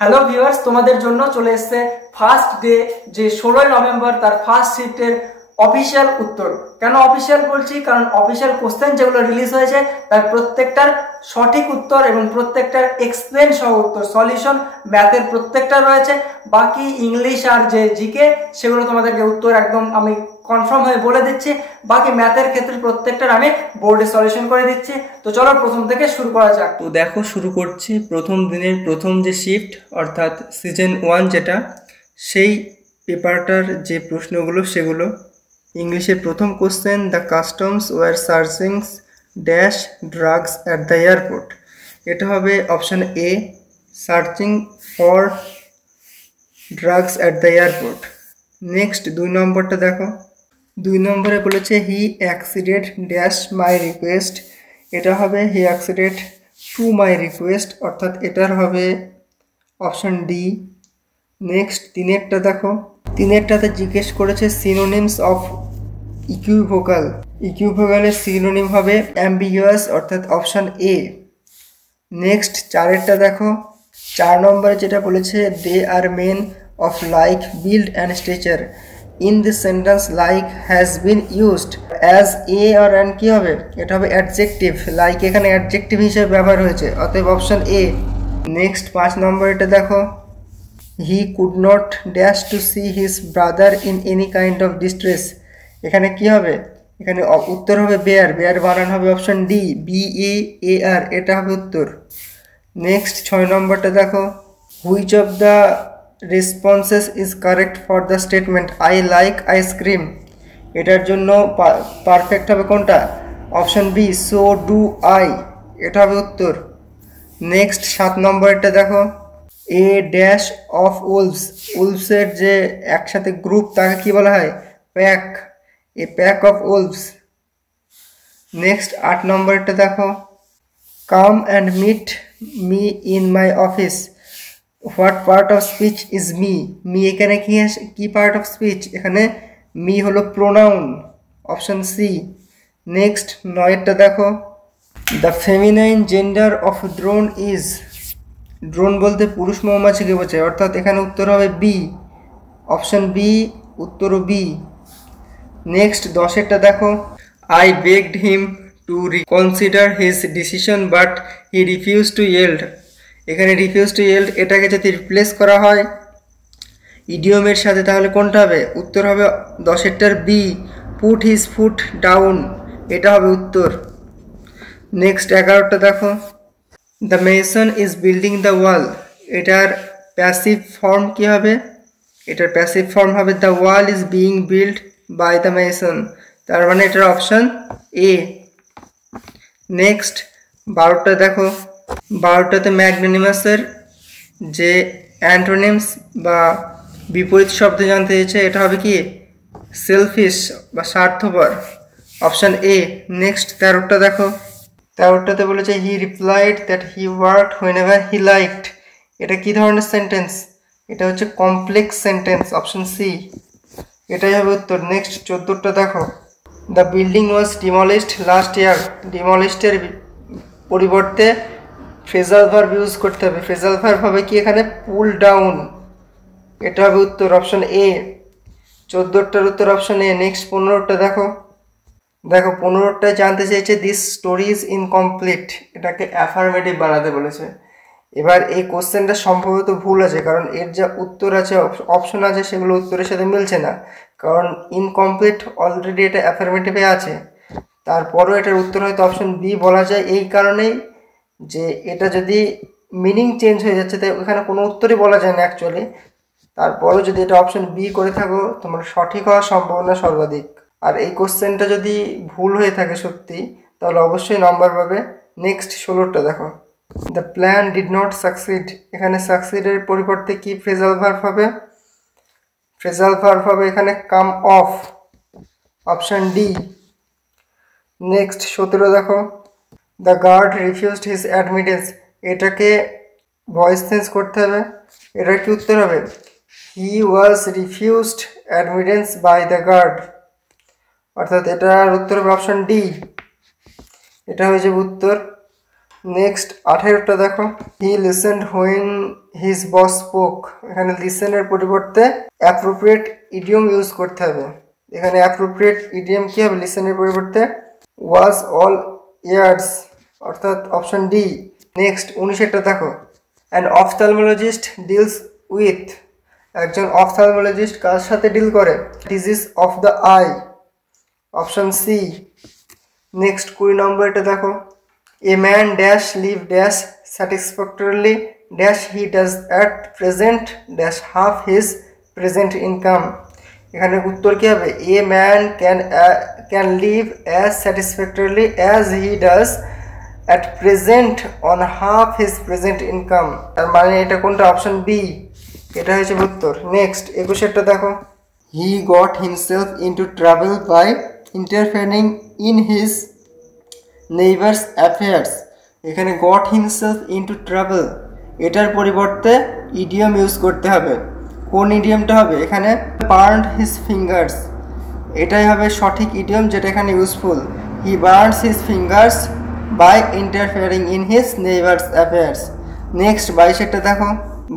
Hello viewers, তোমাদের জন্য চলে এসেছে ফার্স্ট ডে যে 16 নভেম্বর তার ফার্স্ট শিফটের অফিসিয়াল উত্তর। কেন অফিসিয়াল বলছি? কারণ অফিসিয়াল কোশ্চেন যেগুলো রিলিজ হয়েছে তার প্রত্যেকটার সঠিক উত্তর এবং প্রত্যেকটার এক্সপ্লেন সহ উত্তর, সলিউশন ম্যাথের প্রত্যেকটা রয়েছে। বাকি ইংলিশ আর যে জিকে সেগুলো তোমাদেরকে উত্তর একদম আমি কনফার্ম হয়ে বলে দিচ্ছি। বাকি ম্যাথের ক্ষেত্রে প্রত্যেকটার আমি বোর্ডে সলিউশন করে দিচ্ছি। তো চলো প্রথম থেকে শুরু করা যাক। তো দেখো, শুরু করছি প্রথম দিনের প্রথম যে শিফট অর্থাৎ সিজন 1 যেটা, সেই পেপারটার যে প্রশ্নগুলো সেগুলো। ইংলিশের প্রথম question, the customs were searching dash drugs at the airport. এটা হবে option A, searching for drugs at the airport. Next 2 নম্বরটা দেখো, 2 নম্বরে বলেছে হি অ্যাক্সিডেড ড্যাশ মাই রিকোয়েস্ট। এটা হবে হি অ্যাক্সিডেড টু মাই রিকোয়েস্ট, অর্থাৎ এটার হবে অপশান ডি। নেক্সট 3-এরটা দেখো, 3-এরটাতে জিজ্ঞেস করেছে সিনোনিমস অফ ইকুইভোকাল। ইকুইভোকালের সিনোনিম হবে অ্যাম্বিগুয়াস, অর্থাৎ অপশান এ। নেক্সট 4-এরটা দেখো, 4 নম্বরে যেটা বলেছে they are men of like build and stature in this sentence like has been used as a আর অ্যান্ড কি হবে? এটা হবে অ্যাডজেক্টিভ। লাইক এখানে অ্যাডজেক্টিভ হিসেবে ব্যবহার হয়েছে, অতএব অপশান এ। নেক্সট 5 নম্বর এটা দেখো, he could not dash to see his brother in any kind of distress. এখানে কি হবে? এখানে উত্তর হবে বেয়ার। বেয়ার বানান হবে অপশান ডি, BEAR, এটা হবে উত্তর। নেক্সট 6 নম্বরটা দেখো, which of the responses is correct for the statement I like ice cream. এটার জন্য পারফেক্ট হবে কোনটা? Option B, so do I, এটা হবে উত্তর। নেক্সট 7 নম্বরটা দেখো, এ ড্যাশ অফ উলভস। উলভসের যে একসাথে গ্রুপ তাকে কি বলা হয়? Pack. A pack of wolves. Next 8 নম্বরটা দেখো, come and meet me in my office. What part of speech is me? Me এখানে কি পার্ট অফ স্পিচ? এখানে মি হলো প্রোনাউন, অপশান সি। নেক্সট 9-টা দেখো, the feminine gender of drone is. Drone বলতে পুরুষ মৌমাছিকে বোঝায়, অর্থাৎ এখানে উত্তর হবে বি, অপশান বি, উত্তরও বি। নেক্সট 10-এরটা দেখো, I begged him to reconsider his decision but he refuse to yield. এখানে রিফিউজ টু ইয়েল্ড এটাকে যদি রিপ্লেস করা হয় ইডিয়মের সাথে তাহলে কোনটা হবে? উত্তর হবে 10-এরটার B, put his foot down, এটা হবে উত্তর। নেক্সট 11টা দেখো, the mason is building the wall. এটার প্যাসিভ ফর্ম কি হবে? এটার প্যাসিভ ফর্ম হবে the wall is being build by the mason, তার মানে এটার অপশান এ। নেক্সট 12টা দেখো, 12টাতে ম্যাগনানিমাসের যে অ্যান্টোনিমস বা বিপরীত শব্দ জানতে চেয়েছে, এটা হবে কি? সেলফিশ বা স্বার্থপর, অপশান এ। নেক্সট 13টা দেখো, 13টাতে বলেছে হি replied that he worked হোয়েনেভার he liked. এটা কি ধরনের সেন্টেন্স? এটা হচ্ছে কমপ্লেক্স সেন্টেন্স, অপশান সি, এটাই হবে উত্তর। নেক্সট 14টা দেখো, the building was demolished last year. ডিমলিশডের পরিবর্তে ফ্রেজাল ভার্ব ইউজ করতে হবে। ফ্রেজাল ভার্ব হবে কি এখানে? পুল ডাউন, এটা হবে উত্তর, অপশান এ। 14টার উত্তর অপশান এ। নেক্সট 15টা দেখো, 15টায় জানতে চেয়েছে দিস স্টোরি ইজ ইনকমপ্লিট। এটাকে অ্যাফার্মেটিভ বানাতে বলেছে। এবার এই কোশ্চেনটা সম্ভবত ভুল আছে, কারণ এর যা উত্তর আছে, অপশন আছে, সেগুলো উত্তরের সাথে মিলছে না। কারণ ইনকমপ্লিট অলরেডি এটা অ্যাফার্মেটিভে আছে, তারপরও এটার উত্তর হয়তো অপশন বি বলা যায় এই কারণেই যে এটা যদি মিনিং চেঞ্জ হয়ে যাচ্ছে তাই ওখানে কোনো উত্তরই বলা যায় না অ্যাকচুয়ালি। তারপরও যদি এটা অপশন বি করে থাকো তোমার সঠিক হওয়ার সম্ভাবনা সর্বাধিক। আর এই কোশ্চেনটা যদি ভুল হয়ে থাকে সত্যি, তাহলে অবশ্যই নম্বর পাবে। নেক্সট 16টা দেখো, the plan did not succeed. এখানে সাকসিডের পরিবর্তে কি ফ্রেজাল ভার্ব হবে? ফ্রেজাল ভার্ব হবে এখানে come off, option D. Next 17 দেখো, the guard refused his admittance. এটাকে ভয়েস চেঞ্জ করতে হবে। এটার কি উত্তর হবে? He was refused admittance by the guard, অর্থাৎ এটার উত্তর হবে অপশান ডি, এটা হয়ে যাবে উত্তর। নেক্সট 18টা দেখো, he listened when his boss spoke. এখানে লিসেনের পরিবর্তে অ্যাপ্রোপ্রিয়েট ইডিয়ম ইউজ করতে হবে। এখানে অ্যাপ্রোপ্রিয়েট ইডিয়ম কি হবে লিসেনের পরিবর্তে? ওয়াজ অল ইয়ার্স, অর্থাৎ অপশন ডি। নেক্সট 19টা দেখো, অ্যান অফথ্যালমোলজিস্ট ডিলস উইথ। একজন অফথ্যালমোলজিস্ট কার সাথে ডিল করে? Disease of the eye, option C. Next 20 নম্বরটা দেখো, a man dash live dash satisfactorily dash he does at present dash half his present income. এখানে উত্তর কী হবে? A man can live as satisfactorily as he does at present on half his present income. তার মানে এটা কোনটা? Option B, এটা হয়েছে উত্তর। নেক্সট 21টা দেখো, he got himself into travel by interfering in his neighbours affairs. এখানে গট হিমসেলফ ইনটু ট্রাভেল, এটার পরিবর্তে ইডিয়ম ইউজ করতে হবে। কোন ইডিয়মটা হবে? এখানে বার্নড হিজ ফিঙ্গার্স, এটাই হবে সঠিক ইডিয়ম যেটা এখানে useful. He burns his fingers by interfering in his neighbours affairs. Next 22টা দেখো,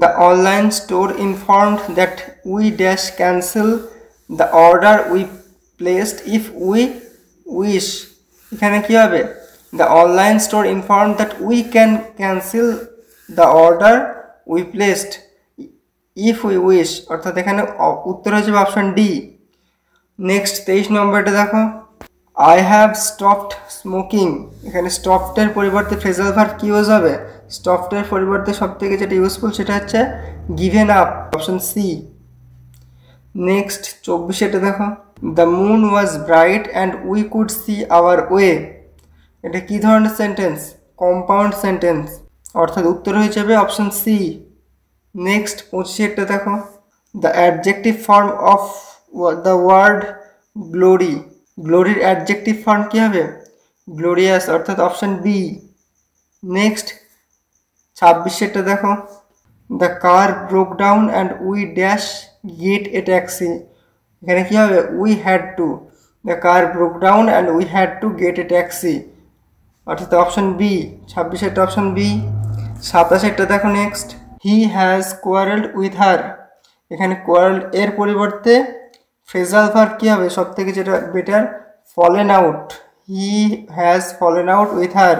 the online store informed that we dash cancel the order we placed if we wish. এখানে কী হবে? The online store informed that we can cancel the order we placed if we wish, অর্থাৎ এখানে উত্তর হচ্ছে option D. Next 23 নম্বরটা দেখো, I have stopped smoking. এখানে স্টপডের পরিবর্তে ফ্রেজাল ভার্ব কি ইউজ হবে? স্টপডের পরিবর্তে সব থেকে যেটা ইউজফুল সেটা হচ্ছে given up, option C. Next 24টা দেখো, the moon was bright and we could see our way. এটা কী ধরনের সেন্টেন্স? কম্পাউন্ড সেন্টেন্স, অর্থাৎ উত্তর হয়ে যাবে অপশন সি। নেক্সট 25টা দেখো, the adjective form of the word glory. গ্লোরির অ্যাডজেক্টিভ ফর্ম কী হবে? গ্লোরিয়াস, অর্থাৎ অপশন বি। নেক্সট 26টা দেখো, the car broke down and we dash get a taxi. এখানে কী হবে? We had to. The car broke down and we had to get a taxi, অর্থাৎ অপশন বি। 26টা অপশন বি। 27টা দেখো, next, he has quarrelled with her. এখানে quarrelled এর পরিবর্তে ফ্রেজাল ভার্ব কী হবে? সব থেকে যেটা better, fallen out. He has fallen out with her,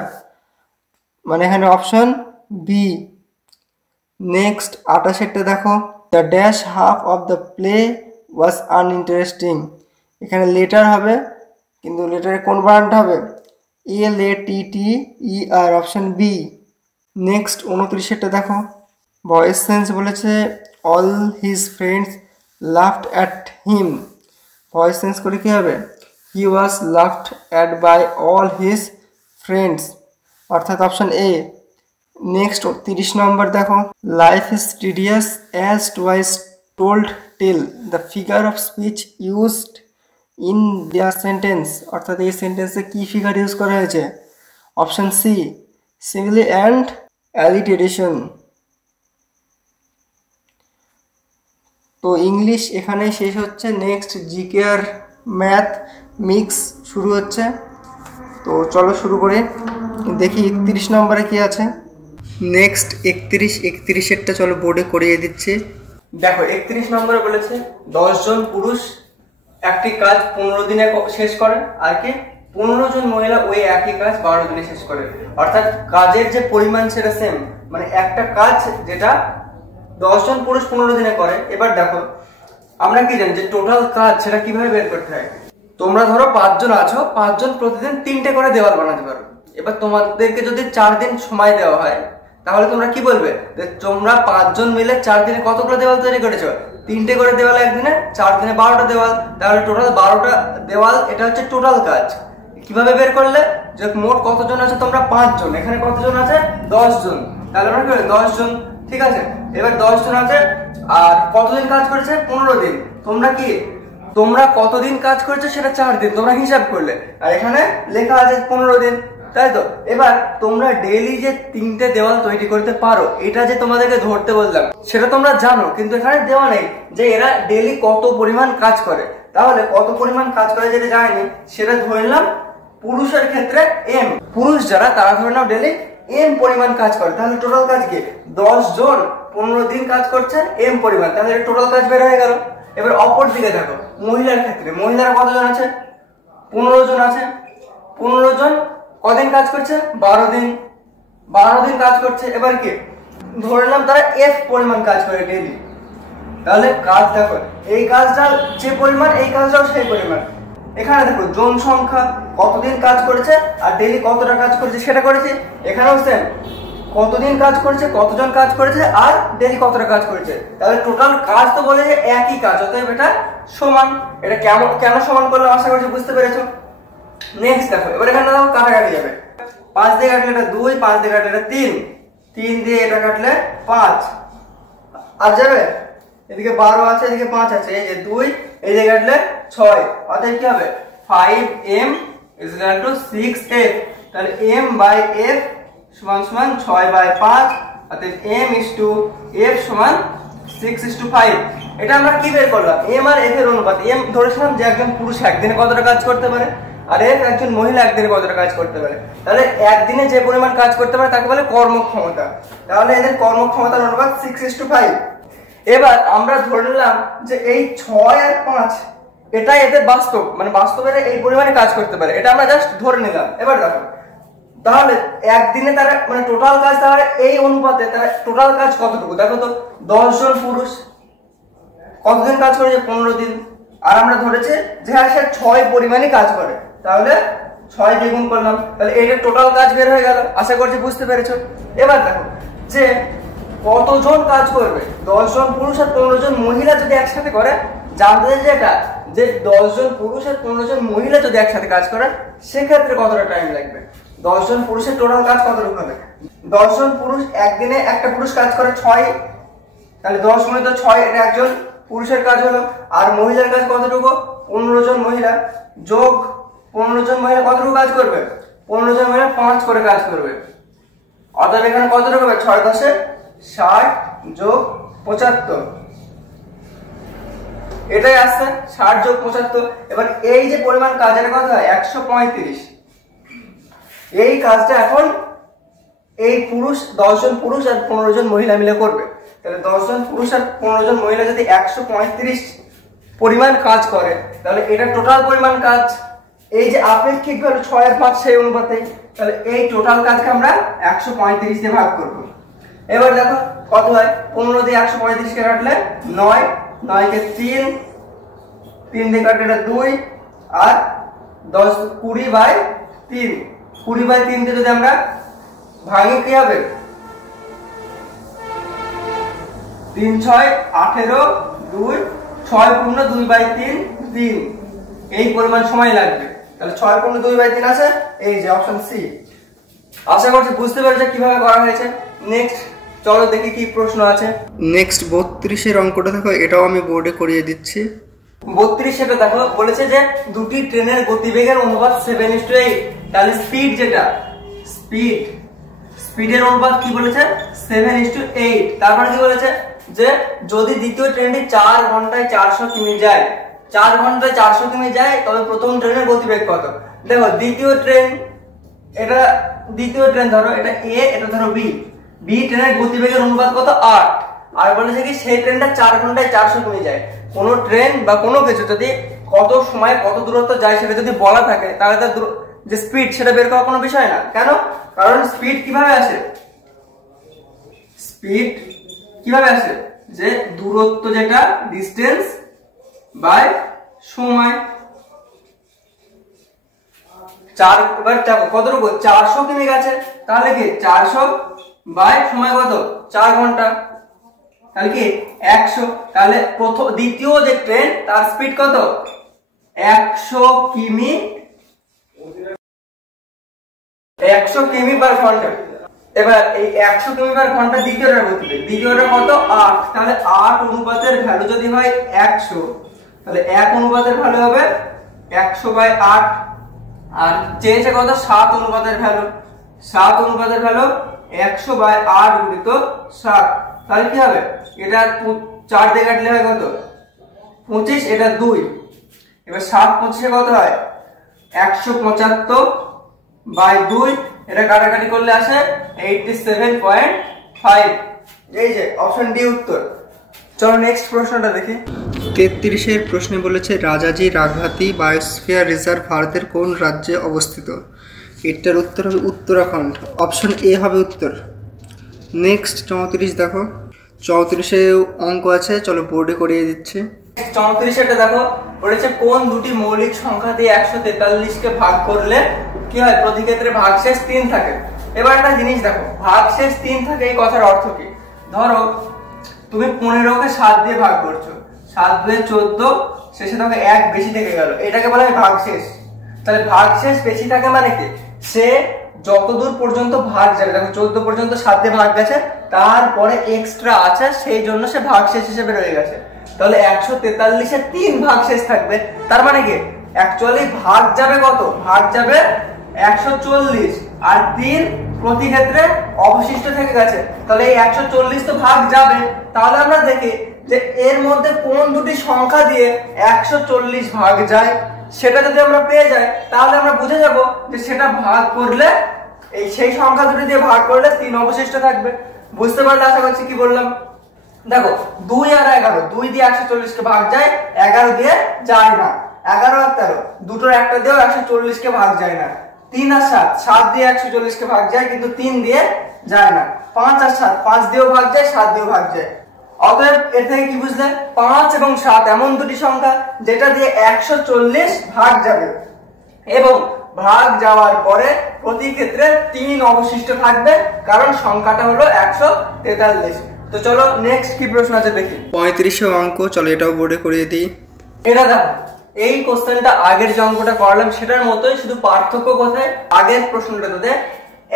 মানে এখানে অপশন বি। নেক্সট 28টা দেখো, the dash half of the play was uninteresting. এখানে লেটার হবে, কিন্তু লেটারে কোন বানানটা হবে? LATTER, option B. নেক্সট 29টা দেখো, ভয়েস সেন্স বলেছে all his friends laughed at him. Voice change করে কী হবে? He was laughed at by all his friends, অর্থাৎ অপশন এ। নেক্সট 30 নম্বর দেখো, life is tedious as twice told tale. The figure of speech used in their sentence, অর্থাৎ এই সেন্টেন্সে কী figure use করা হয়েছে? Option C, simile and alliteration. তো English এখানেই শেষ হচ্ছে। নেক্সট জিকে আর ম্যাথ মিক্স শুরু হচ্ছে। তো চলো শুরু করে দেখি 31 নম্বরে কি আছে। নেক্সট 31-31-এরটা চলো বোর্ডে করিয়ে দিচ্ছি। দেখো 31 নম্বরে বলেছে 10 জন পুরুষ একটি কাজ 15 দিনে শেষ করে, আর কি 15 জন মহিলা ওই একই কাজ 12 দিনে শেষ করে। অর্থাৎ কাজের যে পরিমাণ সেটা সেম, মানে একটা কাজ যেটা 10 জন পুরুষ 15 দিনে করে। এবার দেখো আমরা কি জানি যে টোটাল কাজ সেটা কিভাবে বের করতে হয়। তোমরা ধরো 5 জন আছো, 5 জন প্রতিদিন 3টে করে দেওয়াল বানাতে পারো। এবার তোমাদেরকে যদি 4 দিন সময় দেওয়া হয়, তাহলে তোমরা কি বলবে যে তোমরা 5 জন মিলে 4 দিনে কতগুলো দেওয়াল তৈরি করেছো? 3টে করে দেওয়াল একদিনে, 4 দিনে 12টা দেওয়াল, তাহলে টোটাল 12টা দেওয়াল। এটা হচ্ছে টোটাল কাজ। কিভাবে বের করলে? যে মোট কতজন আছে? তোমরা 5 জন, এখানে কতজন আছে? 10 জন, তাহলে আমরা কি বলি 10 জন, ঠিক আছে। এবার 10 জন আছে, আর কতদিন কাজ করেছে? 15 দিন। তোমরা কতদিন কাজ করেছো সেটা 4 দিন তোমরা হিসাব করলে, আর এখানে লেখা আছে 15 দিন, তাই তো। এবার তোমরা ডেইলি যে 3টে দেওয়াল তৈরি করতে পারো, এটা যে তোমাদেরকে ধরতে বললাম সেটা তোমরা জানো, কিন্তু এখানে দেওয়া নেই যে এরা ডেইলি কত পরিমাণ কাজ করে। তাহলে কত পরিমাণ কাজ করে যেটা জানিনি, সেটা ধরে নিলাম পুরুষের ক্ষেত্রে এম। পুরুষ যারা তারা ধরে নাও ডেইলি এম পরিমাণ কাজ করে, তাহলে টোটাল কাজ কি 10 জন 15 দিন কাজ করছেন এম পরিমাণ, তাহলে টোটাল কাজ বের হয়ে গেল। এবার অপর দিকে দেখো মহিলার ক্ষেত্রে, মহিলারা কতজন আছে 15 জন আছে। 15 জন কদিন কাজ করছে 12 দিন, 12 দিন কাজ করছে। এবার কি ধরে নিলাম তারা এফ পরিমাণ কাজ করে ডেইলি, তাহলে কাজ দেখো এই কাজটা যে পরিমাণ এই কাজটাও সেই পরিমাণ। এখানে দেখো জন সংখ্যা কতদিন কাজ করেছে আর ডেইলি কতটা কাজ করেছে সেটা করেছে, এখানেও সেম কতদিন কাজ করেছে কতজন কাজ করেছে আর ডেইলি কতটা কাজ করেছে, তাহলে টোটাল কাজ তো বলে যে একই কাজ, অতএব এটা সমান। এটা কেন সমান করলাম আশা করছি বুঝতে পেরেছো। নেক্সট দেখো এবার এখানে দেখো কাটাকাটি যাবে, 5 দিয়ে কাটলে এটা 2, 5 দিয়ে কাটলে এটা 3, 3 দিয়ে এটা কাটলে 5 আর যাবে, এদিকে 12 আছে এদিকে 5 আছে, এই যে 2 এই যে কাটলে 6, অতএব কি হবে 5m = 6f, তাহলে m/f সমান 6/5, অতএব m/f সমান 6:5। এটা আমরা কি বের করলাম m আর f এর অনুপাত। m ধরেছিলাম যে একজন পুরুষ একদিনে কতটা কাজ করতে পারে আর f একজন মহিলা একদিনে কতটা কাজ করতে পারে, তাহলে একদিনে যে পরিমাণ কাজ করতে পারে তাকে বলে কর্মক্ষমতা, তাহলে এদের কর্মক্ষমতার অনুপাত 6:5। এবার আমরা ধরে নিলাম যে এই 6 আর 5 এটা এদের বাস্তব, মানে বাস্তবে এই পরিমাণে কাজ করতে পারে, এটা আমরা জাস্ট ধরে নিলাম। এবার দেখো তাহলে একদিনে তারা মানে টোটাল কাজ তাহলে এই অনুপাতে তারা টোটাল কাজ কতটুকু দেখো তো, 10 জন পুরুষ কতদিন কাজ করেছে 15 দিন, আর আমরা ধরেছে যে হ্যাঁ সে 6 পরিমাণে কাজ করে, তাহলে 6 দিয়ে গুণ করলাম, তাহলে এটা টোটাল কাজ বের হয়ে গেল। আশা করছি বুঝতে পেরেছো। এবার দেখো যে কতজন কাজ করবে, 10 জন পুরুষ আর 15 জন মহিলা যদি একসাথে করে, জানতে যেটা যে 10 জন পুরুষ আর 15 জন মহিলা যদি একসাথে কাজ করে সেক্ষেত্রে কতটা টাইম লাগবে। 10 জন পুরুষের টোটাল কাজ কতটুকু হবে, 10 জন পুরুষ একদিনে একটা পুরুষ কাজ করে 6, তাহলে 10 × 6 এটা একজন পুরুষের কাজ হলো, আর মহিলার কাজ কতটুকু 15 জন মহিলা যোগ 15 জন মহিলা কতটুকু কাজ করবে, 15 জন মহিলা 5 করে কাজ করবে, অতএব এখানে কতটুকু হবে 6 × 10 60 যোগ 75, এটাই আসছে 60 যোগ 75। এবার এই যে পরিমাণ কাজের কথা 135, এই কাজটা এখন এই পুরুষ 10 জন পুরুষ আর 15 জন মহিলা মিলে করবে, তাহলে 10 জন পুরুষ আর 15 জন মহিলা যদি 135 পরিমাণ কাজ করে তাহলে এটা টোটাল পরিমাণ কাজ। এই যে আপেক্ষিক ভাবে 6 আর 5 সেই অনুপাতে, তাহলে এই টোটাল কাজকে আমরা 135 দিয়ে ভাগ করব। এবার দেখো কত হয়, 15 দিয়ে 135 কে কাটলে 9, 9 কে 3, 3 দিয়ে কাটলে এটা 2 আর 10 20/3, 20/3 দিয়ে যদি আমরা ভাঙি কি হবে 3 6 18 2, 6 পূর্ণ 2/3 3, এই পরিমাণ সময় লাগবে, তাহলে 6 পূর্ণ 2/3 আছে, এই যে অপশন সি। আশা করছি বুঝতে পেরেছো কিভাবে করা হয়েছে। নেক্সট চলো দেখি কি প্রশ্ন আছে। নেক্সট 32 এর অঙ্কটা দেখো, এটাও আমি বোর্ডে করিয়ে দিচ্ছি। 32 এটা দেখো বলেছে যে দুটি ট্রেনের গতিবেগের অনুপাত 7:8, তাহলে স্পিড যেটা স্পিডের অনুপাত কি বলেছে 7:8। তারপরে কি বলেছে যে যদি দ্বিতীয় ট্রেনটি 4 ঘন্টায় 400 কিমি যায়, 4 ঘন্টায় 400 কিমি যায়, তবে প্রথম ট্রেনের গতিবেগ কত। দেখো দ্বিতীয় ট্রেন ধরো এটা এ, এটা ধরো বি ট্রেনের গতিবেগের অনুপাত কত 8, আর বলেছে কি সেই ট্রেনটা 4 ঘন্টায় 400 কিমি যায়। কোনো ট্রেন বা কোনো কিছু যদি কত সময় কত দূরত্ব যায় সেটা যদি বলা থাকে তাহলে তার যে স্পিড সেটা বের করা কোনো বিষয় না। কেন, কারণ স্পিড কিভাবে আসে, যে দূরত্ব যেটা ডিস্টেন্স বাই সময়। 4 এবার কতটুকু 400 কিমি গেছে, তাহলে কি 400 বাই সময় কত 4 ঘন্টা, তাহলে কি 100। তাহলে দ্বিতীয় যে ট্রেন তার স্পিড কত 100 কিমি পার ঘন্টা। এবার এই 100 কিমি পার ঘন্টা দ্বিতীয়টার গতিবেগ, দ্বিতীয়টা কত 8, তাহলে 8 অনুপাতের ভ্যালু যদি হয় 100, তাহলে 1 অনুপাতের ভ্যালু হবে 100/8, আর চেয়েছে কত 7 অনুপাতের ভ্যালু, 7 অনুপাতের ভ্যালু 100/8 গুণিত 7, তাহলে কি হবে এটা 4 দিয়ে কাটলে হয় কত 25, এটা 2, এবার 7 25 কত হয় 175/2, এটা কাটাকাটি করলে আসে 87.5। এই যে অপশন ডি উত্তর। চলো নেক্সট প্রশ্নটা দেখি। 33-এর প্রশ্নে বলেছে রাজাজি রাঘাতি বায়োস্ফিয়ার রিজার্ভ ভারতের কোন রাজ্যে অবস্থিত? এটার উত্তর হবে উত্তরাখণ্ড, অপশন এ হবে উত্তর। নেক্সট 34 দেখো, 34-এ অঙ্ক আছে, চলো বোর্ডে করিয়ে দিচ্ছি। 34-এটা দেখো, বলেছে কোন দুটি মৌলিক সংখ্যা দিয়ে 143-কে ভাগ করলে কি হয়? প্রতি ক্ষেত্রে ভাগশেষ 3 থাকে। এবার একটা জিনিস দেখো, ভাগশেষ 3 থাকে এই কথার অর্থ কি? ধরো তুমি 15কে 7 দিয়ে ভাগ করছো, 7 2 14, শেষে তোমাকে 1 বেশি থেকে গেল, এটাকে বলা হয় ভাগশেষ। তাহলে ভাগশেষ বেশি থাকে মানে কি? সে যতদূর পর্যন্ত ভাগ যাবে, দেখো 14 পর্যন্ত 7 দিয়ে ভাগ গেছে, তারপরে এক্সট্রা আছে, সেই জন্য সে ভাগশেষ হিসেবে রয়ে গেছে। তাহলে 143-এর 3 ভাগশেষ থাকবে। তার মানে কি অ্যাকচুয়ালি ভাগ যাবে কত? ভাগ যাবে 140, আর 3 প্রতি ক্ষেত্রে অবশিষ্ট থেকে গেছে। তাহলে এই 140 তো ভাগ যাবে। তাহলে আমরা দেখি যে এর মধ্যে কোন দুটি সংখ্যা দিয়ে 140 ভাগ যায়, সেটা যদি আমরা পেয়ে যাই তাহলে আমরা বুঝে যাব যে সেটা ভাগ করলে সেই সংখ্যা দুটি দিয়ে ভাগ করলে 3 অবশিষ্ট থাকবে। বুঝতে পারলে আশা করছি কি বললাম। দেখো 2 আর 11, 2 দিয়ে 140-কে ভাগ যায়, 11 দিয়ে যায় না। 11 আর 13, দুটোর একটা দিয়েও 140-কে ভাগ যায় না। 3 আর 7, 7 দিয়ে 140-কে ভাগ যায়, কিন্তু 3 দিয়ে যায় না। 5 আর 7, 5 দিয়েও ভাগ যায়, 7 দিয়েও ভাগ যায়। অতএব এর থেকে কি বুঝলে? 5 এবং 7 এমন দুটি সংখ্যা যেটা দিয়ে 140 ভাগ যাবে, এবং ভাগ যাওয়ার পরে প্রতি ক্ষেত্রে 3 অবশিষ্ট থাকবে, কারণ সংখ্যাটা হলো 143। তো চলো নেক্সট কি প্রশ্ন আছে দেখি। 35 অঙ্ক, চলো এটাও বোর্ডে করিয়ে দিই। এটা দেখো, এই কোশ্চেনটা আগের যে অঙ্কটা করলাম সেটার মতোই, শুধু পার্থক্য কোথায়? আগের প্রশ্নটাতে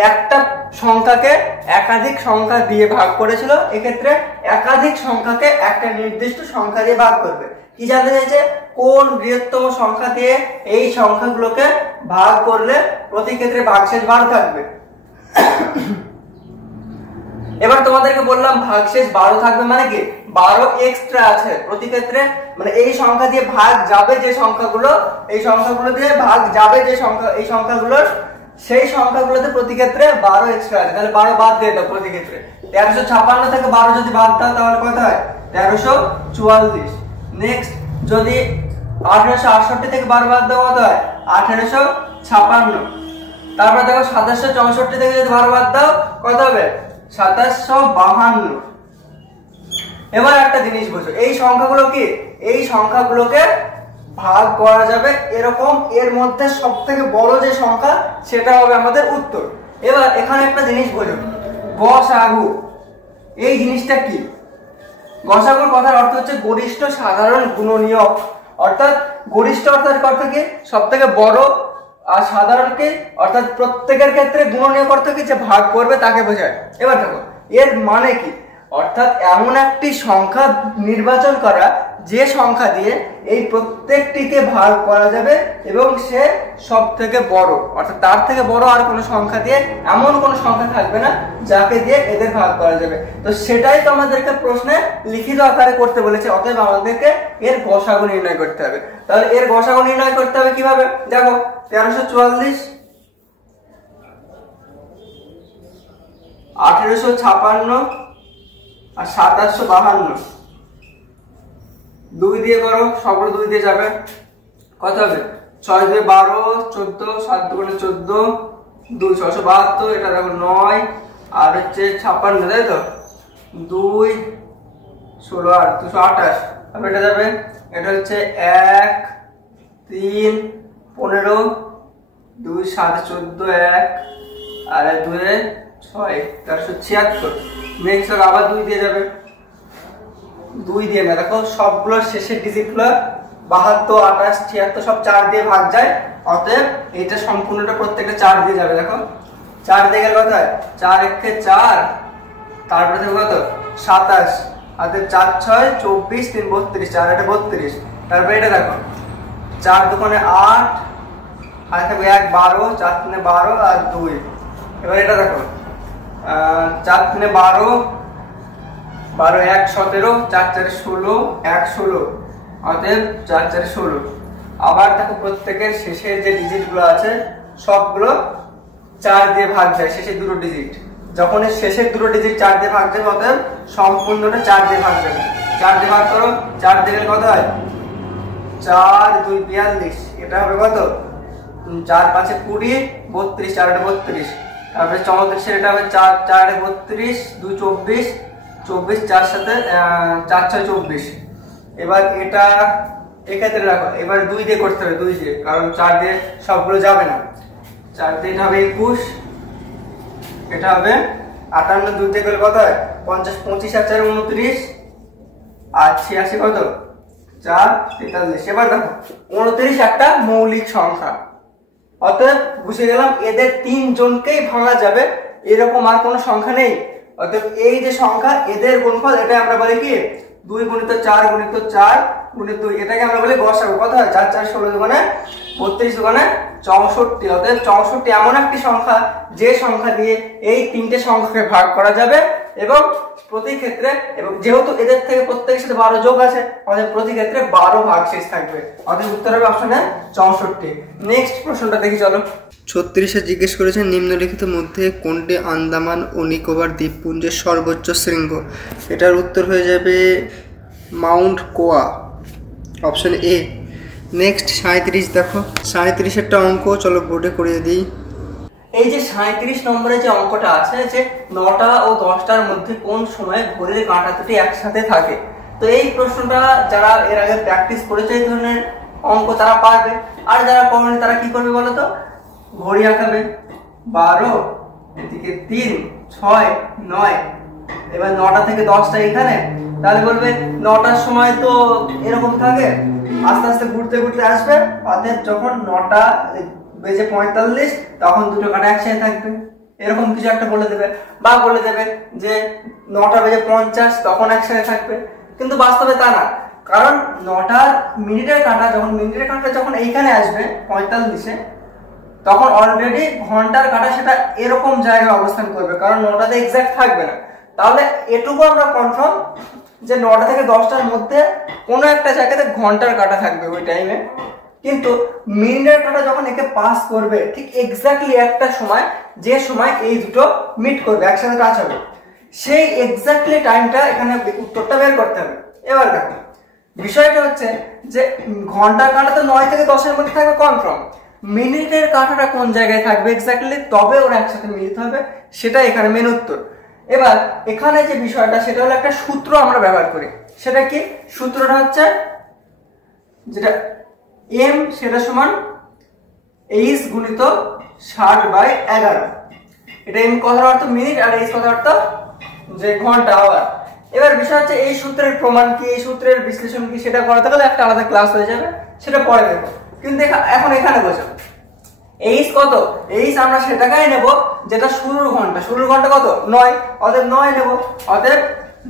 একটা সংখ্যাকে একাধিক সংখ্যা দিয়ে ভাগ করেছিল, এক্ষেত্রে একাধিক সংখ্যাকে একটা নির্দিষ্ট সংখ্যা দিয়ে ভাগ করবে। কি জানতে চাইছে? কোন বৃহত্তম সংখ্যা দিয়ে এই সংখ্যাগুলোকে ভাগ করলে প্রতি ক্ষেত্রে ভাগশেষ 12 থাকবে। এবার তোমাদেরকে বললাম ভাগশেষ 12 থাকবে মানে কি 12 এক্সট্রা আছে প্রতি ক্ষেত্রে, মানে এই সংখ্যা দিয়ে ভাগ যাবে যে সংখ্যাগুলো, এই সংখ্যাগুলো দিয়ে ভাগ যাবে যে সংখ্যা, এই সংখ্যাগুলোর সেই সংখ্যাগুলোতে প্রতি ক্ষেত্রে 12 এক্সট্রা আছে। তাহলে 12 বাদ দিয়ে দাও প্রতি ক্ষেত্রে। 1356 থেকে 12 যদি বাদ দাও তাহলে কত হয়? 1344। নেক্সট যদি 1868 থেকে 12 বাদ দাও কত হয়? 1856। তারপর দেখো 2764 থেকে যদি 12 বাদ দাও কত হবে? 2752। এবার একটা জিনিস বুঝো, এই সংখ্যাগুলো কি, এই সংখ্যাগুলোকে ভাগ করা যাবে এরকম, এর মধ্যে সব থেকে বড় যে সংখ্যা সেটা হবে আমাদের উত্তর। এবার এখানে একটা জিনিস বোঝো, গসাগু, এই জিনিসটা কি? গসাগুর কথার অর্থ হচ্ছে গরিষ্ঠ সাধারণ গুণনীয়ক। অর্থাৎ গরিষ্ঠ অর্থ কি? সব থেকে বড়, আর সাধারণকে অর্থাৎ প্রত্যেকের ক্ষেত্রে গুণনীয়ক অর্থ কি? যে ভাগ করবে তাকে বোঝায়। এবার দেখো এর মানে কি, অর্থাৎ এমন একটি সংখ্যা নির্বাচন করা যে সংখ্যা দিয়ে এই প্রত্যেকটিকে ভাগ করা যাবে এবং সে সব থেকে বড়, অর্থাৎ তার থেকে বড় আর কোনো সংখ্যা দিয়ে এমন কোনো সংখ্যা থাকবে না যাকে দিয়ে এদের ভাগ করা যাবে। তো সেটাই তো আমাদেরকে প্রশ্নে লিখিত আকারে করতে বলেছে। অতএব আমাদেরকে এর গসাগু নির্ণয় করতে হবে। তাহলে এর গসাগু নির্ণয় করতে হবে কিভাবে? দেখো 1344, 1856 আর 2752, 2 দিয়ে করো, সবগুলো 2 দিয়ে যাবে, কত হবে? 6 2 12, 14, 7 2 14, 2 672, এটা দেখো 9 আর হচ্ছে 56, তাই তো 2 16 আর 228। তারপর এটা যাবে, এটা হচ্ছে 1 3 15, 2 7 14, 1 আর 2 6 1376। নেক্সট আবার 2 দিয়ে যাবে, 2 দিয়ে না, দেখো সবগুলো শেষের ডিজিটগুলো 72 28 76 সব 4 দিয়ে ভাগ যায়। অতএব এটা সম্পূর্ণটা প্রত্যেকটা 4 দিয়ে যাবে। দেখো 4 দিয়ে গেলে কত হয়? 4 1 4, তারপরে দেখো কত? 27, অতএব 4 6 24, 3 32, 4 8 32। তারপরে এটা দেখো 4 2 8, আর থাকবে 1 12, 4 3 12 আর 2। এবার এটা দেখো 4 3 12, 12 1 17, 4 4 16, 1 16, অতএব 4 4 16। আবার দেখো প্রত্যেকের শেষের যে ডিজিট গুলো আছে সবগুলো 4 দিয়ে ভাগ যায়, শেষের দুটো ডিজিট, যখন এর শেষের দুটো ডিজিট 4 দিয়ে ভাগ যাবে অতএব সম্পূর্ণটা 4 দিয়ে ভাগ যাবে। 4 দিয়ে ভাগ করো, 4 দিয়ে কত হয় 4 2 42, এটা হবে কত 4 5 20 32, 4 32, তারপরে 34 এটা হবে 4 4 32 2 24 24 4 সাথে 4 6 24। এবার এটা এক্ষেত্রে রাখো, এবার 2 দিয়ে করতে হবে, 2 দিয়ে, কারণ 4 দিয়ে সবগুলো যাবে না। 4 দিয়ে এটা হবে 21, এটা হবে 58, 2 দিয়ে করলে কত হয় 50, 25 আর 4 29 আর 86 কত 4 43। এবার দেখো 29 একটা মৌলিক সংখ্যা, অতএব বুঝে গেলাম এদের 3 জনকেই ভাঙা যাবে, এরকম আর কোনো সংখ্যা নেই। অতএব এই যে সংখ্যা এদের গুণফল, এটা আমরা বলি কি 2 গুণিত 4 গুণিত 4 গুণিত 2, এটাকে আমরা বলি গসাগু। কত হয় 4 4 16 দুগুণে 32 দুগুণে 64। অতএব 64 এমন একটি সংখ্যা যে সংখ্যা দিয়ে এই 3টে সংখ্যাকে ভাগ করা যাবে এবং প্রতি ক্ষেত্রে, এবং যেহেতু এদের থেকে প্রত্যেকের সাথে 12 যোগ আছে, আমাদের প্রতি ক্ষেত্রে 12 ভাগশেষ থাকবে। অতএব উত্তর হবে অপশনে 64। নেক্সট প্রশ্নটা দেখি চলো। 36 এ জিজ্ঞেস করেছে নিম্নলিখিত মধ্যে কোনটি আন্দামান ও নিকোবর দ্বীপপুঞ্জের সর্বোচ্চ শৃঙ্গ? এটার উত্তর হয়ে যাবে মাউন্ট কোয়া, অপশন এ। নেক্সট 37 দেখো, 37 একটা অঙ্ক, চলো বোর্ডে করিয়ে দিই। এই যে 37 নম্বরে যে অঙ্কটা আছে যে 9টা ও 10টার মধ্যে কোন সময় ঘড়ির কাঁটা দুটি একসাথে থাকে, তো এই প্রশ্নটা যারা এর আগে প্র্যাকটিস করেছে এই ধরনের অঙ্ক তারা পারবে, আর যারা করেনি তারা কি করবে বলো তো, ঘড়ি আঁকাবে 12, এদিকে 3 6 9, এবার 9টা থেকে 10টা এখানে, তাহলে বলবে 9টার সময় তো এরকম থাকে, আস্তে আস্তে ঘুরতে ঘুরতে আসবে, অতএব যখন 9টা বেজে 45 তখন দুটো কাঁটা একসাথে থাকবে, এরকম কিছু একটা বলে দেবে। বা বলে দেবে যে 9টা বেজে 50 তখন একসাথে থাকবে, কিন্তু বাস্তবে তা না, কারণ 9টার মিনিটের কাঁটা যখন এইখানে আসবে 45-এ, তখন অলরেডি ঘন্টার কাঁটা সেটা এরকম জায়গায় অবস্থান করবে, কারণ 9টাতে এক্সাক্ট থাকবে না। তাহলে এটুকু আমরা কনফার্ম যে 9টা থেকে 10টার মধ্যে কোনো একটা জায়গাতে ঘন্টার কাঁটা থাকবে ওই টাইমে, কিন্তু মিনিটের কাঁটা যখন একে পাস করবে ঠিক এক্স্যাক্টলি একটা সময়, যে সময় এই দুটো মিট করবে, একসাথে টাচ হবে, সেই এক্স্যাক্টলি টাইমটা এখানে উত্তরটা বের করতে হবে। এবার দেখো বিষয়টা হচ্ছে যে ঘন্টার কাঁটা তো 9 থেকে 10-এর মধ্যে থাকবে কনফার্ম, মিনিটের কাঁটাটা কোন জায়গায় থাকবে এক্স্যাক্টলি, তবে ওরা একসাথে মিলিত হবে, সেটা এখানে মেন উত্তর। এবার এখানে যে বিষয়টা সেটা হলো একটা সূত্র আমরা ব্যবহার করি, সেটা কি সূত্রটা হচ্ছে যেটা m সেটা সমান h গুণিত 60/11, এটা m কথার অর্থ মিনিট আর h কথার অর্থ যে ঘন্টা আওয়ার। এবার বিষয় হচ্ছে এই সূত্রের প্রমাণ কি, এই সূত্রের বিশ্লেষণ কি, সেটা করাতে গেলে একটা আলাদা ক্লাস হয়ে যাবে, সেটা পরে দেখো। কিন্তু এখন এখানে বোঝো h কত, h আমরা সেটাকেই নেব যেটা শুরুর ঘন্টা কত 9, অতএব 9 নেব, অতএব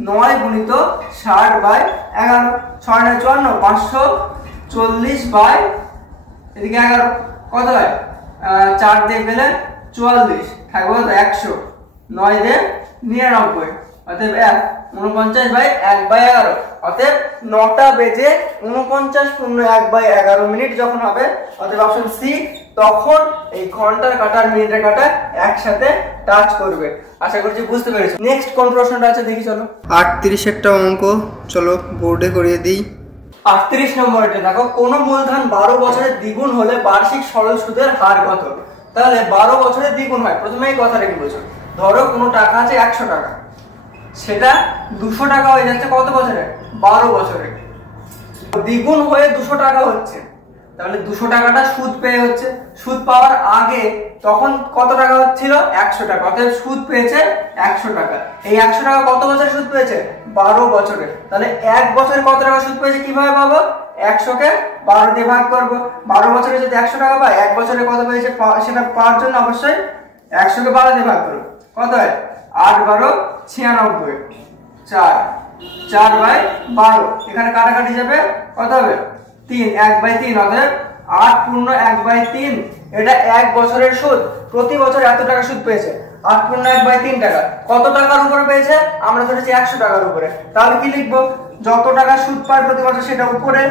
9 গুণিত 60/11, 6 9 54, 540 এদিকে 11 কত হয় 4 দিয়ে গেলে 44 থাকবে কত 100, 9 দিয়ে 99, অতএব 49/1/11, অতএব 9টা বেজে 49:1/11 মিনিট যখন হবে, অতএব অপশন সি, তখন এই ঘন্টার কাঁটা আর মিনিটের কাঁটা একসাথে টাচ করবে। আশা করছি বুঝতে পেরেছো। নেক্সট কোন প্রশ্নটা আছে দেখি চলো। 38 একটা অঙ্ক, চলো বোর্ডে করিয়ে দিই। 38 নম্বরটা দেখো, কোন মূলধন 12 বছরের দ্বিগুণ হলে বার্ষিক সরল সুদের হার কত? তাহলে 12 বছরের দ্বিগুণ হয়, প্রথমে এই কথাটা কি বলছো, ধরো কোনো টাকা আছে 100 টাকা, সেটা 200 টাকা হয়ে যাচ্ছে কত বছরে 12 বছরে, দ্বিগুণ হয়ে 200 টাকা হচ্ছে, তাহলে 200 টাকাটা সুদ পেয়ে হচ্ছে, সুদ পাওয়ার আগে তখন কত টাকা হচ্ছিল 100 টাকা, অতএব সুদ পেয়েছে 100 টাকা। এই 100 টাকা কত বছরে সুদ পেয়েছে 12 বছরে, তাহলে এক বছরে কত টাকা সুদ পেয়েছে কিভাবে পাবো, 100 কে 12 দিয়ে ভাগ করব, 12 বছরে যদি 100 টাকা পাই, এক বছরে কত পেয়েছে সেটা পাওয়ার জন্য অবশ্যই 100 কে 12 দিয়ে ভাগ করব, কত হয় 8 12 96, 4/12, এখানে কাটাকাটি যাবে কত হবে 3, 1/3, অতএব 8 পূর্ণ 1/3, এটা এক বছরের সুদ, প্রতি বছর এত টাকা সুদ পেয়েছে, 8 পূর্ণ 1/3 টাকা, কত টাকার উপরে পেয়েছে আমরা ধরেছি 100 টাকার উপরে, তাহলে কি লিখবো, যত টাকা সুদ পায় প্রতি বছর সেটা উপরে,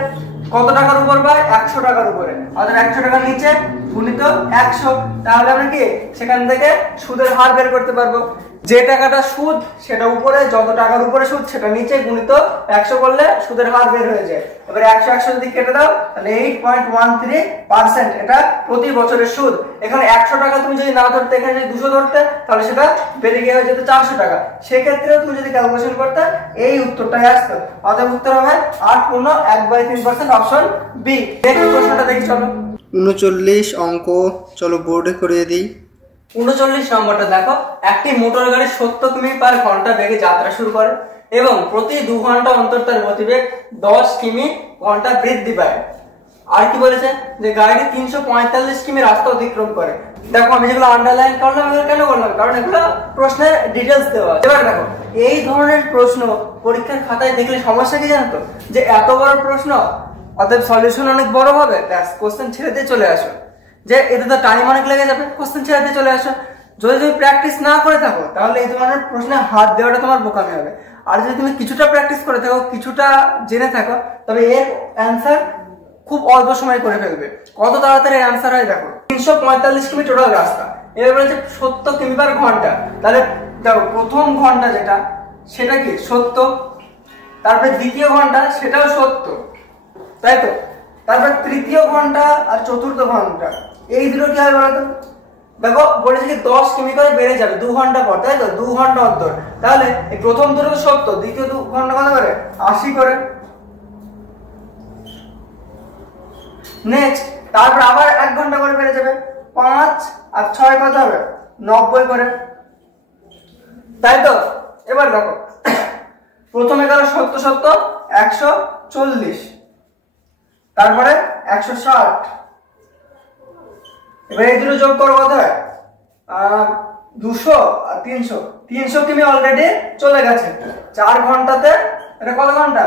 কত টাকার উপর পায় 100 টাকার উপরে, অর্থাৎ 100 টাকার নিচে গুণিত 100, তাহলে আমরা কি সেখান থেকে সুদের হার বের করতে পারবো। যে টাকাটা সুদ সেটা উপরে, যত টাকার উপরে সুদ সেটা নিচে, গুণিত 100 করলে সুদের হার বের হয়ে যায়। এবারে 100 যদি কেটে দাও তাহলে 8.13% এটা প্রতি বছরের সুদ। এখানে 100 টাকা তুমি যদি না ধরতে, এখানে যদি 200 ধরতে, তাহলে সেটা বেড়ে গিয়ে হয়ে যেত 400 টাকা। সেক্ষেত্রে তুমি যদি ক্যালকুলেশন করতে এই উত্তরটাই আসতো। অতএব উত্তর হবে 8.1/3%, অপশন বি। নেক্সট প্রশ্নটা দেখি চলো। 39 অঙ্ক চলো বোর্ডে করিয়ে দিই। 39 নম্বরটা দেখো, একটি মোটর গাড়ি 70 কিমি পার ঘন্টা বেগে যাত্রা শুরু করে এবং প্রতি 2 ঘন্টা অন্তর তার গতিবেগ 10 কিমি ঘন্টা বৃদ্ধি পায়। আর কি বলেছে যে গাড়িটি 345 কিমি রাস্তা অতিক্রম করে। দেখো আমি যেগুলো আন্ডারলাইন করলাম এগুলো কেন করলাম, কারণ এগুলো প্রশ্নের ডিটেলস দেওয়া। এবার দেখো এই ধরনের প্রশ্ন পরীক্ষার খাতায় দেখলে সমস্যা কি জানো তো, যে এত বড় প্রশ্ন, অতএব সলিউশন অনেক বড় হবে, ব্যাস কোশ্চেন ছেড়ে দিয়ে চলে আসো। যে এতে তো টাইম অনেক লেগে যাবে, কোশ্চেন ছেড়ে দিয়ে চলে আসো। যদি তুমি প্র্যাকটিস না করে থাকো তাহলে এই ধরনের প্রশ্নে হাত দেওয়াটা তোমার বোকামি হবে। আর যদি তুমি কিছুটা প্র্যাকটিস করে থাকো, কিছুটা জেনে থাকো, তবে এর অ্যান্সার খুব অল্প সময় করে ফেলবে। কত তাড়াতাড়ি অ্যান্সার হয় দেখো। 345 কিমি টোটাল রাস্তা, এবার বলেছে 70 কিমি পার ঘন্টা। তাহলে দেখো প্রথম ঘন্টা যেটা সেটা কি 70, তারপরে দ্বিতীয় ঘন্টা সেটাও 70, তাই তো? তারপর তৃতীয় ঘন্টা আর চতুর্থ ঘন্টা, এই দুটো কি হবে বলতো? দেখো বলেছে কি 10 কিমি করে বেড়ে যাবে 2 ঘন্টা পর, তাই তো? 2 ঘন্টা অন্তর। তাহলে এই প্রথম দুটো 70, দ্বিতীয় 2 ঘন্টা কত করে? 80 করে। নেক্সট তারপর আবার 1 ঘন্টা করে বেড়ে যাবে, 5 আর 6 কত হবে? 90 করে, তাই তো? এবার দেখো প্রথমে গেল 70 70 140, তারপরে 160, এবার এই দুটো যোগ করো কত হয়? 200 আর 300, 300 কিমি অলরেডি চলে গেছে 4 ঘন্টাতে। এটা কত ঘন্টা?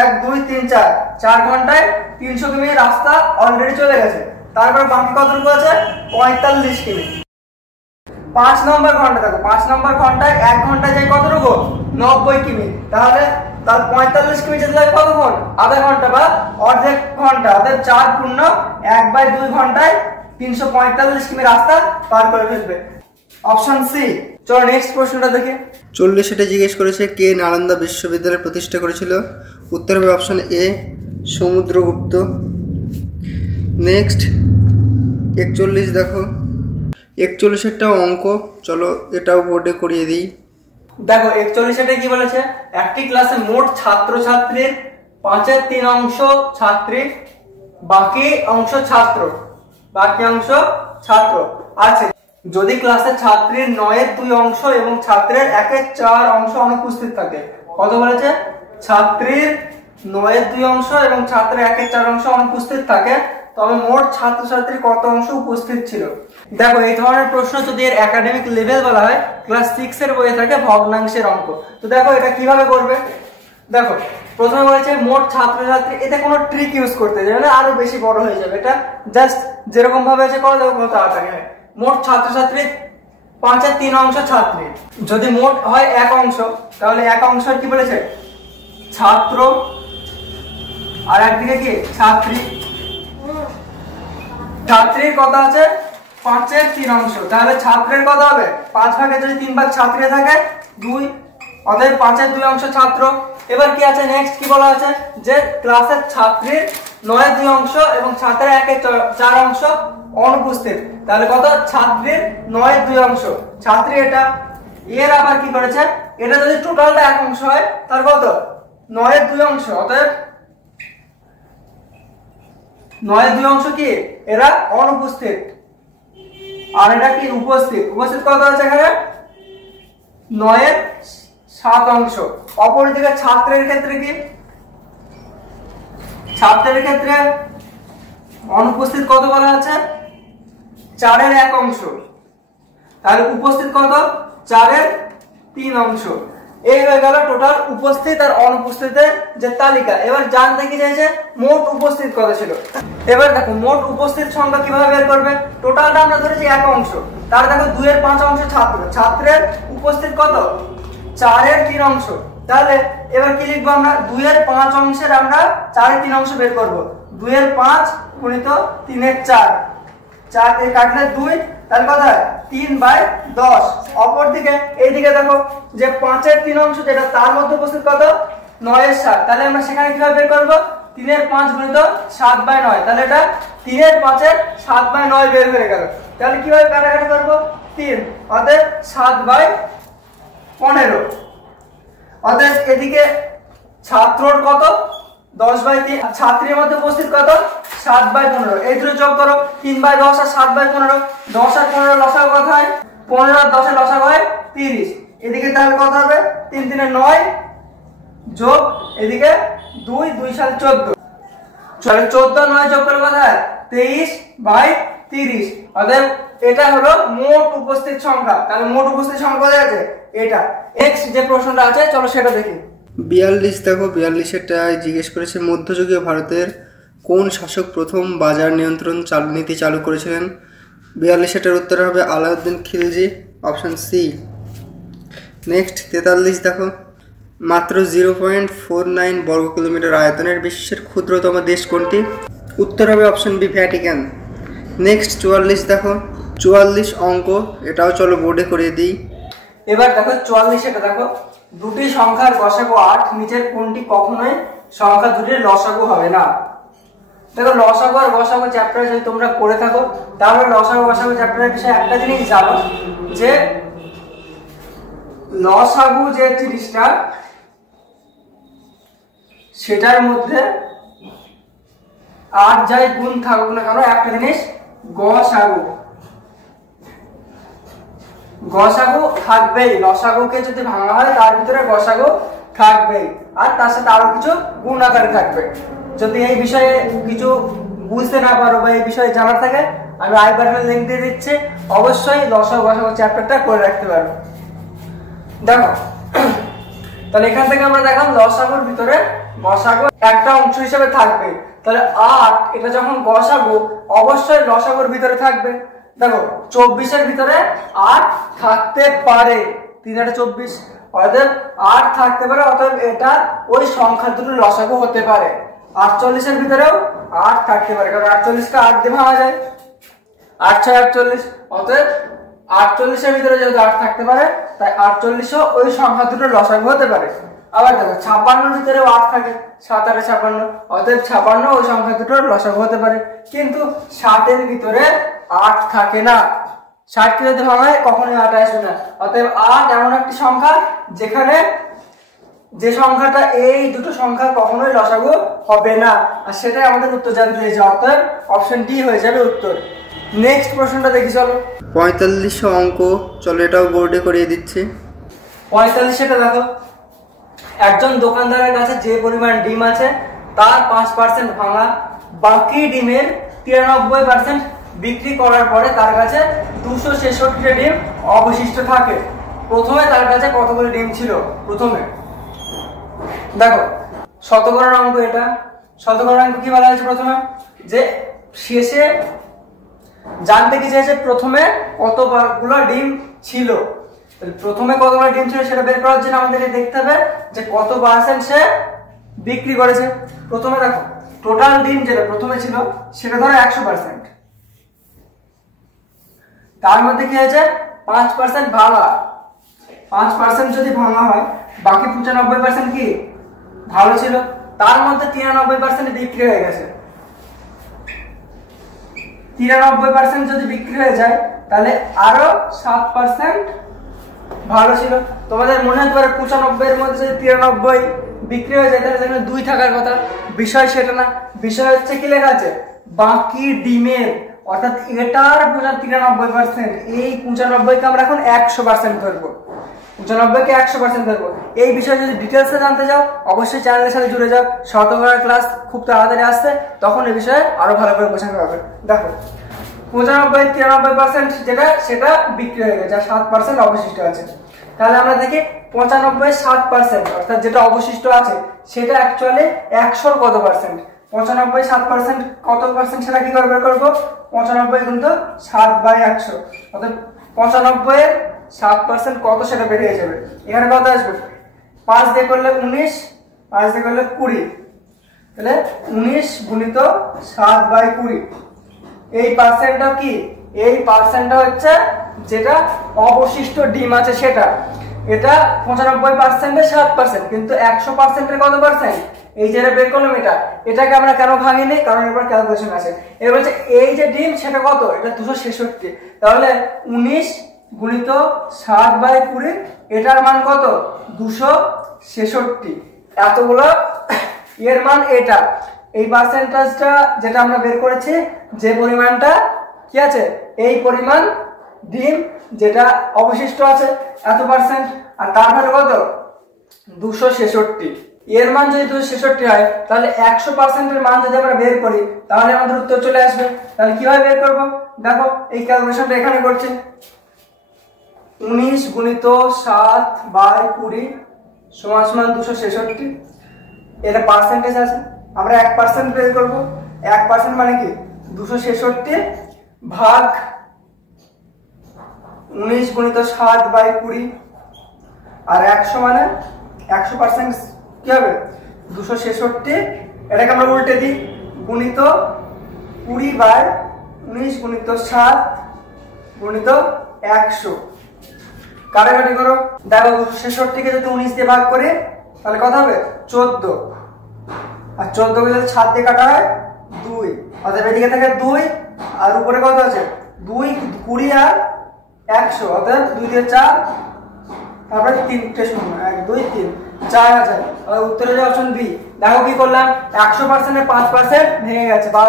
1 2 3 4, 4 ঘন্টায় 300 কিমি রাস্তা অলরেডি চলে গেছে। তারপর বাকি কতটুকু আছে? 45 কিমি। 5 নম্বর ঘন্টা দেখো, 5 নম্বর ঘন্টায় 1 ঘন্টায় যায় কতটুকু? 90 কিমি। তাহলে তার 45 কিমি যেতে লাগে কতক্ষণ? আধা ঘন্টা বা অর্ধেক ঘন্টা। অর্থাৎ 4 পূর্ণ 1/2 ঘন্টায় 345 কিমি রাস্তা পার করে ফেলবে, অপশন সি। চলো নেক্সট প্রশ্নটা দেখি। 40 এটা জিজ্ঞেস করেছে কে নালন্দা বিশ্ববিদ্যালয় প্রতিষ্ঠা করেছিল। উত্তর হবে অপশন এ সমুদ্রগুপ্ত। নেক্সট 41 দেখো, 41 একটা অঙ্ক, চলো এটাও বোর্ডে করিয়ে দিই। দেখো 41 এটা কি বলেছে, একটি ক্লাসে মোট ছাত্রছাত্রীর 5/3 অংশ ছাত্রী, বাকি অংশ ছাত্র আছে। যদি ক্লাসে ছাত্রীর 9/2 অংশ এবং ছাত্রের 1/4 অংশ অনুপস্থিত থাকে। কত বলেছে? ছাত্রীর 9/2 অংশ এবং ছাত্রের 1/4 অংশ অনুপস্থিত থাকে, তবে মোট ছাত্রছাত্রী কত অংশ উপস্থিত ছিল। দেখো এই ধরনের প্রশ্ন যদি এর একাডেমিক লেভেল বলা হয়, ক্লাস 6 এর বইয়ে থাকে ভগ্নাংশের অঙ্ক। তো দেখো এটা কিভাবে করবে। দেখো প্রথমে বলেছে মোট ছাত্রছাত্রী, এতে কোনো ট্রিক ইউজ করতে যাবে না, আরো বেশি বড় হয়ে যাবে। এটা জাস্ট যেরকম ভাবে আছে করে দেবো, কত তাড়াতাড়ি হয়। মোট ছাত্রছাত্রী 5/3 অংশ ছাত্রী, যদি মোট হয় 1 অংশ, তাহলে 1 অংশের কি বলেছে? ছাত্র, আর একদিকে কি ছাত্রী। ছাত্রীর কত আছে? 5/3 অংশ, তাহলে ছাত্রের কত হবে? 5 ভাগে যদি 3 ভাগ ছাত্রী থাকে 2, অতএব 5/2 অংশ ছাত্র। এবার কি আছে নেক্সট, কি বলা আছে যে ক্লাসের ছাত্রীর 9/2 অংশ এবং ছাত্রের 1/4 অংশ অনুপস্থিত। তাহলে কত? ছাত্রীর 9/2 অংশ, ছাত্রী এটা। এর আবার কি করেছে, এটা যদি টোটালটা 1 অংশ হয় তার কত? 9/2 অংশ, অতএব 9/2 অংশ কি এরা অনুপস্থিত, আর এটা কি উপস্থিত। উপস্থিত কত আছে এখানে? 9/7 অংশ। অপরদিকে ছাত্রের ক্ষেত্রে কি? ছাত্রের ক্ষেত্রে অনুপস্থিত কত বলা আছে? 4/1 অংশ, আর উপস্থিত কত? 4/3 অংশ। এই হয়ে গেল টোটাল উপস্থিত আর অনুপস্থিতের যে তালিকা। এবার জানতে কি চাইছে মোট উপস্থিত কত ছিল। এবার দেখো মোট উপস্থিত সংখ্যা কিভাবে বের করবে। টোটালটা আমরা ধরেছি 1 অংশ, তার দেখো 2/5 অংশ ছাত্র, ছাত্রের উপস্থিত কত? 4/3 অংশ। তাহলে এবার কি লিখবো আমরা? 2/5 অংশের আমরা 4/3 অংশ বের করব। 2/5 গুণিত 3/4, 4 দিয়ে কাটলে 2, তাহলে কত হয় 3/10। অপর দিকে এইদিকে দেখো যে 5-এর 3 অংশ যেটা তার মধ্যে উপস্থিত কত 9-এর 7, তাহলে আমরা সেখানে কিভাবে বের করব 3-এর 5 গুণিত 7/9, তাহলে এটা 3-এর 5-এর 7/9 বের হয়ে গেল। তাহলে কিভাবে কাটাকাটি করব 3 অতএব 7/15। অতএব এদিকে ছাত্রর কত 10/3, ছাত্রীর মধ্যে উপস্থিত কত 7/15, এই দুটো যোগ করো 3/10 আর 7/15, 10 আর 15 লসাগু কত হয় 15 আর 10 এর লসাগু হয় 30। এদিকে তাহলে কত হবে 3 3 9 যোগ এদিকে 2 2 7 14, চলো 14 9 যোগ করলে কত হয় 23/30। অতএব এটা হলো মোট উপস্থিত সংখ্যা। তাহলে মোট উপস্থিত সংখ্যা কত আছে এটা। নেক্সট যে প্রশ্নটা আছে চলো সেটা দেখি। 42 দেখো 42-এরটা জিজ্ঞেস করেছে মধ্যযুগীয় ভারতের কোন শাসক প্রথম বাজার নিয়ন্ত্রণ নীতি চালু করেছিলেন। 42-এরটার উত্তর হবে Alauddin Khilji, option C. Next 43 দেখো মাত্র 0.49 বর্গ কিলোমিটার আয়তনের বিশ্বের ক্ষুদ্রতম দেশ কোনটি। উত্তর হবে অপশন বি ভ্যাটিকান। নেক্সট 44 দেখো 44 অঙ্ক, এটাও চলো বোর্ডে করিয়ে দিই। এবার দেখো 44 এটা দেখো দুটি সংখ্যার গসাগু 8, নিচের কোনটি কখনোই সংখ্যা দুটির লসাগু হবে না। দেখো লসাগু আর গসাগু চ্যাপ্টার যদি তোমরা করে থাকো তাহলে লসাগু গসাগু চ্যাপ্টারের বিষয়ে একটা জিনিস জানো যে লসাগু যে জিনিসটা সেটার মধ্যে 8 যাই গুণ থাকুক না কেন একটা জিনিস গসাগু থাকবেই। লসাগুকে যদি ভাঙা হয় তার ভিতরে গসাগু থাকবেই, আর তার সাথে আরো কিছু গুণ আকারে থাকবে। যদি এই বিষয়ে কিছু বুঝতে না পারো বা এই বিষয়ে জানা থাকে আমি আই বাটনে লিংক দিয়ে দিচ্ছি, অবশ্যই লসাগু গসাগু চ্যাপ্টারটা করে রাখতে পারো। দেখো তাহলে এখান থেকে আমরা দেখলাম লসাগুর ভিতরে গসাগু একটা অংশ হিসেবে থাকবে। তাহলে 8 এটা যখন গসাগু অবশ্যই লসাগুর ভিতরে থাকবে। দেখো 24-এর ভিতরে 8 থাকতে পারে, 3 8 24, অতএব 8 থাকতে পারে, অতএব এটা ওই সংখ্যা দুটোর লসাগু হতে পারে। 48-এর ভিতরেও 8 থাকতে পারে, কারণ 48কে 8 দিয়ে ভাঙা যায়, 8 6 48, অতএব 48-এর ভিতরে যেহেতু 8 থাকতে পারে তাই 48ও ওই সংখ্যা দুটোর লসাগু হতে পারে। আবার দেখো 56-এর ভিতরেও 8 থাকে, 7 8 56, অতএব 56 ওই সংখ্যা দুটোর লসাগু হতে পারে। কিন্তু 60-এর ভিতরে 8 থাকে না, 60 কে যদি ভাঙা হয় কখনোই 8 আসবে না। অতএব 8 এমন একটি সংখ্যা যেখানে যে সংখ্যাটা এই দুটো সংখ্যা কখনোই লসাগু হবে না, আর সেটাই আমাদের উত্তর জানতে দিয়েছে, অতএব অপশন ডি হয়ে যাবে উত্তর। নেক্সট প্রশ্নটা দেখি চলো। 45 অঙ্ক, চলো এটাও বোর্ডে করিয়ে দিচ্ছি। 45-এটা দেখো একজন দোকানদারের কাছে যে পরিমাণ ডিম আছে তার 5% ভাঙা, বাকি ডিমের 93% বিক্রি করার পরে তার কাছে 266টা ডিম অবশিষ্ট থাকে। প্রথমে তার কাছে কতগুলো ডিম ছিল প্রথমে। দেখো শতকরার অঙ্ক, এটা শতকরার অঙ্ক কি বলা হয়েছে প্রথমে যে শেষে জানতে কি চাইছে প্রথমে কতগুলো ডিম ছিল। প্রথমে কতগুলো ডিম ছিল সেটা বের করার জন্য আমাদেরকে দেখতে হবে যে কত পার্সেন্ট সে বিক্রি করেছে। প্রথমে দেখো টোটাল ডিম যেটা প্রথমে ছিল সেটা ধরো 100%, তার মধ্যে কি হয়েছে 5% ভাঙা। 5% যদি ভাঙা হয় বাকি 95% কি ভালো ছিল, তার মধ্যে 93% বিক্রি হয়ে গেছে। 93% যদি বিক্রি হয়ে যায় তাহলে আরো 7% ভালো ছিল। তোমাদের মনে হতে পারে 95-এর মধ্যে যদি 93 বিক্রি হয়ে যায় তাহলে সেখানে 2 থাকার কথা, বিষয় সেটা না। বিষয় হচ্ছে কি লেখা আছে বাকি ডিমের, অর্থাৎ এটার 93%, এই 95কে আমরা এখন 100% ধরবো, 95কে 100% ধরবো। এই বিষয়ে যদি ডিটেলসে জানতে চাও অবশ্যই চ্যানেলের সাথে জুড়ে যাও, শতকরা ক্লাস খুব তাড়াতাড়ি আসছে, তখন এই বিষয়ে আরো ভালো করে বোঝানো হবে। দেখো 95 93% যেটা সেটা বিক্রি হয়ে গেছে, আর 7% অবশিষ্ট আছে। তাহলে আমরা দেখি 95 7%, অর্থাৎ যেটা অবশিষ্ট আছে সেটা অ্যাকচুয়ালি 100-র কত পার্সেন্ট। 95 7% কত পার্সেন্ট সেটা কি করে বের করবো, 95 কিন্তু 7/100, অর্থাৎ 95-এর 7% কত সেটা বেরিয়ে যাবে। এখানে কত আসবে 5 দিয়ে করলে 19, 5 দিয়ে করলে 20, তাহলে 19 গুণিত 7/20, এই পার্সেন্টটা কি, এই পার্সেন্টটা হচ্ছে যেটা অবশিষ্ট ডিম আছে সেটা। এটা 95%-এ 7%, কিন্তু 100%-এর কত পার্সেন্ট, এই যে বের করলাম এটাকে আমরা কেন ভাঙিনি, কারণ এবার ক্যালকুলেশন আছে। এবার হচ্ছে এই যে ডিম সেটা কত, এটা 266, তাহলে 19 গুণিত 7/20, এটার মান কত 266, এতগুলো এর মান এটা। এই পার্সেন্টেজটা যেটা আমরা বের করেছি, যে পরিমাণটা কি আছে, এই পরিমাণ ডিম যেটা অবশিষ্ট আছে এত পার্সেন্ট, আর তারপরে কত 266, এর মান যদি 266 হয় তাহলে 100%-এর মান যদি আমরা বের করি তাহলে আমাদের উত্তর চলে আসবে। তাহলে কিভাবে বের করব, দেখো এই ক্যালকুলেশনটা এখানে করছি। 19 গুণিত 7/20 সমান 266, এটা পার্সেন্টেজ আছে, আমরা 1% বের করব। 1% মানে কি 266 ভাগ 19 গুণিত 7/20, আর 100 মানে 100% কি হবে 266, এটাকে আমরা উল্টে দিই, গুণিত 20/19 গুণিত 7 গুণিত 100, কাটাকাটি করো। দেখো 266-কে যদি 19 দিয়ে ভাগ করে তাহলে কত হবে 14, আর 14-কে যদি 7 দিয়ে কাটা হয় 2, অর্থাৎ এদিকে থাকে 2 আর উপরে কত আছে 2, 20 আর 100, অর্থাৎ 2 দিয়ে 4, তারপরে 3টে শূন্য, 1 2 3 4000। উত্তরে যে অপশন বি। দেখো কি করলাম, 100%-এ 5% ভেঙে গেছে, বা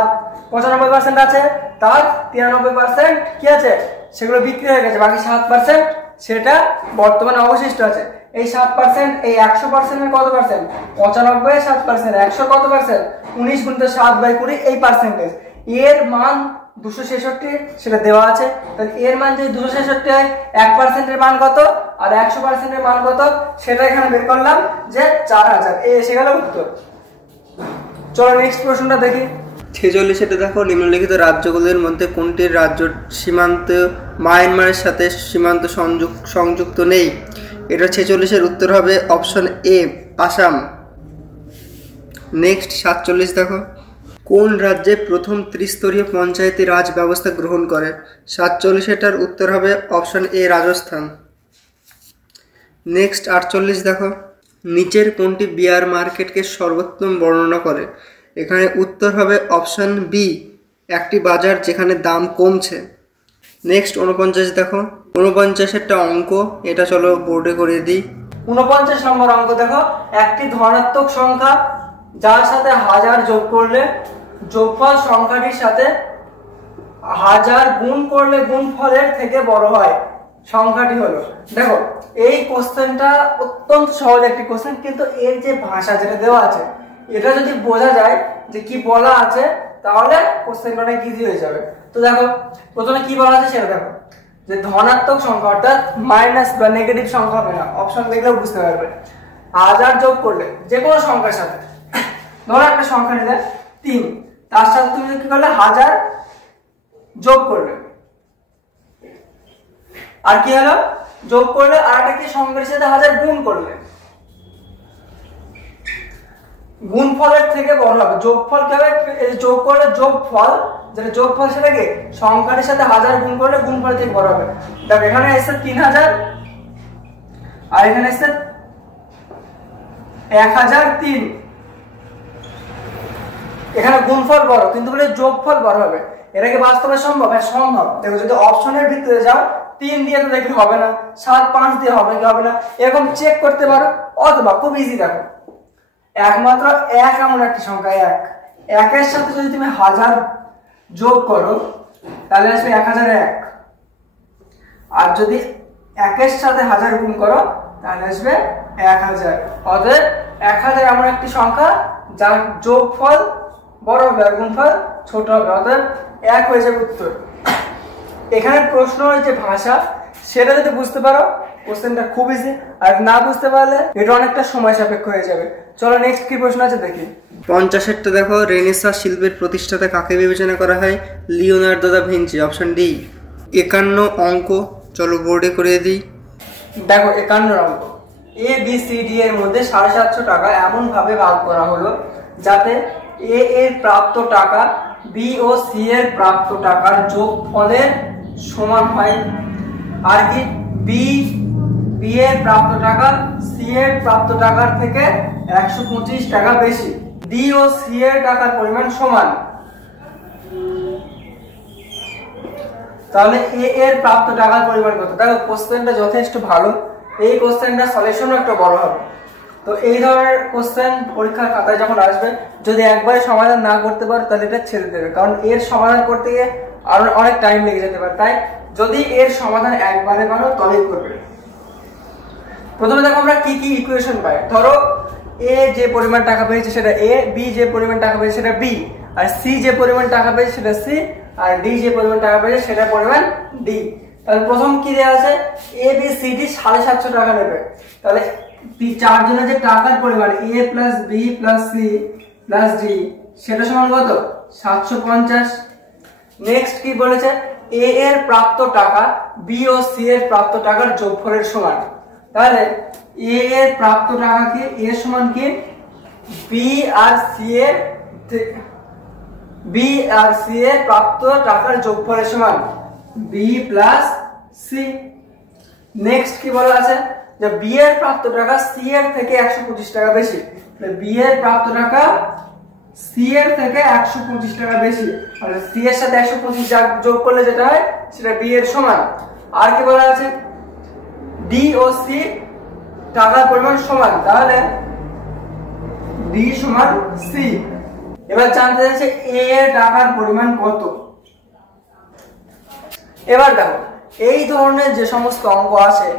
95% আছে, তার 93% কি আছে সেগুলো বিক্রি হয়ে গেছে, বাকি 7% সেটা বর্তমানে অবশিষ্ট আছে। এই 7%, এই 100%-এর কত পার্সেন্ট, 95 7%, 100 কত পার্সেন্ট, 19 গুণিত 7/20, এই পার্সেন্টেজ। এর মান 266 সেটা দেওয়া আছে, তাহলে এর মান যদি 266 হয় 1%-এর মান কত আর 100%-এর মান কত সেটা এখানে বের করলাম যে 4000, এই এসে গেল উত্তর। চলো নেক্সট প্রশ্নটা দেখি। 46-এটা দেখো, নিম্নলিখিত রাজ্যগুলির মধ্যে কোনটির রাজ্য সীমান্ত মায়ানমারের সাথে সীমান্ত সংযুক্ত নেই। এটা 46-এর উত্তর হবে অপশন এ আসাম। নেক্সট 47 দেখো, কোন রাজ্যে প্রথম ত্রিস্তরীয় পঞ্চায়েতি রাজ ব্যবস্থা গ্রহণ করে। 47-এটার উত্তর হবে অপশন এ রাজস্থান। নেক্সট 48 দেখো, নিচের কোনটি বিয়ার মার্কেটকে সর্বোত্তম বর্ণনা করে। এখানে উত্তর হবে অপশন বি একটি বাজার যেখানে দাম কমছে। নেক্সট 49 দেখো, 49-এরটা অঙ্ক, এটা চলো বোর্ডে করে দিই। 49 নম্বর অঙ্ক দেখো, একটি ধনাত্মক সংখ্যা যার সাথে 1000 যোগ করলে যোগফল সংখ্যাটির সাথে 1000 গুণ করলে গুণফলের থেকে বড় হয়, সংখ্যাটি হলো। দেখো এই কোশ্চেনটা অত্যন্ত সহজ একটি কোশ্চেন, কিন্তু এর যে ভাষা যেটা দেওয়া আছে এটা যদি বোঝা যায় যে কি বলা আছে তাহলে কোশ্চেনটা অনেক ইজি হয়ে যাবে। তো দেখো প্রথমে কি বলা আছে সেটা দেখো, যে ধনাত্মক সংখ্যা অর্থাৎ মাইনাস বা নেগেটিভ সংখ্যা হবে না, অপশন দেখলেও বুঝতে পারবে। 1000 যোগ করলে যে কোনো সংখ্যার সাথে, ধরো একটা সংখ্যা নিলে 3, তার সাথে তুমি কি করলে 1000 যোগ করলে, আর কি হলো যোগ করলে, আর একটা কি সংখ্যার সাথে 1000 গুণ করলে, গুণফলের থেকে বড় হবে। যোগফল কি হবে, যোগ করলে যোগফল, যেটা যোগফল সেটা কি সংখ্যাটির সাথে 1000 গুণ করলে গুণফল থেকে বড় হবে। দেখো এখানে এসে 3000 আর এখানে এসে 1003, এখানে গুণফল বড় কিন্তু বলে যোগফল বড় হবে। এটা কি বাস্তবে সম্ভব? হ্যাঁ সম্ভব। দেখো যদি অপশনের ভিতরে যাও 3 দিয়ে তো দেখলে হবে না, 7 5 দিয়ে হবে কি হবে না, এরকম চেক করতে পারো। অথবা খুব ইজি, দেখো একমাত্র 1 এমন একটি সংখ্যা, 1 এর সাথে যদি তুমি 1000 যোগ করো তাহলে আসবে 1001, আর যদি 1 এর সাথে 1000 গুণ করো তাহলে আসবে 1000। অতএব 1000 এমন একটি সংখ্যা যার যোগফল বড় হবে আর গুণফল ছোট হবে, অতএব 1 হয়ে যাবে উত্তর। এখানে প্রশ্নের যে ভাষা সেটা যদি বুঝতে পারো কোশ্চেনটা খুব ইজি, আর না বুঝতে পারলে এটা অনেকটা সময় সাপেক্ষ হয়ে যাবে। চলো নেক্সট কি প্রশ্ন আছে দেখি। 50-এরটা দেখো, রেনেসাঁ শিল্পের প্রতিষ্ঠাতা কাকে বিবেচনা করা হয়। Leonardo da Vinci, option D. 51 অঙ্ক, চলো বোর্ডে করে দিই। দেখো 51 অঙ্ক, এ বি সি ডি এর মধ্যে 750 টাকা এমন ভাবে ভাগ করা হলো যাতে এ এর প্রাপ্ত টাকা বি ও সি এর প্রাপ্ত টাকার যোগফলের সমান হয়। আর কি বি এর প্রাপ্ত টাকা সি এর প্রাপ্ত টাকার থেকে 125 টাকা বেশি। ডি ও সি এর টাকার পরিমাণ সমান, তাহলে এ এর প্রাপ্ত টাকার পরিমাণ কত? দেখো কোশ্চেনটা যথেষ্ট ভালো, এই কোশ্চেনটা সলিউশনও একটু বড় হবে। তো এই ধরনের কোশ্চেন পরীক্ষার খাতায় যখন আসবে, যদি একবারে সমাধান না করতে পারো তাহলে এটা ছেড়ে দেবে, কারণ এর সমাধান করতে গিয়ে আরো অনেক টাইম লেগে যেতে পারে। তাই যদি এর সমাধান একবারে পারো তবেই করবে। প্রথমে দেখো আমরা কি কি ইকুয়েশন পাই। ধরো এ যে পরিমাণ টাকা পেয়েছে সেটা এ, বি যে পরিমাণ টাকা পেয়েছে সেটা বি, আর সি যে পরিমাণ টাকা পেয়েছে সেটা সি, আর ডি যে পরিমাণ টাকা পেয়েছে সেটা পরিমাণ ডি। তাহলে প্রথম কি দেওয়া আছে, এ বি সি ডি 750 টাকা নেবে। তাহলে চারজনের যে টাকার পরিমাণ A plus B plus C plus D সেটা সমান কত? 750। নেক্সট কি বলেছে, এ এর প্রাপ্ত টাকা বি ও সি এর প্রাপ্ত টাকার যোগফলের সমান। তাহলে এ এর প্রাপ্ত টাকা কি, এ সমান কি বি আর সি এর প্রাপ্ত টাকার যোগফলের সমান বি প্লাস সি। নেক্সট কি বলা আছে, যে বি এর প্রাপ্ত টাকা সি এর থেকে 125 টাকা বেশি। বি এর প্রাপ্ত টাকা সি এর থেকে 125 টাকা বেশি, আর সি এর সাথে 125 যোগ করলে যেটা হয় সেটা বি এর সমান। আর কি বলা আছে, ডি ও সি টাকার পরিমাণ সমান, তাহলে ডি সমান সি। এবার জানতে চাইছে এ এর টাকার পরিমাণ কত। এবার দেখো এই ধরনের যে সমস্ত অঙ্ক আছে,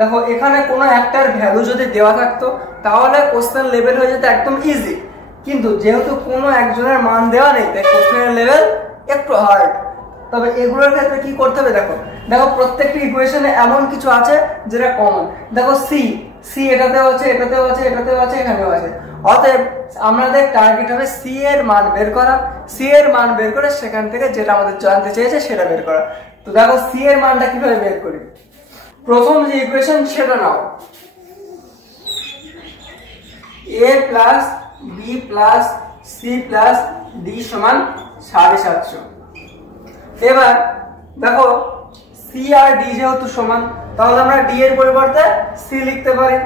দেখো এখানে কোনো একটার ভ্যালু যদি দেওয়া থাকতো তাহলে কোশ্চেন লেভেল হয়ে যেত একদম ইজি, কিন্তু যেহেতু কোনো একজনের মান দেওয়া নেই তাই কোশ্চেনের লেভেল একটু হার্ড। তবে এগুলোর ক্ষেত্রে কি করতে হবে, দেখো প্রত্যেকটি ইকুয়েশনে এমন কিছু আছে যেটা কমন। দেখো সি এটাতেও আছে, এটাতেও আছে, এটাতেও আছে, এখানেও আছে। অতএব আমাদের টার্গেট হবে সি এর মান বের করা, সি এর মান বের করে সেখান থেকে যেটা আমাদের জানতে চেয়েছে সেটা বের করা। তো দেখো সি এর মানটা কিভাবে বের করি। প্রথম যে ইকুয়েশন সেটা নাও, A plus B plus C plus D সমান 750। এবার দেখো সি আর ডি যেহেতু সমান, তাহলে আমরা ডি এর পরিবর্তে সি লিখতে পারি।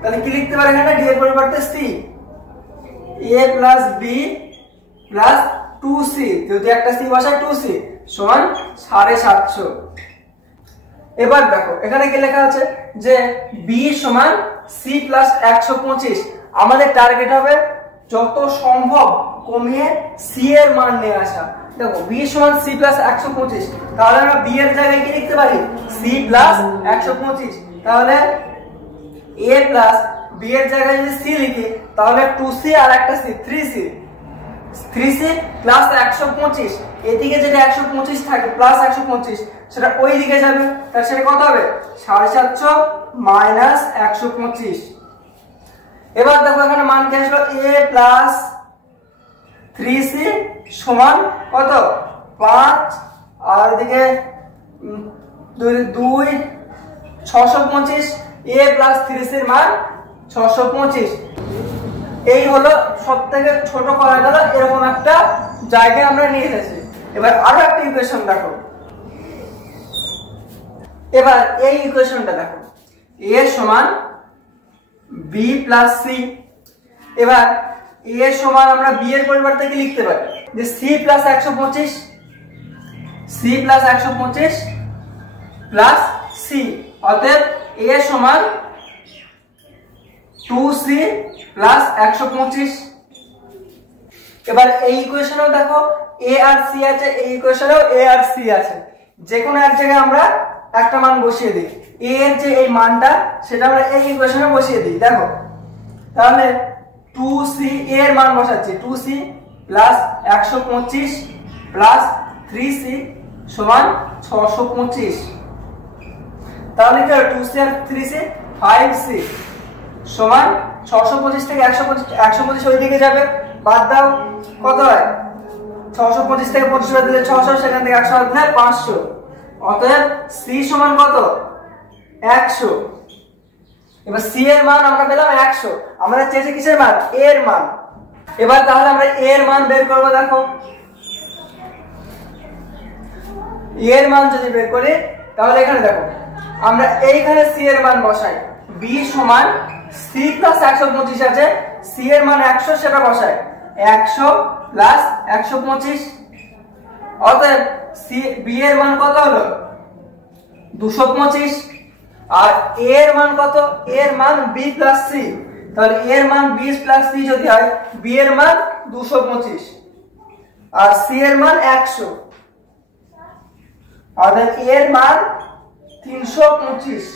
তাহলে কি লিখতে পারি এখানে, ডি এর পরিবর্তে সি, এ প্লাস বি প্লাস 2c, যদি একটা সি বসাই 2c সমান 750। এবার দেখো এখানে কি লেখা আছে, যে বি সমান সি প্লাস 125। আমাদের টার্গেট হবে যত সম্ভব কমিয়ে সি এর মান নিয়ে আসা। দেখো বি সমান সি প্লাস 125, তাহলে আমরা বি এর জায়গায় কি লিখতে পারি, সি প্লাস 125। তাহলে এ প্লাস বি এর জায়গায় যদি সি লিখি তাহলে 2c আর একটা সি 3c প্লাস 125। এদিকে যেটা 125 থাকে প্লাস 125 সেটা ওই দিকে যাবে, তাহলে সেটা কত হবে 750 মাইনাস 125। এবার দেখো এখানে মান কি আসলো, এ প্লাস 3c সমান কত 5, আর এদিকে 2 625। এ প্লাস 3c এর মান 625। এই হলো সব থেকে ছোট করা গেল, এরকম একটা জায়গায় আমরা নিয়ে এসেছি। এবার আরো একটা ইকুয়েশন দেখো, এবার এই ইকুয়েশনটা দেখো, এ সমান বি প্লাস সি। এবার এ সমান আমরা বি এর পরিবর্তে কি লিখতে পারি, যে সি প্লাস 125 প্লাস সি। অতএব এ সমান 2c প্লাস 125। এবার এই ইকুয়েশনেও দেখো এ আর সি আছে, এই ইকুয়েশনেও এ আর সি আছে। যে কোনো এক জায়গায় আমরা একটা মান বসিয়ে দিই, এ এর যে এই মানটা সেটা আমরা এই ইকুয়েশনে বসিয়ে দিই। দেখো তাহলে 2c এর মান বসাচ্ছি, 2c প্লাস 125 প্লাস 3c সমান 625। তাহলে কি হবে, 2c আর 3c 5c সমান 625 থেকে 125 ওই দিকে যাবে, বাদ দাও কত হয়, 625 থেকে 25 বাদ দিলে 600, সেখান থেকে 100 বাদ দিলে 500। অতএব সি সমান কত 100। এবার সি এর মান আমরা পেলাম 100, আমাদের চেয়েছে কিসের মান, এ এর মান। এবার তাহলে আমরা এ এর মান বের করব। দেখো এর মান যদি বের করি তাহলে এখানে দেখো আমরা এইখানে সি এর মান বসাই, বি সমান সি প্লাস 125 আছে, সি এর মান 100 সেটা বসাই, 100 প্লাস 125, অতএব সি বি এর মান কত হলো 225, আর এ এর মান কত, এর মান বি প্লাস সি, তাহলে এর মান বি প্লাস সি যদি হয় বি এর মান 225 আর সি এর মান 100, অতএব এর মান 325।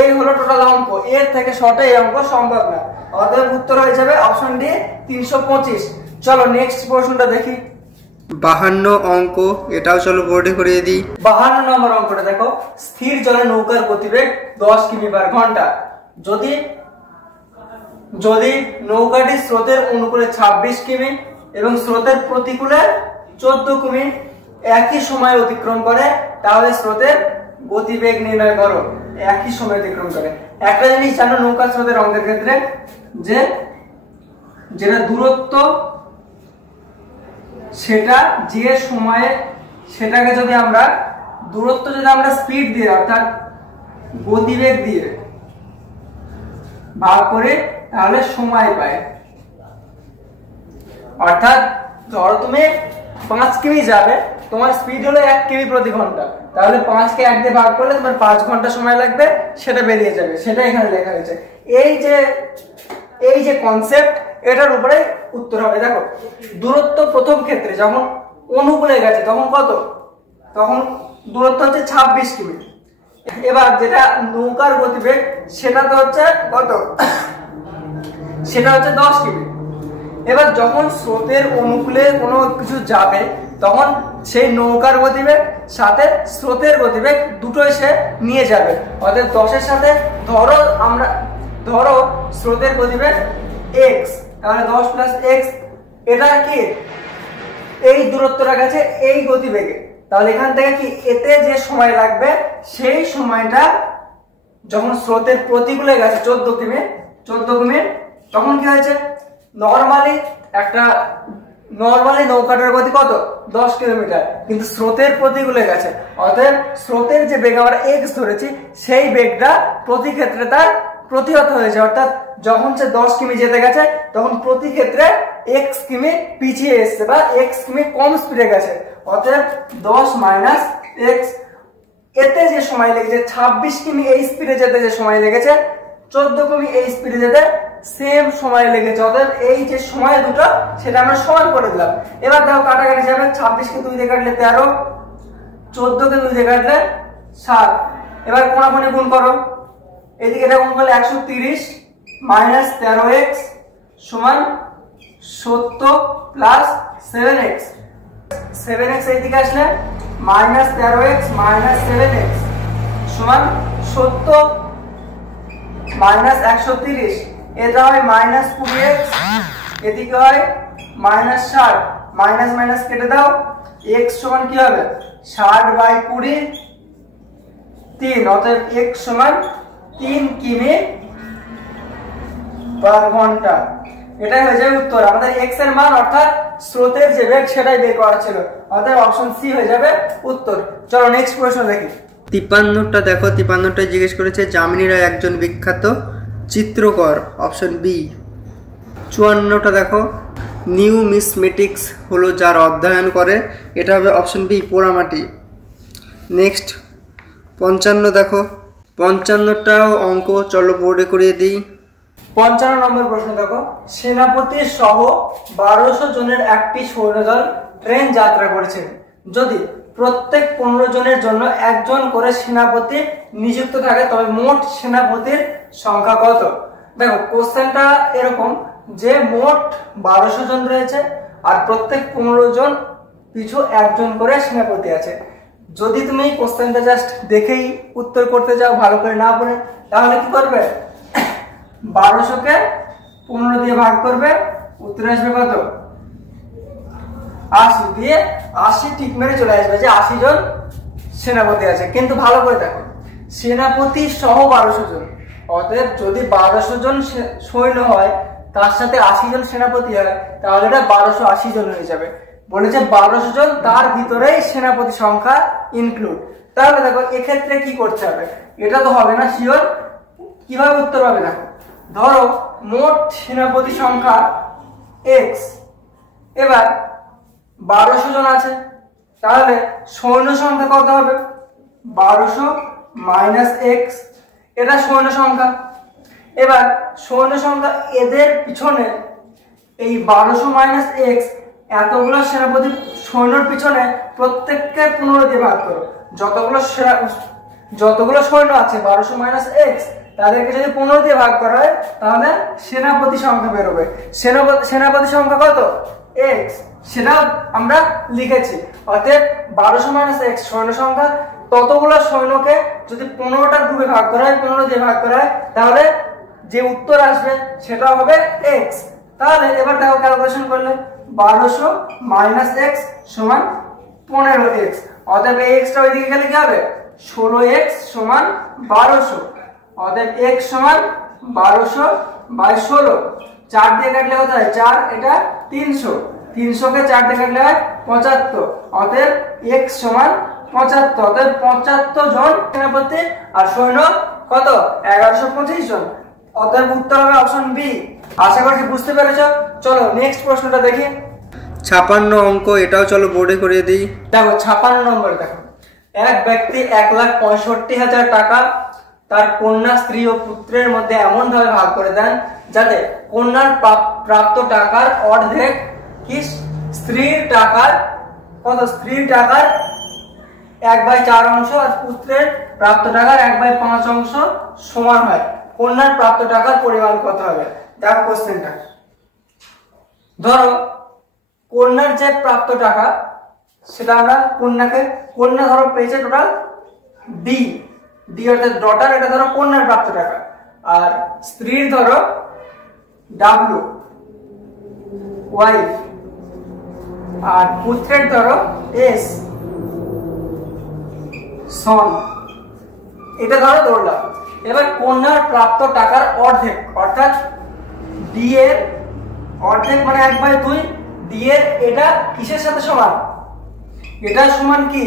এই হলো টোটাল অঙ্ক, এর থেকে শর্টে এই অঙ্ক সম্ভব না, অতএব উত্তর হয়ে যাবে অপশন ডি 325। চলো নেক্সট প্রশ্নটা দেখি। 52 অঙ্ক, এটাও চলো বোর্ডে করিয়ে দিই। 52 নম্বর অঙ্কটা দেখো, স্থির জলে নৌকার গতিবেগ 10 কিমি/ঘন্টা। যদি নৌকাটি স্রোতের অনুকূলে 26 কিমি এবং স্রোতের প্রতিকূলে 14 কিমি একই সময় অতিক্রম করে, তাহলে স্রোতের গতিবেগ নির্ণয় করো। একই সময় অতিক্রম করে, একটা জিনিস জানো নৌকা স্রোতের অঙ্কের ক্ষেত্রে, যে যেটা দূরত্ব সেটা যে সময়ে সেটাকে যদি আমরা দূরত্ব যদি আমরা স্পিড দিয়ে অর্থাৎ গতিবেগ দিয়ে ভাগ করে তাহলে সময় পাই। অর্থাৎ ধরো তুমি 5 কিমি যাবে, তোমার স্পিড হলো 1 কিমি প্রতি ঘন্টা, তাহলে 5 কে 1 দিয়ে ভাগ করলে তোমার 5 ঘন্টা সময় লাগবে, সেটা বেরিয়ে যাবে, সেটা এখানে লেখা হয়েছে। এই যে কনসেপ্ট, এটার উপরে উত্তর হবে। দেখো দূরত্ব প্রথম ক্ষেত্রে যখন অনুকূলে গেছে তখন কত, তখন দূরত্ব হচ্ছে 26 কিমি। এবার যেটা নৌকার গতিবেগ সেটা তো হচ্ছে কত, সেটা হচ্ছে 10 কিমি। এবার যখন স্রোতের অনুকূলে কোনো কিছু যাবে তখন সেই নৌকার গতিবেগ সাথে স্রোতের গতিবেগ দুটোই সে নিয়ে যাবে, অর্থাৎ 10 এর সাথে ধরো স্রোতের গতিবেগ x, তাহলে 10 প্লাস x, এটা কি এই দূরত্বটা গেছে এই গতিবেগে, তাহলে এখান থেকে কি এতে যে সময় লাগবে সেই সময়টা যখন স্রোতের প্রতিকূলে গেছে 14 কিমি, তখন কি হয়েছে, নরমালি নৌকাটার গতি কত 10 কিলোমিটার, কিন্তু স্রোতের প্রতিকূলে গেছে, অতএব স্রোতের যে বেগ আমরা x ধরেছি সেই বেগটা প্রতি ক্ষেত্রে তার প্রতিহত হয়েছে, অর্থাৎ যখন সে 10 কিমি যেতে গেছে তখন প্রতি ক্ষেত্রে x কিমি পিছিয়ে এসছে বা x কিমি কম স্পিডে গেছে, অতএব 10 মাইনাস x। এতে যে সময় লেগেছে 26 কিমি এই স্পিডে যেতে যে সময় লেগেছে 14 কিমি এই স্পিডে যেতে সেম সময় লেগেছে, অতএব এই যে সময় দুটো সেটা আমরা সমান করে দিলাম। এবার দেখো কাটাকাটি যাবে, 26 কে 2 দিয়ে কাটলে 13, 14 কে 2 দিয়ে কাটলে 7, এবার কোণাকুণি গুণ করো, এদিকে এটা গুণ করলে 130 মাইনাস 13x সমান 70 প্লাস 7x, 7x এইদিকে আসলে মাইনাস 13x মাইনাস 7x সমান 70 মাইনাস 130, এটা হয় মাইনাস 20x, এদিকে হয় মাইনাস 60, মাইনাস মাইনাস কেটে দাও, x সমান কি হবে 60/20 3, অতএব x সমান 3 কিমি/ঘন্টা। এটাই হয়ে যাবে উত্তর। আমাদের x এর মান অর্থাৎ স্রোতের যে বেগ সেটাই বের করা ছিল, অতএব অপশন সি হয়ে যাবে উত্তর। চলো নেক্সট প্রশ্ন দেখি। 53টা দেখো, 53টায় জিজ্ঞেস করেছে যামিনী রায় একজন বিখ্যাত চিত্রকর, অপশন বি। 54টা দেখো, নিউমিসমেটিক্স হলো যার অধ্যয়ন করে, এটা হবে অপশন বি পোড়ামাটি। নেক্সট 55 দেখো, 55টাও অঙ্ক, চলো বোর্ডে করিয়ে দিই। 55 নম্বর প্রশ্ন দেখো, সেনাপতি সহ 1200 জনের একটি সৈন্যদল ট্রেন যাত্রা করেছেন, যদি প্রত্যেক 15 জনের জন্য একজন করে সেনাপতি নিযুক্ত থাকে তবে মোট সেনাপতির সংখ্যা কত। দেখো কোশ্চেনটা এরকম যে মোট 1200 জন রয়েছে আর প্রত্যেক 15 জন পিছু একজন করে সেনাপতি আছে। যদি তুমি কোশ্চেনটা জাস্ট দেখেই উত্তর করতে যাও ভালো করে না পড়ে, তাহলে কি করবে, 1200 কে 15 দিয়ে ভাগ করবে, উত্তর আসবে কত 80, দিয়ে 80 টিক মেরে চলে আসবে যে 80 জন সেনাপতি আছে। কিন্তু ভালো করে দেখো, সেনাপতি সহ 1200 জন, অতএব যদি 1200 জন সৈন্য হয় তার সাথে 80 জন সেনাপতি হয় তাহলে এটা 1280 জন হয়ে যাবে। বলেছে 1200 জন, তার ভিতরেই সেনাপতি সংখ্যা ইনক্লুড। তাহলে দেখো এক্ষেত্রে কি করতে হবে, এটা তো হবে না শিওর, কিভাবে উত্তর পাবে দেখো। ধরো মোট সেনাপতি সংখ্যা x, এবার 1200 জন আছে, তাহলে সৈন্য সংখ্যা কত হবে, 1200 মাইনাস x, এটা সৈন্য সংখ্যা। এবার সৈন্য সংখ্যা এদের পিছনে এই 1200 মাইনাস x এতগুলো সেনাপতি সৈন্যর পিছনে প্রত্যেককে 15 দিয়ে ভাগ করো। যতগুলো সৈন্য আছে 1200 মাইনাস x তাদেরকে যদি 15 দিয়ে ভাগ করা হয় তাহলে সেনাপতি সংখ্যা বেরোবে। সেনাপতি সংখ্যা কত, x, সেটা আমরা লিখেছি। অতএব 1200 মাইনাস x সৈন্য সংখ্যা, ততগুলো সৈন্যকে যদি 15টা গ্রুপে ভাগ করা হয়, 15 দিয়ে ভাগ করা হয়, তাহলে যে উত্তর আসবে সেটা হবে x। তাহলে এবার দেখো ক্যালকুলেশন করলে 1200 মাইনাস x সমান 15x, অতএব এই x টা ওইদিকে গেলে কি হবে, 16x সমান 1200, অতএব x সমান 1200 বাই 16, 4 দিয়ে কাটলে কত হয় 4, এটা 300, 300 কে 4 দিয়ে কাটলে হয় 75, অতএব x সমান 75, অতএব 75 জন সেনাপতি আর সৈন্য কত 1125 জন, অতএব উত্তর হবে অপশন বি। আশা করছি বুঝতে পেরেছো। চলো নেক্সট প্রশ্নটা দেখি। 56 অঙ্ক, এটাও চলো বোর্ডে করিয়ে দিই। দেখো 56 নম্বর, দেখো এক ব্যক্তি 1,65,000 টাকা তার কন্যা, স্ত্রী ও পুত্রের মধ্যে এমন ভাবে ভাগ করে দেন যাতে কন্যার প্রাপ্ত টাকার অর্ধেক কি স্ত্রীর টাকার কত, স্ত্রীর টাকার 1/4 অংশ আর পুত্রের প্রাপ্ত টাকার 1/5 অংশ সমান হয়। কন্যার প্রাপ্ত টাকার পরিমাণ কত হবে? দেখো কোশ্চেনটা, ধরো কন্যার যে প্রাপ্ত টাকা সেটা আমরা কন্যা ধরো পেয়েছে টোটাল ডি অর্থাৎ ডটার, এটা ধরো কন্যার প্রাপ্ত টাকা, আর স্ত্রীর ধরো ডাব্লিউ ওয়াইফ, আর পুত্রের ধরো এস সন, এটা ধরো ধরলাম। এবার কন্যার প্রাপ্ত টাকার অর্ধেক অর্থাৎ ডি এর অর্ধেক মানে 1/2, ডি এর এটা কিসের সাথে সমান, এটা সমান কি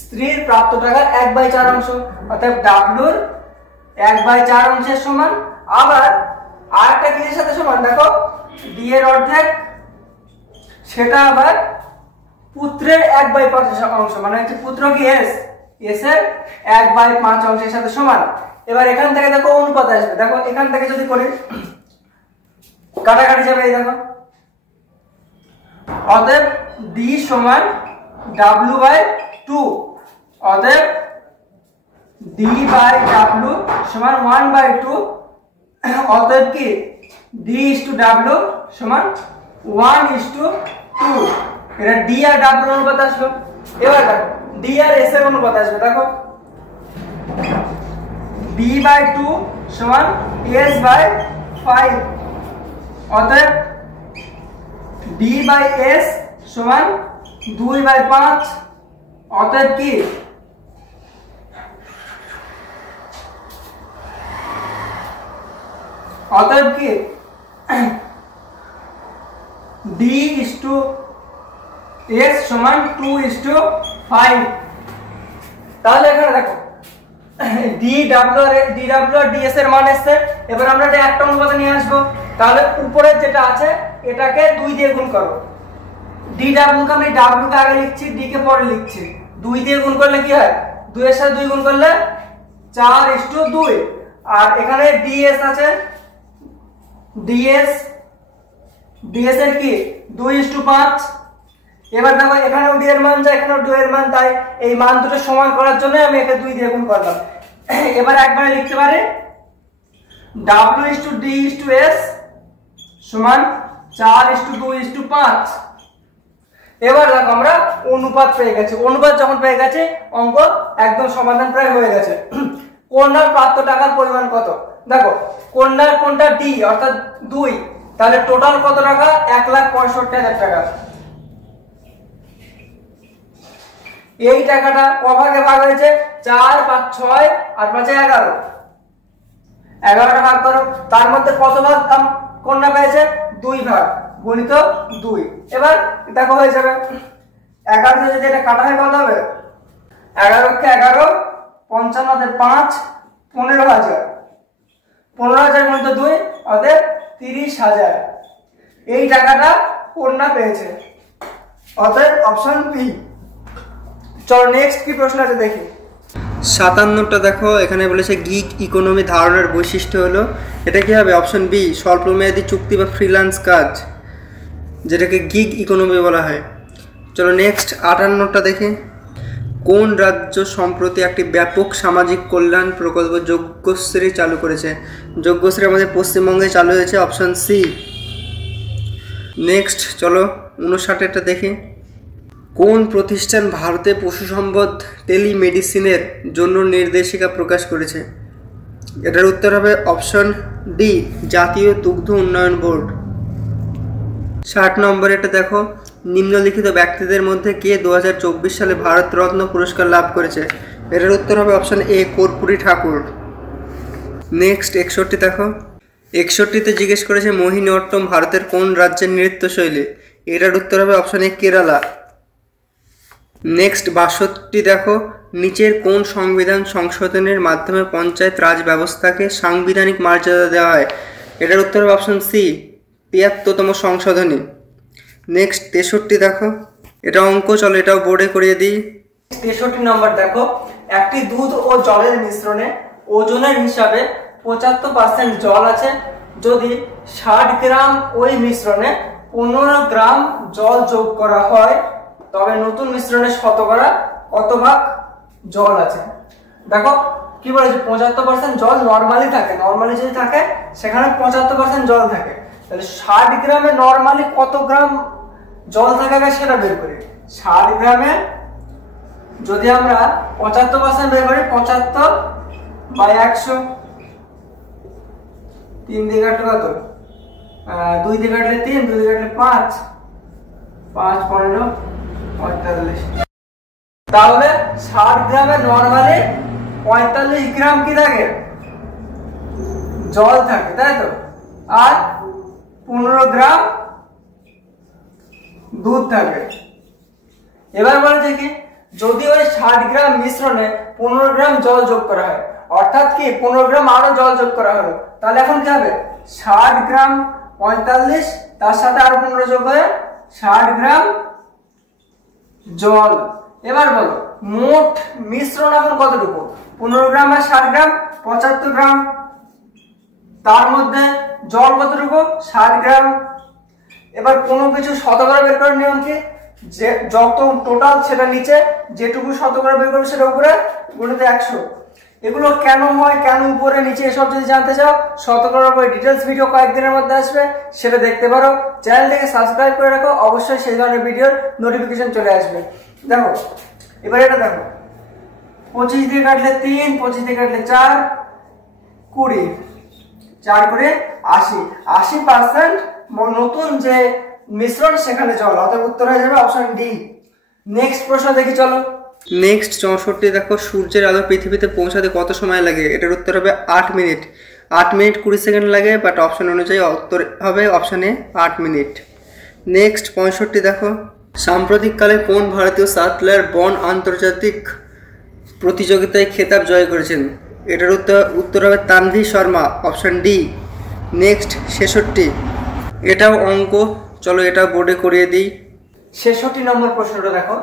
স্ত্রীর প্রাপ্ত টাকার 1/4 অংশ, অর্থাৎ ডাব্লিউর 1/4 অংশের সমান। আবার আরেকটা কিসের সাথে সমান, দেখো ডি এর অর্ধেক, সেটা আবার পুত্রের 1/5 অংশ, মানে হচ্ছে পুত্র কি এস এর 1/5 অংশের সাথে সমান। এবার এখান থেকে দেখো অনুপাত আসবে, দেখো এখান থেকে যদি করি কাটাকাটি যাবে, এই দেখো, অতএব ডি সমান W/2, অতএব ডি বাই ডাব্লিউ সমান 1/2, অতএব কি D/W সমান 1:2, এটা ডি আর ডাব্লিউ অনুপাত আসলো। এবার দেখো ডি আর এস এর অনুপাত আসবে, দেখো D/2 সমান S/5, অতএব D/S সমান 2/5, অতএব কি D/S সমান 2:5। তাহলে এখানে দেখো DW আর DS এর মান এসছে, এবার আমরা এটা একটা অনুপাতে নিয়ে আসবো। তাহলে উপরে যেটা আছে এটাকে 2 দিয়ে গুণ করো, DW কে আমি W কে আগে লিখছি, D কে পরে লিখছি, 2 দিয়ে গুণ করলে কি হয়, 2 এর সাথে 2 গুণ করলে 4:2, আর এখানে DS আছে, DS এর কি 2:5। এবার দেখো এখানেও D এর মান যায়, এখানেও D এর মান, তাই এই মান দুটো সমান করার জন্য আমি একে 2 দিয়ে গুণ করলাম। এবার একবারে লিখতে পারি W/D/S সমান 4:2:5। এবার দেখো আমরা অনুপাত পেয়ে গেছি, অনুপাত যখন পেয়ে গেছে অঙ্ক একদম সমাধান প্রায় হয়ে গেছে। কন্যার প্রাপ্ত টাকার পরিমাণ কত, দেখো কন্যার কোনটা ডি অর্থাৎ 2, তাহলে টোটাল কত টাকা 1,65,000 টাকা। এই টাকাটা কভাগে ভাগ হয়েছে 4, 5, 6 আর 5 11, 11টা ভাগ করো, তার মধ্যে কত ভাগ কন্যা পেয়েছে 2 ভাগ, গুণিত 2। এবার দেখো হয়ে যাবে 11 দিয়ে যদি এটা কাটা হয় কত হবে? 11 কে 11, 55 5, 15,000। 15,000 গুণিত 2 অতএব 30,000। এই টাকাটা কন্যা পেয়েছে, অতএব অপশন বি। চলো নেক্সট কি প্রশ্ন আছে দেখি। 57টা দেখো, এখানে বলেছে গিগ ইকোনমি ধারণার বৈশিষ্ট্য হলো, এটা কি হবে? অপশন বি, স্বল্পমেয়াদী চুক্তি বা ফ্রিল্যান্স কাজ, যেটাকে গিগ ইকোনমি বলা হয়। চলো নেক্সট 58টা দেখি। কোন রাজ্য সম্প্রতি একটি ব্যাপক সামাজিক কল্যাণ প্রকল্প যজ্ঞশ্রী চালু করেছে? যজ্ঞশ্রী আমাদের পশ্চিমবঙ্গে চালু হয়েছে, অপশন সি। নেক্সট চলো 59টা দেখি। কোন প্রতিষ্ঠান ভারতে পশু সম্পদ টেলিমেডিসিনের জন্য নির্দেশিকা প্রকাশ করেছে? এটার উত্তর হবে অপশন ডি, জাতীয় দুগ্ধ উন্নয়ন বোর্ড। 60 নম্বর এটা দেখো, নিম্নলিখিত ব্যক্তিদের মধ্যে কে 2024 সালে ভারতরত্ন পুরস্কার লাভ করেছে? এটার উত্তর হবে অপশন এ, কর্পূরী ঠাকুর। নেক্সট 61 দেখো, 61তে জিজ্ঞেস করেছে মোহিনীঅট্টম ভারতের কোন রাজ্যের নৃত্যশৈলী? এটার উত্তর হবে অপশন এ, কেরালা। নেক্সট 62 দেখো, নিচের কোন সংবিধান সংশোধনের মাধ্যমে পঞ্চায়েত রাজ ব্যবস্থাকে সাংবিধানিক মর্যাদা দেওয়া হয়? এটার উত্তর হবে অপশন সি, 73তম সংশোধনী। নেক্সট 63 দেখো, এটা অঙ্ক, চলো এটাও বোর্ডে করিয়ে দিই। 63 নম্বর দেখো, একটি দুধ ও জলের মিশ্রণে ওজনের হিসাবে 75% জল আছে। যদি 60 গ্রাম ওই মিশ্রণে 15 গ্রাম জল যোগ করা হয় তবে নতুন মিশ্রণে শতকরা কত ভাগ জল আছে? দেখো কি বলেছে, 75% জল নরমালি থাকে, নরমালি যদি থাকে সেখানে 75% জল থাকে, তাহলে 60 গ্রামে নরমালি কত গ্রাম জল থাকে সেটা বের করি। 60 গ্রামে যদি আমরা 75% বের করি, 75 বাই 100, 3 দিয়ে কাটলে কত? 2 দিয়ে কাটলে 3, 2 দিয়ে কাটলে 5, 5 15 45। তাহলে 60 গ্রামে নরমালি 45 গ্রাম কি থাকে? জল থাকে, তাই তো? আর 15 গ্রাম দুধ থাকে। এবার বলেছে কি, যদি ওই 60 গ্রাম মিশ্রণে 15 গ্রাম জল যোগ করা হয়, অর্থাৎ কি 15 গ্রাম আরো জল যোগ করা হলো, তাহলে এখন কি হবে? 60 গ্রাম 45 তার সাথে আরো 15 যোগ হয়ে 60 গ্রাম জল। এবার বলো মোট মিশ্রণ এখন কতটুকু? 15 গ্রাম আর 60 গ্রাম 75 গ্রাম, তার মধ্যে জল কতটুকু? 60 গ্রাম। এবার কোনো কিছু শতকরা বের করার নিয়ম কি, যে যত টোটাল সেটা নিচে, যেটুকু শতকরা বের করবে সেটা উপরে গুণিত 100। এগুলো কেন হয়, কেন উপরে নিচে, এসব যদি জানতে চাও শতকরার উপরে ডিটেলস ভিডিও কয়েকদিনের মধ্যে আসবে, সেটা দেখতে পারো। চ্যানেলটিকে সাবস্ক্রাইব করে রাখো, অবশ্যই সেই ধরনের ভিডিওর নোটিফিকেশন চলে আসবে। দেখো এবার এটা দেখো, 25 দিয়ে কাটলে 3, 25 দিয়ে কাটলে 4, 20, 4 করে 80, 80% নতুন যে মিশ্রণ সেখানে জল, অতএব উত্তর হয়ে যাবে অপশন ডি। নেক্সট প্রশ্ন দেখি চলো। নেক্সট 64 দেখো, সূর্যের আলো পৃথিবীতে পৌঁছাতে কত সময় লাগে? এটার উত্তর হবে 8 মিনিট। 8 মিনিট 20 সেকেন্ড লাগে, বাট অপশন অনুযায়ী উত্তর হবে অপশনে 8 মিনিট। নেক্সট 65 দেখো, সাম্প্রতিককালে কোন ভারতীয় সার্কলার বন আন্তর্জাতিক প্রতিযোগিতায় খেতাব জয় করেছেন? এটার উত্তর হবে Tanvi Sharma, option D. Next 66, এটাও অঙ্ক, চলো এটা বোর্ডে করিয়ে দিই। 66 নম্বর প্রশ্নটা দেখো,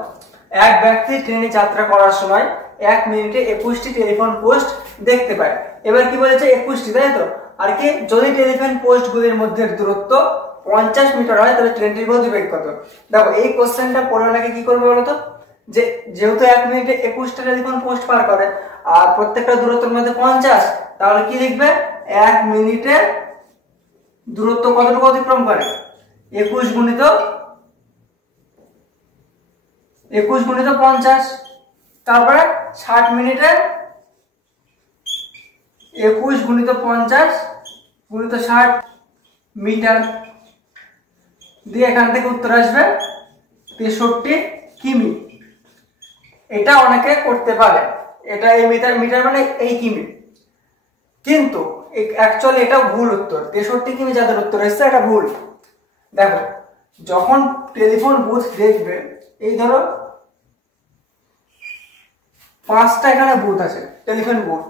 এক ব্যক্তি ট্রেনে যাত্রা করার সময় 1 মিনিটে 21টি টেলিফোন পোস্ট দেখতে পায়। এবার কি বলেছে? 21টি, তাই তো? আর কি, যদি টেলিফোন পোস্টগুলির মধ্যে দূরত্ব 50 মিটার হয় তাহলে ট্রেনটির গতিবেগ কত? দেখো এই কোশ্চেনটা পড়ে নাকি কি করবে বলতো, যেহেতু 1 মিনিটে 21টা টেলিফোন পোস্ট পার করে আর প্রত্যেকটা দূরত্বের মধ্যে 50, তাহলে কি লিখবে? 1 মিনিটে দূরত্ব কতটুকু অতিক্রম করে? 21 গুণিত 50, তারপরে 60 মিনিটে 21 গুণিত 50 গুণিত 60 মিটার দিয়ে এখান থেকে উত্তর আসবে 63 কিমি। এটা অনেকে করতে পারে, এটা এই মিটার মানে এই কিমি, কিন্তু অ্যাকচুয়ালি এটা ভুল উত্তর। 63 কিমি যাদের উত্তর এসছে এটা ভুল। দেখো যখন টেলিফোন বুথ দেখবে, এই ধরো 5টা এখানে বুথ আছে টেলিফোন বুথ,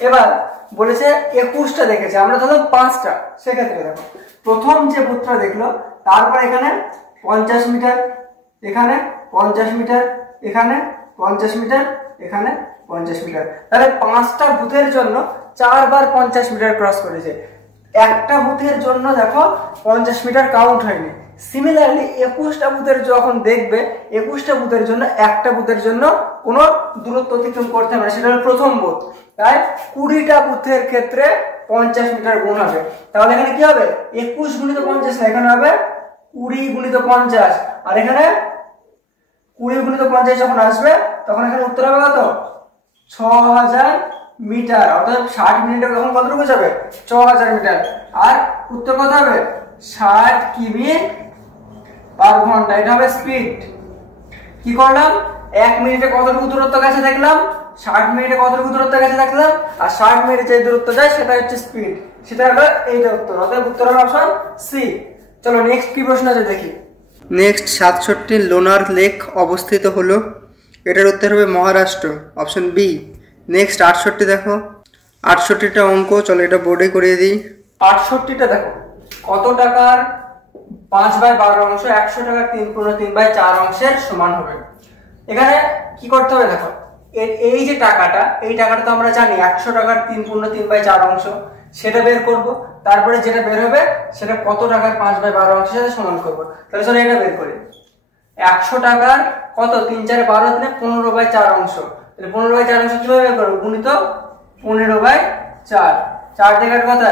এবার বলেছে 21টা দেখেছে, আমরা ধরলাম 5টা, সেক্ষেত্রে দেখো প্রথম যে বুথটা দেখলো, তারপর এখানে 50 মিটার, এখানে 50 মিটার, এখানে 50 মিটার, এখানে 50 মিটার, তাহলে 5টা বুথের জন্য 4 বার 50 মিটার ক্রস করেছে। একটা বুথের জন্য দেখো 50 মিটার কাউন্ট হয়নি। সিমিলারলি 21টা বুথের যখন দেখবে, 21টা বুথের জন্য একটা বুথের জন্য কোনো দূরত্ব অতিক্রম করতে হবে না, সেটা হলো প্রথম বুথ। তাই 20টা বুথের ক্ষেত্রে 50 মিটার গুণ হবে। তাহলে এখানে কি হবে, 21 গুণিত 50, এখানে হবে 20 গুণিত 50, আর এখানে 20 গুণিত 50 যখন আসবে তখন এখানে উত্তর হবে কত, 6000 মিটার। অর্থাৎ 60 মিনিটে তখন কতটুকু যাবে, 6000 মিটার। আর উত্তর কত হবে, 60 কিমি পার ঘন্টা, এটা হবে স্পিড। কি করলাম, 1 মিনিটে কতটুকু দূরত্ব গেছে দেখলাম, 60 মিনিটে কতটুকু দূরত্ব গেছে দেখলাম, আর 60 মিনিটে যে দূরত্ব যায় সেটা হচ্ছে স্পিড, সেটা হলো এইটা উত্তর। অর্থাৎ উত্তর হবে অপশন সি। চলো নেক্সট কি প্রশ্ন আছে দেখি। নেক্সট 67 লোনার লেক অবস্থিত হলো, এটার উত্তর হবে মহারাষ্ট্র, অপশন বি। নেক্সট 68 দেখো, 68টা অঙ্ক, চলো এটা বোর্ডে করিয়ে দিই। 68টা দেখো, কত টাকার 5/12 অংশ 100 টাকার 3/3/4 অংশের সমান হবে। এখানে কি করতে হবে দেখো, এই যে টাকাটা, এই টাকাটা তো আমরা জানি 100 টাকার 3/3/4 অংশ, সেটা বের করব। তারপরে যেটা বের হবে সেটা কত টাকার 5/12 অংশের সাথে সমান করব। তাহলে চলো এটা বের করি। 100 টাকার কত 3 4 12 দিনে 15/4 অংশ, তাহলে 15/4 অংশ কিভাবে বের করব, গুণিত 15/4, 4 টাকার কত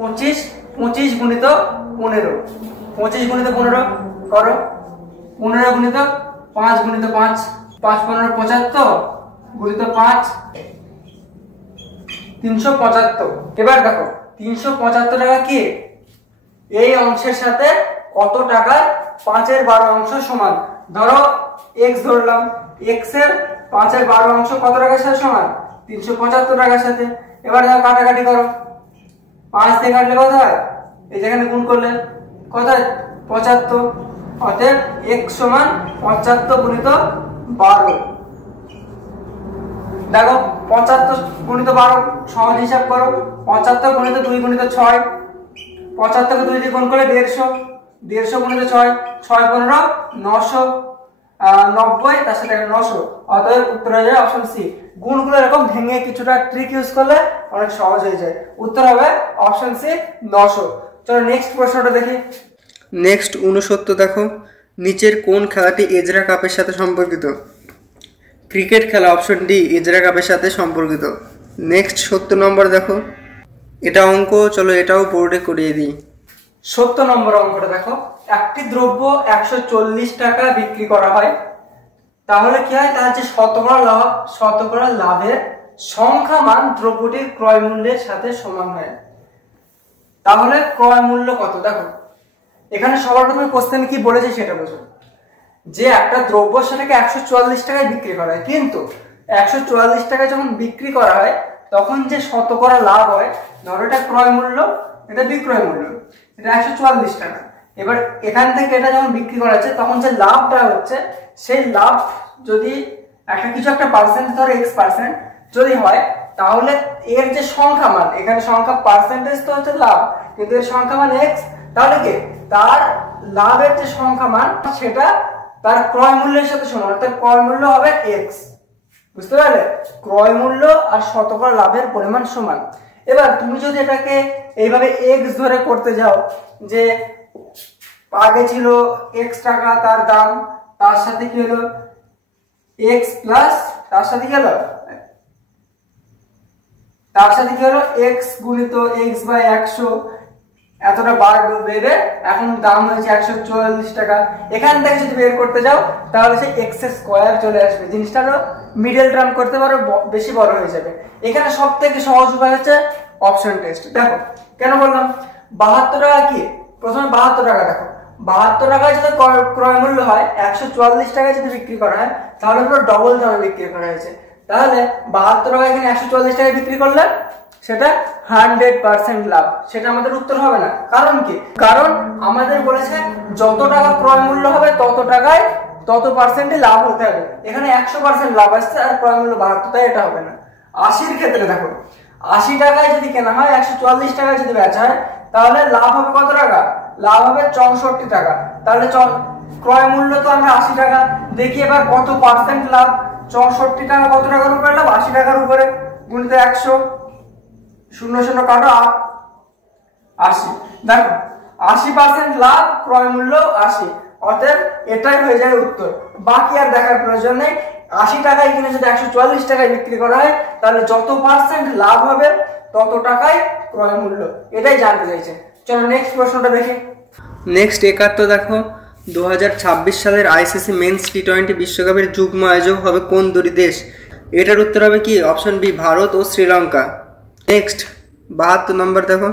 25, 25 গুণিত 15, 25 গুণিত 15 করো, 15 গুণিত 5 গুণিত 5, 5 15 75 গুণিত 5 375। এবার দেখো 375 টাকা কি এই অংশের সাথে কত টাকার 5/12 অংশ সমান। ধরো x ধরলাম, x এর 5/12 অংশ কত টাকার সাথে সমান, 375 টাকার সাথে। এবার দেখো কাটাকাটি করো, 5 দিয়ে কাটলে কত হয়, এই যেখানে গুণ করলে কত হয় 75, অতএব x সমান 75 গুণিত 12। দেখো 75 গুণিত 12 সহজ হিসাব করো, 75 গুণিত 2 গুণিত 6, 75 কে 2 দিয়ে গুণ করলে 150, 150 গুণিত 6, 6 15 990, তার সাথে 900, অতএব উত্তর হয়ে যায় অপশন সি। গুণগুলো এরকম ভেঙে কিছুটা ট্রিক ইউজ করলে অনেক সহজ হয়ে যায়, উত্তর হবে অপশন সি 900। চলো নেক্সট প্রশ্নটা দেখি। নেক্সট 69 দেখো, নিচের কোন খেলাটি এজরা কাপের সাথে সম্পর্কিত, ক্রিকেট খেলা, অপশন ডি এজরা কাপের সাথে সম্পর্কিত। নেক্সট 70 নম্বর দেখো, এটা অঙ্ক, চলো এটাও বোর্ডে করিয়ে দিই। 70 নম্বর অঙ্কটা দেখো, একটি দ্রব্য 140 টাকা বিক্রি করা হয়, তাহলে কি হয়, তার যে শতকরা লাভের সংখ্যা মান দ্রব্যটির ক্রয় মূল্যের সাথে সমান হয়। তাহলে ক্রয় মূল্য কত, দেখো এখানে সবার প্রথমে কোশ্চেন কি বলেছে সেটা বোঝো, যে একটা দ্রব্য সেটাকে 144 টাকায় বিক্রি করা হয়, কিন্তু 144 টাকায় যখন বিক্রি করা হয় তখন যে শতকরা লাভ হয়, ধরো এটা ক্রয় মূল্য, এটা বিক্রয় মূল্য, এটা 144 টাকা। এবার এখান থেকে এটা যখন বিক্রি করা হচ্ছে তখন যে লাভটা হচ্ছে, সেই লাভ যদি একটা পার্সেন্ট ধরো x% যদি হয়, তাহলে এর যে সংখ্যা মান, এখানে সংখ্যা পার্সেন্টেজ তো হচ্ছে লাভ, কিন্তু এর সংখ্যা মান x, তাহলে কি তার লাভের যে সংখ্যা মান সেটা তার ক্রয় মূল্যের সাথে সমান, অর্থাৎ ক্রয় মূল্য হবে x। বুঝতে পারলে, ক্রয় মূল্য আর শতকরা লাভের পরিমাণ সমান। এবার তুমি যদি এটাকে এইভাবে x ধরে করতে যাও, যে আগে ছিল x টাকা তার দাম, তার সাথে কি হলো x প্লাস তার সাথে কি হলো x গুণিত x/100, এতটা বার বেড়ে এখন দাম হয়েছে 144 টাকা। এখান থেকে যদি বের করতে যাও তাহলে সে x স্কয়ার চলে আসবে, জিনিসটা মিডল টার্ম করতে পারো, বেশি বড় হয়ে যাবে। এখানে সব থেকে সহজ উপায় হচ্ছে অপশন টেস্ট। দেখো কেন বললাম, 72 টাকা কি, প্রথমে 72 টাকা দেখো, 72 টাকায় যদি ক্রয় মূল্য হয়, 144 টাকায় যদি বিক্রি করা হয়, তাহলে পুরো ডবল দামে বিক্রি করা হয়েছে। তাহলে 72 টাকা এখানে 144 টাকায় বিক্রি করলে সেটা 100% লাভ, সেটা আমাদের উত্তর হবে না। কারণ কি? কারণ আমাদের বলেছে যত টাকা ক্রয় মূল্য হবে তত টাকায় তত পার্সেন্টই লাভ হতে হবে। এখানে 100% লাভ আসছে আর ক্রয় মূল্য 72, তাই এটা হবে না। 80-র ক্ষেত্রে দেখো, 80 টাকায় যদি কেনা হয়, 144 টাকায় যদি বেচা হয়, তাহলে লাভ হবে কত টাকা? লাভ হবে 64 টাকা। তাহলে ক্রয় মূল্য তো আমরা 80 টাকা, দেখি এবার কত পার্সেন্ট লাভ। 64 টাকা কত টাকার উপরে লাভ? 80 টাকার উপরে, গুণিত 100, 0 কাটো 80। দেখো 80% লাভ, ক্রয় মূল্য 80, অতএব এটাই হয়ে যায় উত্তর। বাকি আর দেখার প্রয়োজন নেই। 80 টাকায় কিনে যদি 144 টাকায় বিক্রি করা হয়, তাহলে যত পার্সেন্ট লাভ হবে তত টাকায় ক্রয় মূল্য, এটাই জানতে চাইছে। চলো নেক্সট প্রশ্নটা দেখি। নেক্সট 71 দেখো, 2026 সালের আইসিসি মেন্স টি20 বিশ্বকাপের যুগ্ম আয়োজক হবে কোন দুটি দেশ? এটার উত্তর হবে কি? অপশন বি, ভারত ও শ্রীলঙ্কা। নেক্সট 72 নম্বর দেখো,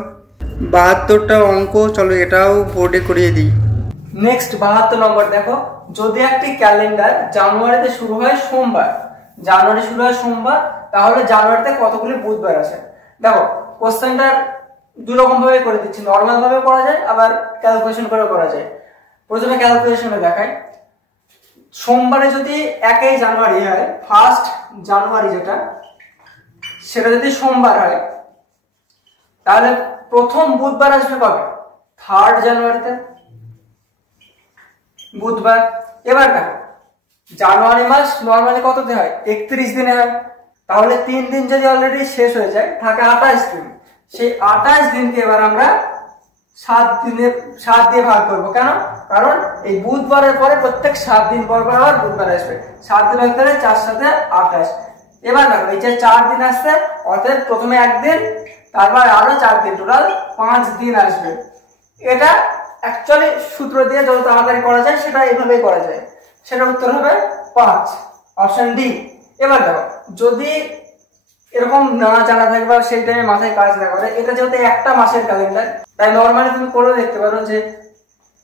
72টা অঙ্ক, চলো এটাও বোর্ডে করিয়ে দিই। নেক্সট 72 নম্বর দেখো, যদি একটি ক্যালেন্ডার জানুয়ারিতে শুরু হয় সোমবার, জানুয়ারি শুরু হয় সোমবার, তাহলে জানুয়ারিতে কতগুলি বুধবার আছে? দেখো কোশ্চেনটা দুই রকম ভাবে করে দিচ্ছি, নর্মাল ভাবে করা যায়, আবার ক্যালকুলেশন করে করা যায়। প্রথমে ক্যালকুলেশনে দেখাই। সোমবারে যদি 1 জানুয়ারি হয়, 1 জানুয়ারি যেটা, সেটা যদি সোমবার হয়, তাহলে প্রথম বুধবার আসবে কবে? 3 জানুয়ারিতে, বুধবার। এবার দেখো জানুয়ারি মাস নর্মালি কততে হয়? 31 দিনে হয়। তাহলে 3 দিন যদি অলরেডি শেষ হয়ে যায়, থাকে 28 দিন। সেই 28 দিনকে এবার আমরা 7 দিয়ে ভাগ করবো। কেন? কারণ এই বুধবারের পরে প্রত্যেক 7 দিন পর পর আবার বুধবার আসবে। 7 দিন ভাগ করে 4 সাথে 28। এবার দেখো এই যে 4 দিন আসছে, অর্থাৎ প্রথমে 1 দিন, তারপর আরো 4 দিন, টোটাল 5 দিন আসবে। এটা অ্যাকচুয়ালি সূত্র দিয়ে যত তাড়াতাড়ি করা যায় সেটা এইভাবেই করা যায়। সেটা উত্তর হবে 5, অপশন ডি। এবার দেখো যদি এরকম না জানা থাকে বা সেই টাইমে মাথায় কাজ না করে, এটা যেহেতু একটা মাসের ক্যালেন্ডার, তাই নর্মালি তুমি করে দেখতে পারো যে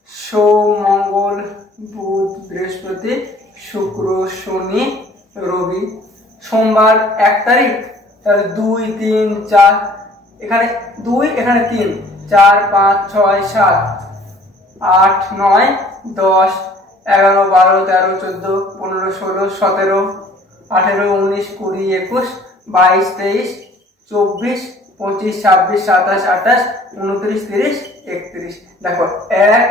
সোম, মঙ্গল, বুধ, বৃহস্পতি, শুক্র, শনি, রবি, সোমবার 1 তারিখ, তাহলে 2, 3, 4, এখানে 2, এখানে 3, 4, 5, 6, 7, 8, 9, 10, 11, 12, 13, 14, 15, 16, 17, 18, 19, 20, 21, 22, 23, 24, 25, 26, 27, 28, 29, 30, 31। দেখো 1,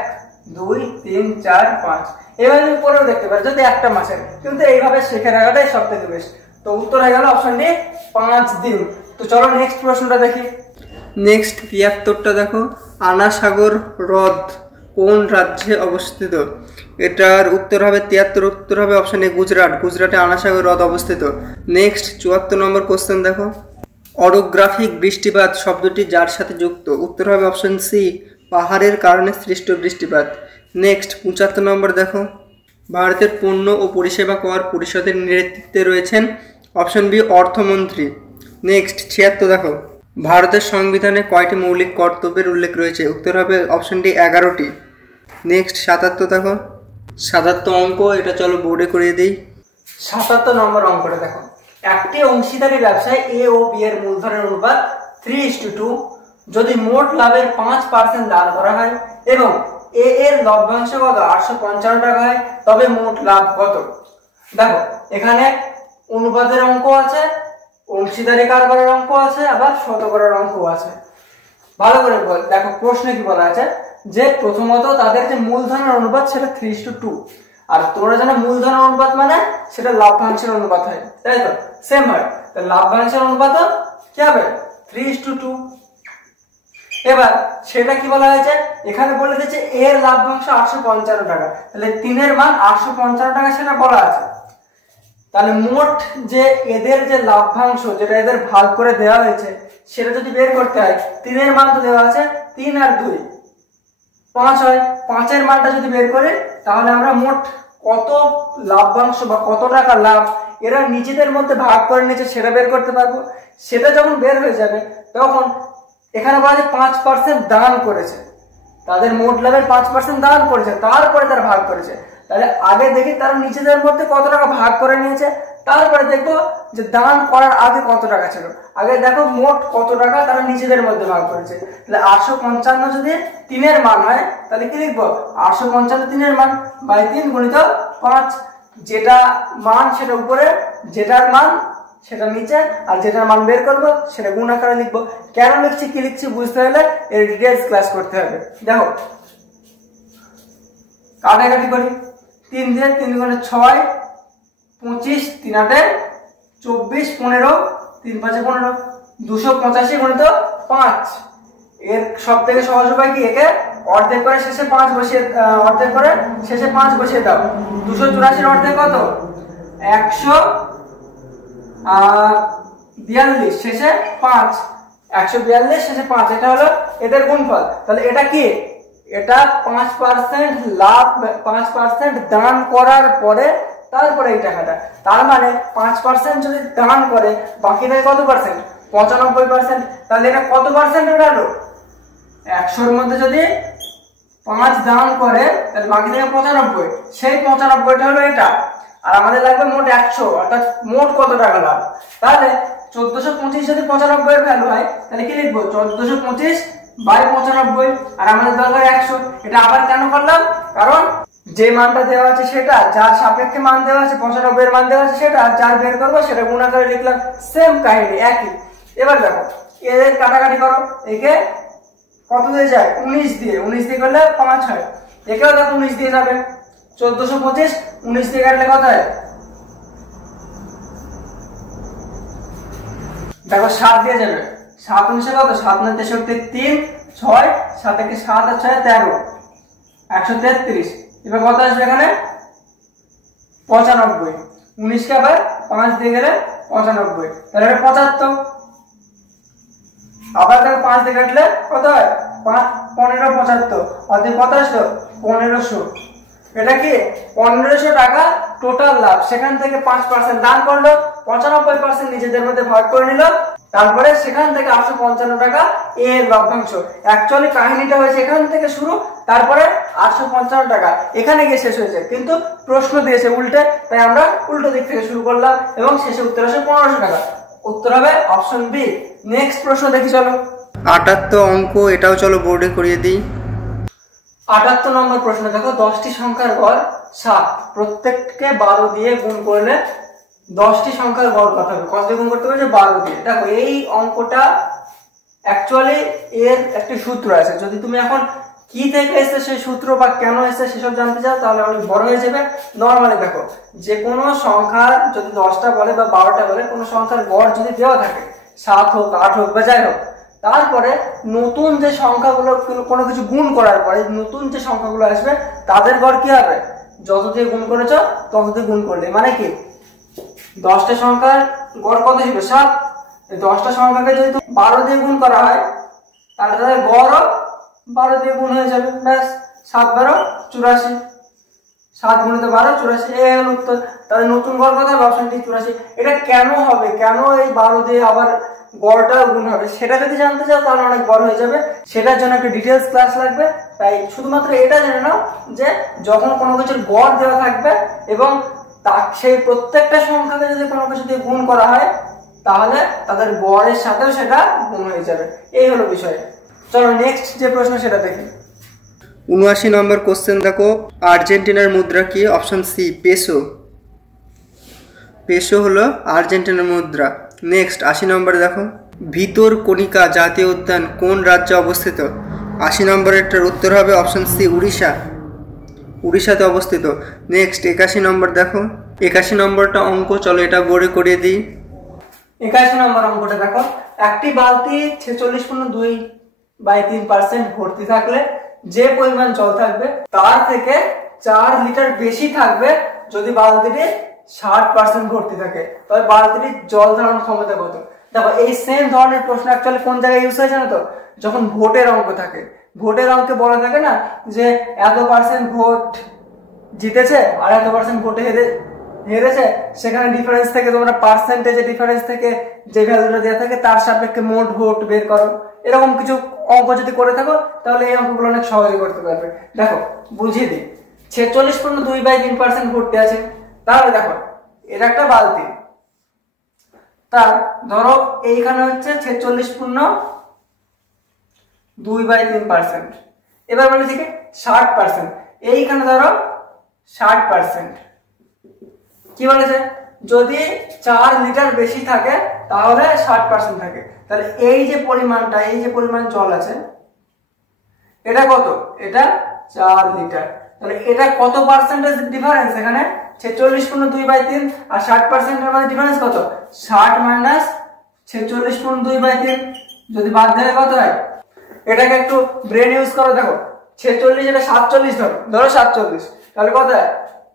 2, 3, 4, 5। এবার তুমি পরেও দেখতে পারো যদি একটা মাসের, কিন্তু এইভাবে শিখে রাখাটাই সব থেকে বেস্ট। তো উত্তর হয়ে গেল অপশন ডি, 5 দিন। তো চলো নেক্সট প্রশ্নটা দেখি। নেক্সট 73টা দেখো, আনা সাগর হ্রদ কোন রাজ্যে অবস্থিত? এটার উত্তর হবে 73, উত্তর হবে অপশন এ, গুজরাট। গুজরাটে আনা সাগর হ্রদ অবস্থিত। নেক্সট 74 নম্বর কোশ্চেন দেখো, অরোগ্রাফিক বৃষ্টিপাত শব্দটি যার সাথে যুক্ত? উত্তর হবে অপশন সি, পাহাড়ের কারণে সৃষ্ট বৃষ্টিপাত। নেক্সট 75 নম্বর দেখো, ভারতের পণ্য ও পরিষেবা কর পরিষদের নেতৃত্বে রয়েছেন? অপশন বি, অর্থমন্ত্রী। নেক্সট 76 দেখো, ভারতের সংবিধানে কয়টি মৌলিক কর্তব্যের উল্লেখ রয়েছে? উত্তর হবে অপশন ডি, 11টি। নেক্সট 77 দেখো, 77 অঙ্ক, এটা চলো বোর্ডে করিয়ে দিই। 77 নম্বর অঙ্কটা দেখো, একটি অংশীদারি ব্যবসায় এ ও বি এর মূলধনের অনুপাত 3:2, যদি মোট লাভের 5% দান করা হয় এবং এ এর লভ্যাংশ কত 855 টাকা হয়, তবে মোট লাভ কত? দেখো এখানে অনুপাতের অঙ্ক আছে, অংশীদারি কারবারের অঙ্ক আছে, আবার শতকরার অঙ্ক আছে। ভালো করে দেখো প্রশ্নে কি বলা আছে, যে প্রথমত তাদের যে মূলধনের অনুপাত সেটা 3:2, আর তোমরা জানো মূলধনের অনুপাত মানে সেটা লভ্যাংশের অনুপাত হয়, তাই তো? সেম হয়, তো লভ্যাংশের অনুপাত কি হবে 3:2। এবার সেটা কি বলা হয়েছে, এখানে বলে দিয়েছে এর লভ্যাংশ 855 টাকা, তাহলে 3 এর মান 855 টাকা সেটা বলা আছে। তাহলে মোট যে এদের যে লভ্যাংশ যেটা এদের ভাগ করে দেওয়া হয়েছে সেটা যদি বের করতে হয়, 3 এর মান তো দেওয়া আছে 3 আর 2 5 হয়, 5 এর মানটা যদি বের করে তাহলে আমরা মোট কত লভ্যাংশ বা কত টাকা লাভ এরা নিজেদের মধ্যে ভাগ করে নিয়েছে সেটা বের করতে পারবো। সেটা যখন বের হয়ে যাবে তখন এখানে বলা যায় 5% দান করেছে, তাদের মোট লাভের 5% দান করেছে, তারপরে তারা ভাগ করেছে। তাহলে আগে দেখি তারা নিজেদের মধ্যে কত টাকা ভাগ করে নিয়েছে, তারপরে দেখবো যে দান করার আগে কত টাকা ছিল। আগে দেখো মোট কত টাকা তারা নিজেদের মধ্যে ভাগ করেছে। তাহলে 855 যদি 3-এর মান হয় তাহলে কি লিখবো, 855 3-এর মান বাই 3 গুণিত 5। যেটা মান সেটা উপরে, যেটার মান সেটা নিচে, আর যেটার মান বের করবো সেটা গুণ আকারে লিখবো। কেন লিখছি কি লিখছি বুঝতে হলে এর ডিটেলস ক্লাস করতে হবে। দেখো কাটাকাটি করি, 3 দিয়ে 3 গুণে 6, 25, 3 8 24, 15, 3 5 15, 285 গুণিত 5। এর সব থেকে সহজ উপায় কি, একে অর্ধেক করে শেষে 5 বসিয়ে অর্ধেক করে শেষে 5 বসিয়ে দাও। 284 অর্ধেক কত, 142 শেষে 5, 142 শেষে 5, এটা হলো এদের গুণফল। তাহলে এটা কি, এটা 5% লাভ, 5% দান করার পরে তারপরে এই টাকাটা। তার মানে 5% যদি দান করে বাকি থাকে কত পার্সেন্ট, 95%। তাহলে এটা কত পার্সেন্ট হলো, 100-এর মধ্যে যদি 5 দান করে তাহলে বাকি থাকে 95, সেই 95টা হলো এটা। আর আমাদের লাগবে মোট 100, অর্থাৎ মোট কত টাকা লাভ। তাহলে 1425 যদি 95-এর ভ্যালু হয় তাহলে কি লিখবো, 1425 বাই 95, আর আমাদের দরকার 100। এটা আবার কেন করলাম, কারণ যে মানটা দেওয়া আছে সেটা, যার সাপেক্ষে মান দেওয়া আছে 95-এর মান দেওয়া আছে সেটা, যার বের করবো সেটা গুণ আকারে লিখলাম। সেম কাহিনী একই। এবার দেখো এদের কাটাকাটি করো, একে কত দিয়ে যায়, 19 দিয়ে, 19 দিয়ে করলে 5 হয়। একেও দেখো 19 দিয়ে যাবে, 1425 19 দিয়ে কাটলে কত হয়, দেখো 7 দিয়ে যাবে, 7 19 কত, 7 9 63, 3 6, 7 1 7 আর 6 13, 133। এবার কত আসবে এখানে, 95। 19 কে আবার 5 দিয়ে গেলে 95, তাহলে এটা 75। আবার দেখো 5 দিয়ে কাটলে কত হয়, 15 75, অর্থাৎ কত আসলো, 1500। এটা কি 1500 টাকা টোটাল লাভ। সেখান থেকে 5% দান করলো, 95% নিজেদের মধ্যে ভাগ করে নিল, তারপরে সেখান থেকে 855 টাকা এর লভ্যাংশ। অ্যাকচুয়ালি কাহিনীটা হয়েছে এখান থেকে শুরু, তারপরে 855 টাকা এখানে গিয়ে শেষ হয়েছে, কিন্তু প্রশ্ন দিয়েছে উল্টে, তাই আমরা উল্টো দিক থেকে শুরু করলাম এবং শেষে উত্তর আসে 1500 টাকা। উত্তর হবে অপশন বি। নেক্সট প্রশ্ন দেখি চলো। 78 অঙ্ক, এটাও চলো বোর্ডে করিয়ে দিই। 78 নম্বর প্রশ্ন দেখো, 10টি সংখ্যার গড় 7, প্রত্যেককে 12 দিয়ে গুণ করলে 10টি সংখ্যার গড় কত হবে। কত দিয়ে গুণ করতে হবে, 12 দিয়ে। দেখো এই অঙ্কটা অ্যাকচুয়ালি এর একটি সূত্র আছে, যদি তুমি এখন কি থেকে এসেছে সেই সূত্র বা কেন এসেছে সেসব জানতে চাও তাহলে অনেক বড় হয়ে যাবে। নর্মালি দেখো যে কোনো সংখ্যার যদি 10টা বলে বা 12টা বলে, কোনো সংখ্যার গড় যদি দেওয়া থাকে 7 হোক 8 হোক বা যাই হোক, তারপরে নতুন যে সংখ্যাগুলো কোনো কিছু গুণ করার পরে নতুন যে সংখ্যাগুলো আসবে তাদের গড় কি হবে, যত দিয়ে গুণ করেছো তত দিয়ে গুণ করলে। মানে কি 10টা সংখ্যার গড় কত ছিল 7, 10টা সংখ্যাকে যদি 12 দিয়ে গুণ করা হয় তাহলে তাদের গড়ও 12 দিয়ে গুণ হয়ে যাবে। ব্যাস 7 12 84, 7 গুণিত 12 84, এই হলো উত্তর। তাহলে নতুন গড় কত হবে, অপশন ডি 84। এটা কেন হবে, কেন এই 12 দিয়ে আবার গড়টা গুণ হবে, সেটা যদি জানতে চাও তাহলে অনেক বড় হয়ে যাবে, সেটার জন্য একটা ডিটেলস ক্লাস লাগবে। তাই শুধুমাত্র এটা জেনে নাও যে যখন কোনো কিছুর গড় দেওয়া থাকবে এবং সেই প্রত্যেকটা সংখ্যাকে যদি কোনো কিছু দিয়ে গুণ করা হয় তাহলে তাদের গড়ের সাথেও সেটা গুণ হয়ে যাবে। এই হলো বিষয়। চলো নেক্সট যে প্রশ্ন সেটা দেখি। 79 নম্বর কোশ্চেন দেখো, আর্জেন্টিনার মুদ্রা কি। Option C peso. পেসো হলো আর্জেন্টিনার মুদ্রা। নেক্সট 80 নম্বরে দেখো, ভিতরকণিকা জাতীয় উদ্যান কোন রাজ্যে অবস্থিত। 80 নম্বরেরটার উত্তর হবে অপশন সি উড়িষ্যা। উড়িষ্যাতে অবস্থিত। নেক্সট 81 নম্বর দেখো, 81 নম্বরটা অঙ্ক, চলো এটা বোর্ডে করিয়ে দিই। 81 নম্বর অঙ্কটা দেখো, একটি বালতি 46.2/3% ভর্তি থাকলে যে পরিমাণ জল থাকবে তার থেকে 4 লিটার বেশি থাকবে যদি বালতিটি 60% ভর্তি থাকে। তবে বালতিটির জল ধারণ ক্ষমতা কত। দেখো এই সেম ধরনের প্রশ্ন অ্যাকচুয়ালি কোন জায়গায় ইউজ হয় জানো তো, যখন ভোটের অঙ্ক থাকে। ভোটের অঙ্কে বলা থাকে না যে এত % ভোট জিতেছে আর এত % ভোটে হেরেছে, সেখানে ডিফারেন্স থেকে তোমরা পার্সেন্টেজে ডিফারেন্স থেকে যে ভ্যালুটা দেওয়া থাকে তার সাপেক্ষে মোট ভোট বের করো। এরকম কিছু অঙ্ক যদি করে থাকো তাহলে এই অঙ্কগুলো অনেক সহজে করতে পারবে। দেখো বুঝিয়ে দিই, 46.2/3% ভোটে আছে। তাহলে দেখো এটা একটা বালতি, তার ধরো এইখানে হচ্ছে 46.2/3%। এবার বলে থেকে 60%, এইখানে ধরো 60%। কি বলেছে, যদি 4 লিটার বেশি থাকে তাহলে 60% থাকে। তাহলে এই যে পরিমাণটা, এই যে পরিমাণ জল আছে, এটা কত, এটা 4 লিটার। তাহলে এটা কত পার্সেন্টেজ ডিফারেন্স, এখানে 46.2/3 আর 60% এর মধ্যে ডিফারেন্স কত, 60 মাইনাস 46.2/3, যদি বাদ দিলে কত হয়। এটাকে একটু ব্রেন ইউজ করো, দেখো 46 এটা 47, ধরো 47, তাহলে কত হয়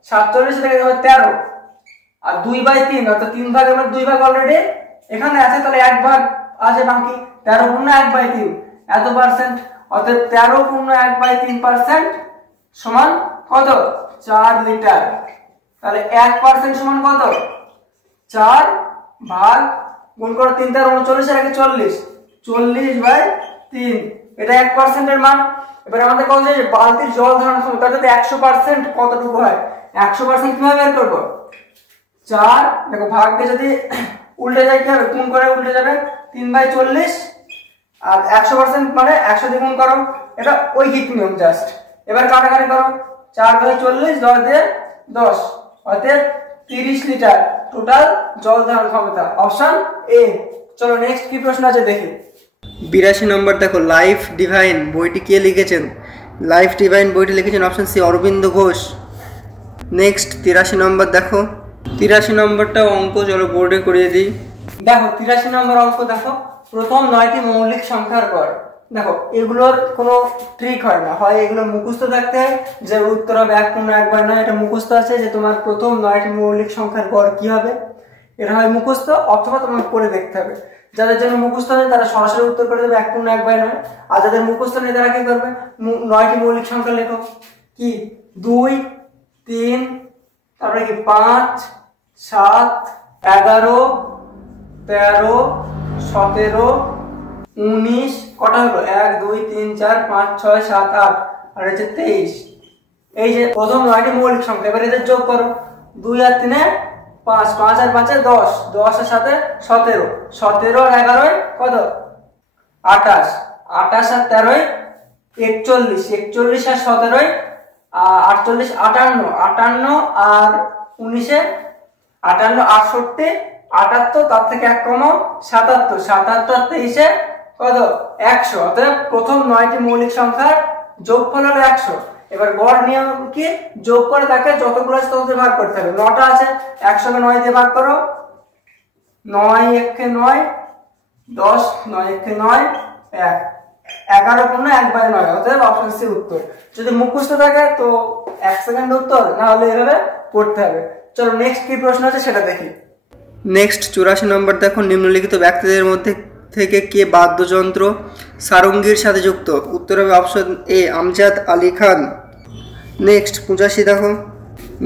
47 থেকে 13 আর 2/3 অর্থাৎ 3 ভাগের মধ্যে 2 ভাগ অলরেডি এখানে আছে, তাহলে 1 ভাগ আছে বাকি, 13 পূর্ণ 1/3 এত পার্সেন্ট, অর্থাৎ 13 পূর্ণ 1/3% সমান কত, 4 লিটার। তাহলে 1% সমান কত, 4 ভাগ গুণ করো 3 × 39 এর আগে 40, 40/3, এটা 1% এর মান। এবার আমাদের কথা হচ্ছে বালতির জল ধারণ ক্ষমতা, যদি 100% কতটুকু হয়, 100% কিভাবে বের করবো, 4 দেখো ভাগকে যদি উল্টে যায় কি হবে, গুণ করে উল্টে যাবে, 3/40 আর 100% মানে 100 দিয়ে গুণ করো, এটা ঐকিক নিয়ম জাস্ট। এবার কাটাকাটি করো, 4/40 10 দিয়ে 10, অর্থাৎ 30 লিটার টোটাল জল ধারণ ক্ষমতা, অপশন এ। চলো নেক্সট কি প্রশ্ন আছে দেখি। 82 নম্বর দেখো, লাইফ ডিভাইন বইটি কে লিখেছেন? লাইফ ডিভাইন বইটি লিখেছেন option C Aurobindo Ghosh. Next 83 number দেখো, 83 নম্বরটা অঙ্ক চলো বোর্ডে করিয়ে দিই। দেখো 83 নম্বর অঙ্ক, দেখো প্রথম 9টি মৌলিক সংখ্যার গড়। দেখো এগুলোর কোনো ট্রিক হয় না, হয় এগুলো মুখস্থ থাকতে হয় যে উত্তর হবে 1.1/9, এটা মুখস্থ আছে যে তোমার প্রথম 9টি মৌলিক সংখ্যার গড় কি হবে, এটা হয় মুখস্থ, অথবা তোমাকে করে দেখতে হবে। যাদের জন্য মুখস্থ নেই তারা সরাসরি উত্তর করে দেবে 1.1/9, আর যাদের মুখস্থ নেই তারা কি করবে, 9টি মৌলিক সংখ্যা লেখো, কি 2 3 তারপরে কি 5 7 11 13 17 19, কটা হলো 1 2 3 4 5 6 7 8 আর হচ্ছে 23। এই যে প্রথম 9টি মৌলিক সংখ্যা, এবার এদের যোগ করো, 2 আর 3 5, 5 আর 5 10, 10 আর 7 17, 17 আর 11 কত 28, 28 আর 13 41, 41 আর 17 48, 58, 58 আর 19 58, 68, 78, তার থেকে 1 কমাও 77, 77 আর 23 কত 100। অর্থাৎ প্রথম 9টি মৌলিক সংখ্যার যোগফল হলো 100। এবার গড় নিয়ম কি, যোগ করে তাকে যতগুলো আছে তত ভাগ করতে হবে। 9টা আছে, 100 কে 9 দিয়ে ভাগ করো, 9 1 9 10, 9 1 9 1, 11 পূর্ণ 1/9, অতএব অপশন সি উত্তর। যদি মুখস্থ থাকে তো 1 সেকেন্ড উত্তর, না হলে এভাবে করতে হবে। চলো নেক্সট কি প্রশ্ন আছে সেটা দেখি। নেক্সট 84 নম্বর দেখো, নিম্নলিখিত ব্যক্তিদের মধ্যে থেকে কে বাদ্যযন্ত্র সারঙ্গীর সাথে যুক্ত? উত্তর হবে option A Amjad Ali Khan. Next 85 দেখো,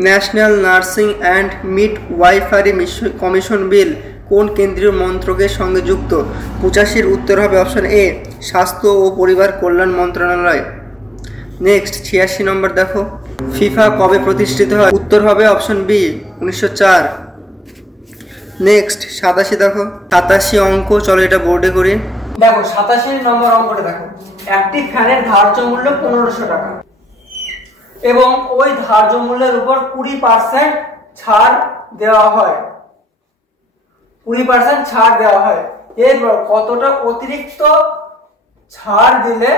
National Nursing and Midwifery Commission Bill কোন কেন্দ্রীয় মন্ত্রকের সঙ্গে যুক্ত? 85-র উত্তর হবে অপশন এ স্বাস্থ্য ও পরিবার কল্যাণ মন্ত্রণালয়। নেক্সট 86 নম্বর দেখো, ফিফা কবে প্রতিষ্ঠিত হয়? উত্তর হবে অপশন বি 1904। নেক্সট 87 দেখো, 87 অঙ্ক, চলো এটা বোর্ডে করি। দেখো 87 নম্বর অঙ্কটা দেখো, একটি ফ্যানের ধার্য মূল্য 1500 টাকা এবং ওই ধার্য মূল্যের উপর 20% ছাড় দেওয়া হয়, 20% ছাড় দেওয়া হয়। এরপর কতটা অতিরিক্ত ছাড় দিলে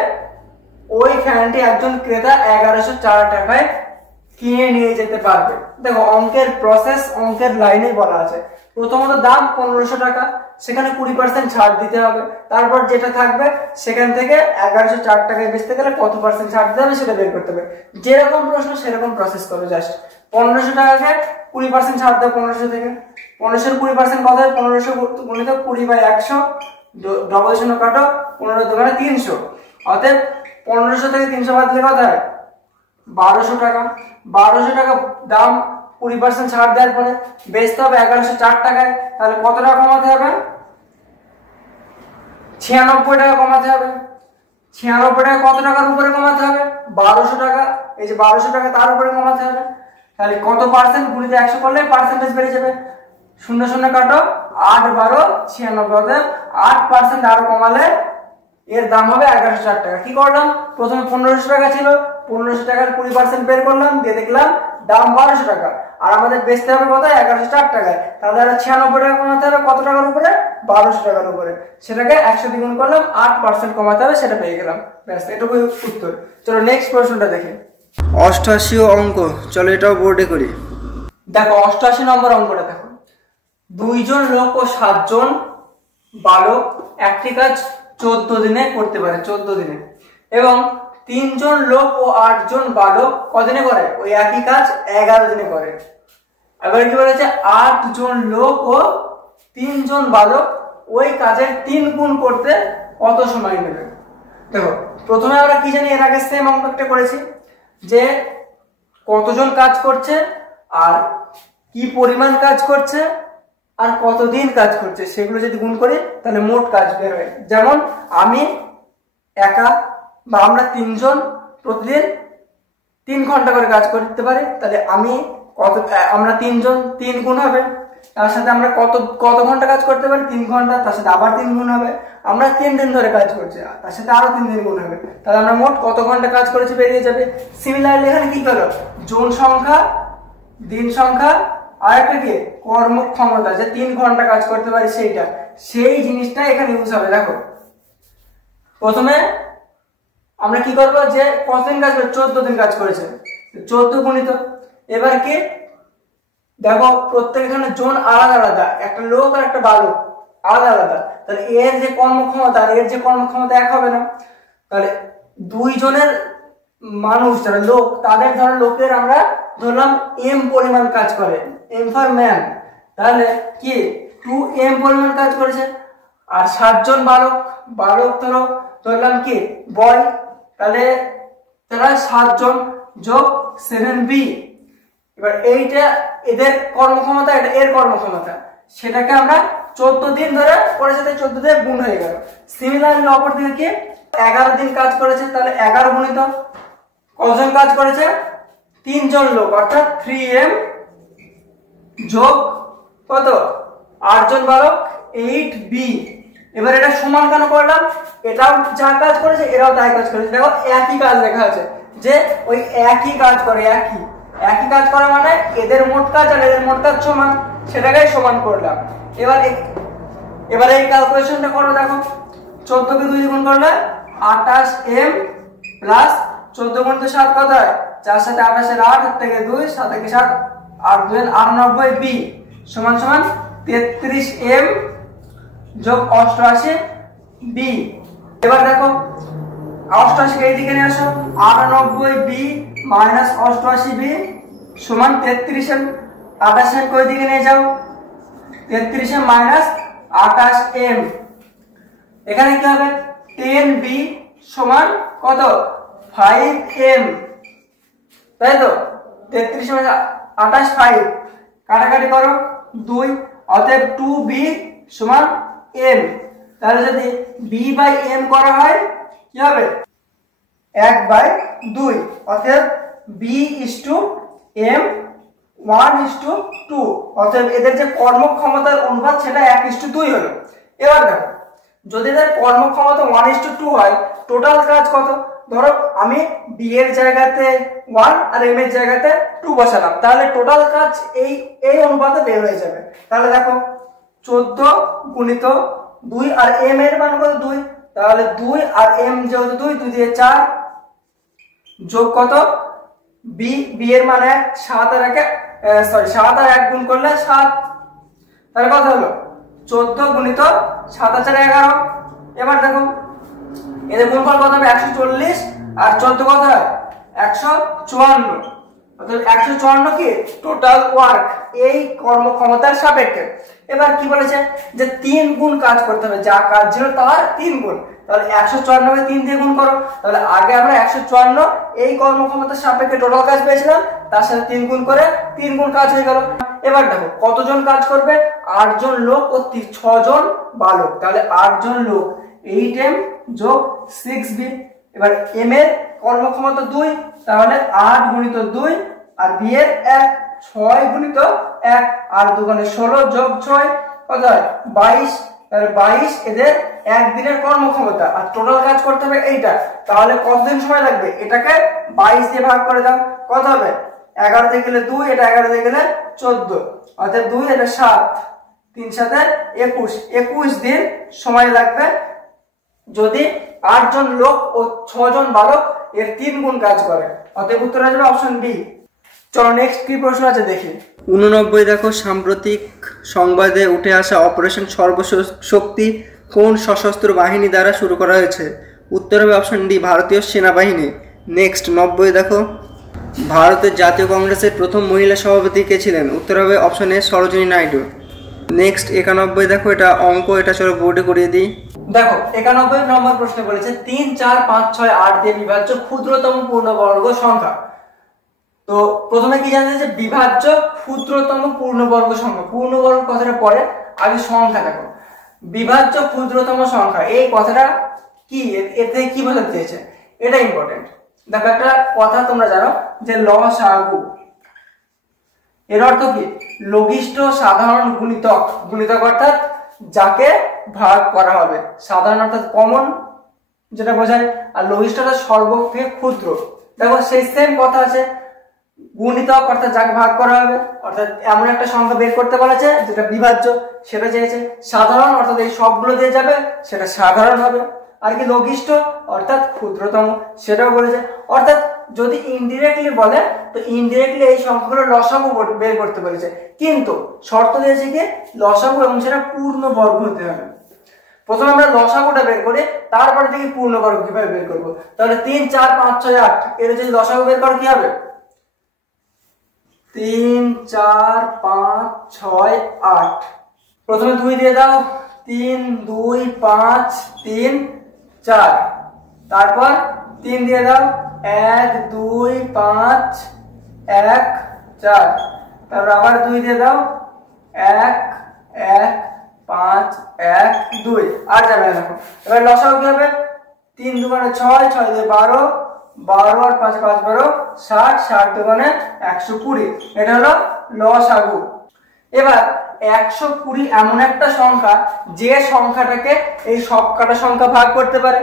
ওই ফ্যানটি একজন ক্রেতা 1104 টাকায় কিনে নিয়ে যেতে পারবে? দেখো অঙ্কের প্রসেস অঙ্কের লাইনে বলা আছে, প্রথমত দাম 1500 টাকা, সেখানে 20% ছাড় দিতে হবে, তারপর যেটা থাকবে সেখান থেকে 1104 টাকায় বেচতে গেলে কত পার্সেন্ট ছাড় দিতে হবে সেটা বের করতে হবে। যেরকম প্রশ্ন সেরকম প্রসেস করো, জাস্ট 1500 টাকাকে 20% ছাড় দেবে 1500 থেকে, 1500 20% কত হয়, 1500 গুণিত 20/100, ডবল শূন্য কাটো, 15 দোকানে 300, অতএব 1500 থেকে 300 বাদ দিলে কত হয় 1200 টাকা। 1200 টাকা দাম 20% ছাড় দেওয়ার পরে বেচতে হবে 1104 টাকায়, তাহলে কত টাকা কমাতে হবে, 96 টাকা কমাতে হবে। 96 টাকা কত টাকার উপরে কমাতে হবে, 1200 টাকা, এই যে 1200 টাকা তার উপরে কমাতে হবে, তাহলে কত পার্সেন্ট গুণিত 100 করলে পার্সেন্টেজ বেড়ে যাবে, 0 0 কাটো, 8 12 96, অর্থাৎ 8% আরো কমালে এর দাম হবে 1104 টাকা। কি করলাম, প্রথমে 1500 টাকা ছিল, 1500 টাকার 20% বের করলাম, দিয়ে দেখলাম দাম 1200 টাকা, আর আমাদের বেচতে হবে কত, 1104 টাকায়। তাহলে আর 96 টাকা কমাতে হবে কত টাকার উপরে, 1200 টাকার উপরে। সেটাকে 100 দিয়ে গুণ করলাম, 8% কমাতে হবে, সেটা পেয়ে গেলাম। ব্যাস, এটুকুই উত্তর। চলো নেক্সট প্রশ্নটা দেখি। 88 অঙ্ক, চলো এটাও বোর্ডে করি। দেখো 88 নম্বর অঙ্কটা দেখো, 2 জন লোক ও 7 জন বালক একটি কাজ 14 দিনে করতে পারে, 14 দিনে, এবং 3 জন লোক ও 8 জন বালক কদিনে করে, ওই একই কাজ 11 দিনে করে। এবার কি বলেছে, 8 জন লোক ও 3 জন বালক ওই কাজের 3 গুণ করতে কত সময় নেবে। দেখো প্রথমে আমরা কি জানি, এর আগে সেম অঙ্কটা করেছি, যে কতজন কাজ করছে আর কি পরিমাণ কাজ করছে আর কতদিন কাজ করছে, সেগুলো যদি গুণ করি তাহলে মোট কাজ বের হয়। যেমন আমি একা বা আমরা 3 জন প্রতিদিন 3 ঘন্টা করে কাজ করতে পারি, তাহলে আমরা 3 জন 3 গুণ হবে, তার সাথে আমরা কত ঘন্টা কাজ করতে পারি, 3 ঘন্টা, তার সাথে আবার 3 গুণ হবে, আমরা 3 দিন ধরে কাজ করছি, তার সাথে আরো 3 দিন গুণ হবে, তাহলে আমরা মোট কত ঘন্টা কাজ করেছি বেরিয়ে যাবে। সিমিলারলি এখানে কি করো, জন সংখ্যা, দিন সংখ্যা, আর একটা কি কর্মক্ষমতা, যে 3 ঘন্টা কাজ করতে পারি সেইটা, সেই জিনিসটা এখানে ইউজ হবে। দেখো প্রথমে আমরা কি করবো, যে কতদিন কাজ করে, 14 দিন কাজ করেছে, 14 গুণিত, এবার কি দেখো প্রত্যেক এখানে জন আলাদা আলাদা, একটা লোক আর একটা বালক আলাদা আলাদা, তাহলে এর যে কর্মক্ষমতা আর এর যে কর্মক্ষমতা এক হবে না। তাহলে 2 জনের মানুষ যারা লোক, তাদের ধরো লোকের আমরা ধরলাম m পরিমাণ কাজ করে, m ফর ম্যান, তাহলে কি 2m পরিমাণ কাজ করেছে। আর 7 জন বালক ধরলাম কি বয়, তাহলে তারা 7 জন যোগ 7b। এবার এইটা এদের কর্মক্ষমতা, এটা এর কর্মক্ষমতা, সেটাকে আমরা 14 দিন ধরে করেছে, তাই 14 দিয়ে গুণ হয়ে গেল। সিমিলারলি অপর দিকে কি 11 দিন কাজ করেছে, তাহলে 11 গুণিত কজন কাজ করেছে, 3 জন লোক, অর্থাৎ 3m যোগ কত 8 জন বালক 8b। এবার এটা সমান কেন করলাম, এটাও যা কাজ করেছে এরাও তাই কাজ করেছে। দেখো একই কাজ লেখা আছে, যে ওই একই কাজ করে, একই কাজ করে মানে এদের মোট কাজ আর এদের মোট কাজ সমান, সেটাকেই সমান করলাম। এবার এই ক্যালকুলেশনটা করো, দেখো 14 কে 2 গুণ করলে 28m প্লাস 14 গুণ 7 কত হয়, 4 সাথে 28 এর 8 থেকে 2 7 থেকে 7 8 2 98b সমান সমান 33m যোগ 88b। এবার দেখো 88 কে এইদিকে নিয়ে আসো, 98b মাইনাস 88b সমান 33m, 28m কে ওইদিকে নিয়ে যাও, 33m মাইনাস 28m, এখানে কি হবে 10b সমান কত 5m, তাই তো 33 মাইনাস 28 5, কাটাকাটি করো 2, অতএব 2b সমান m। তাহলে যদি b বাই m করা হয় কি হবে 1/2, অতএব b m 1:2, অতএব এদের যে কর্মক্ষমতার অনুপাত সেটা 1:2 হলো। এবার দেখো যদি এদের কর্মক্ষমতা 1:2 হয়, টোটাল কাজ কত, ধরো আমি b এর জায়গাতে 1 আর m এর জায়গাতে 2 বসালাম, তাহলে টোটাল কাজ এই অনুপাতে বের হয়ে যাবে। তাহলে দেখো 14 গুণিত 2 আর m এর মান কত 2, তাহলে 2 আর m যেহেতু 2 দিয়ে 4 যোগ কত b এর মান 1, 7 আর 1 গুণ করলে 7, তাহলে কত হলো 14 গুণিত 7 আর 4 11। এবার দেখো এদের গুণফল কত হবে 140 আর 14 কত হয় 154, অর্থাৎ 154 কি টোটাল ওয়ার্ক এই কর্মক্ষমতার সাপেক্ষে। এবার কি বলেছে যে 3 গুণ কাজ করতে হবে, যা কাজ ছিল তার 3 গুণ, তাহলে 154 কে 3 দিয়ে গুণ করো, তাহলে আগে আমরা 154 এই কর্মক্ষমতার সাপেক্ষে টোটাল কাজ পেয়েছিলাম, তার সাথে 3 গুণ করে 3 গুণ কাজ হয়ে গেল। এবার দেখো কতজন কাজ করবে, 8 জন লোক ও 6 জন বালক, তাহলে 8 জন লোক 8m যোগ 6b। এবার m এর কর্মক্ষমতা 2, তাহলে 8 গুণিত 2 আর বি এর 1 6 গুণিত 1 আর 2 গুণে 16 যোগ 6 কত হয় 22। তাহলে 22 এদের একদিনের কর্মক্ষমতা, আর টোটাল কাজ করতে হবে এইটা। তাহলে কতদিন সময় লাগবে? এটাকে 22 দিয়ে ভাগ করে দাও, কত হবে 11 দিয়ে গেলে 2, এটা 11 দিয়ে গেলে 14, অর্থাৎ 2 এটা 7, 3 7 21, 21 দিন সময় লাগবে যদি 8 জন লোক ও 6 জন বালক এর 3 গুণ কাজ করে। অতএব উত্তর আসবে অপশন বি। চলো নেক্সট কি প্রশ্ন আছে দেখি। 89 দেখো, সাম্প্রতিক সংবাদে উঠে আসা অপারেশন সর্বশক্তি কোন সশস্ত্র বাহিনী দ্বারা শুরু করা হয়েছে? উত্তর হবে অপশন ডি, ভারতীয় সেনাবাহিনী। নেক্সট 90 দেখো, ভারতের জাতীয় কংগ্রেসের প্রথম মহিলা সভাপতি কে ছিলেন? উত্তর হবে অপশন এ, সরোজিনী নাইডু। নেক্সট 91 দেখো, এটা অঙ্ক, এটা চলো বোর্ডে করিয়ে দিই। দেখো 91 নম্বর প্রশ্ন বলেছে 3 4 5 6 8 দিয়ে বিভাজ্য ক্ষুদ্রতম পূর্ণবর্গ সংখ্যা। তো প্রথমে কি জানতে যে বিভাজ্য ক্ষুদ্রতম পূর্ণবর্গ সংখ্যা, পূর্ণবর্গ কথাটা পরে, আগে সংখ্যা দেখো। বিভাজ্য ক্ষুদ্রতম সংখ্যা এই কথাটা কি, এর থেকে কি বোঝাতে চেয়েছে এটা ইম্পর্টেন্ট। দেখো একটা কথা তোমরা জানো যে লসাগু, এর অর্থ কি লঘিষ্ঠ সাধারণ গুণিতক। গুণিতক অর্থাৎ যাকে ভাগ করা হবে, সাধারণ অর্থাৎ কমন যেটা বোঝায়, আর লঘিষ্ঠটা সর্বক্ষে ক্ষুদ্র। দেখো সেই সেম কথা আছে, গুণিতক অর্থাৎ যাকে ভাগ করা হবে, অর্থাৎ এমন একটা সংখ্যা বের করতে বলেছে যেটা বিভাজ্য, সেটা চেয়েছে। সাধারণ অর্থাৎ এই সবগুলো দিয়ে যাবে, সেটা সাধারণ হবে। আর কি লঘিষ্ঠ অর্থাৎ ক্ষুদ্রতম, সেটাও বলেছে। অর্থাৎ যদি ইনডিরেক্টলি বলে তো ইনডিরেক্টলি এই সংখ্যাগুলো লসাগু বের করতে বলেছে, কিন্তু শর্ত দিয়েছে কি লসাগু এবং সেটা পূর্ণ বর্গ হতে হবে। প্রথমে আমরা লসাগুটা বের করি, তারপরে দেখি পূর্ণ বর্গ কিভাবে বের করবো। তাহলে 3 4 5 6 8 এর যদি লসাগু বের করো কি হবে 3 4 5 6 8। প্রথমে 2 দিয়ে দাও, 3 2 5 3 4, তারপর 3 দিয়ে দাও, 1 2 5 1 4, তারপর আবার 2 দিয়ে দাও, 1 1 5 1 2, আর যাবে না। দেখো এবার লসাগু কি হবে 3 2 6 6 2 12, 12 আর 5 5 12 60, 60 2 120, এটা হলো লসাগু। এবার 120 এমন একটা সংখ্যা যে সংখ্যাটাকে এই সবকটা সংখ্যা ভাগ করতে পারে।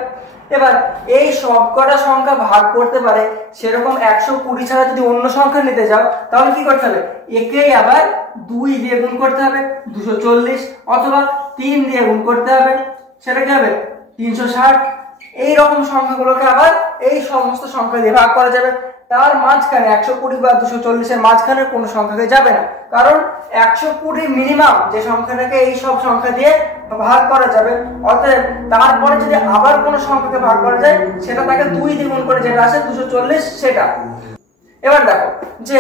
এবার এই সবকটা সংখ্যা ভাগ করতে পারে সেরকম 120 ছাড়া যদি অন্য সংখ্যা নিতে যাও তাহলে কি করতে হবে, একেই আবার 2 দিয়ে গুণ করতে হবে 240, অথবা 3 দিয়ে গুণ করতে হবে, সেটা কি হবে 360। এই রকম সংখ্যাগুলোকে আবার এই সমস্ত সংখ্যা দিয়ে ভাগ করা যাবে। তার মাঝখানে 120 বা 240 এর মাঝখানে কোনো সংখ্যাকে যাবে না, কারণ 120 মিনিমাম যে সংখ্যাটাকে এই সব সংখ্যা দিয়ে ভাগ করা যাবে। অতএব তারপরে যদি আবার কোনো সংখ্যাকে ভাগ করা যায় সেটা তাকে 2 দিয়ে গুণ করে যেটা আসে 240 সেটা। এবার দেখো যে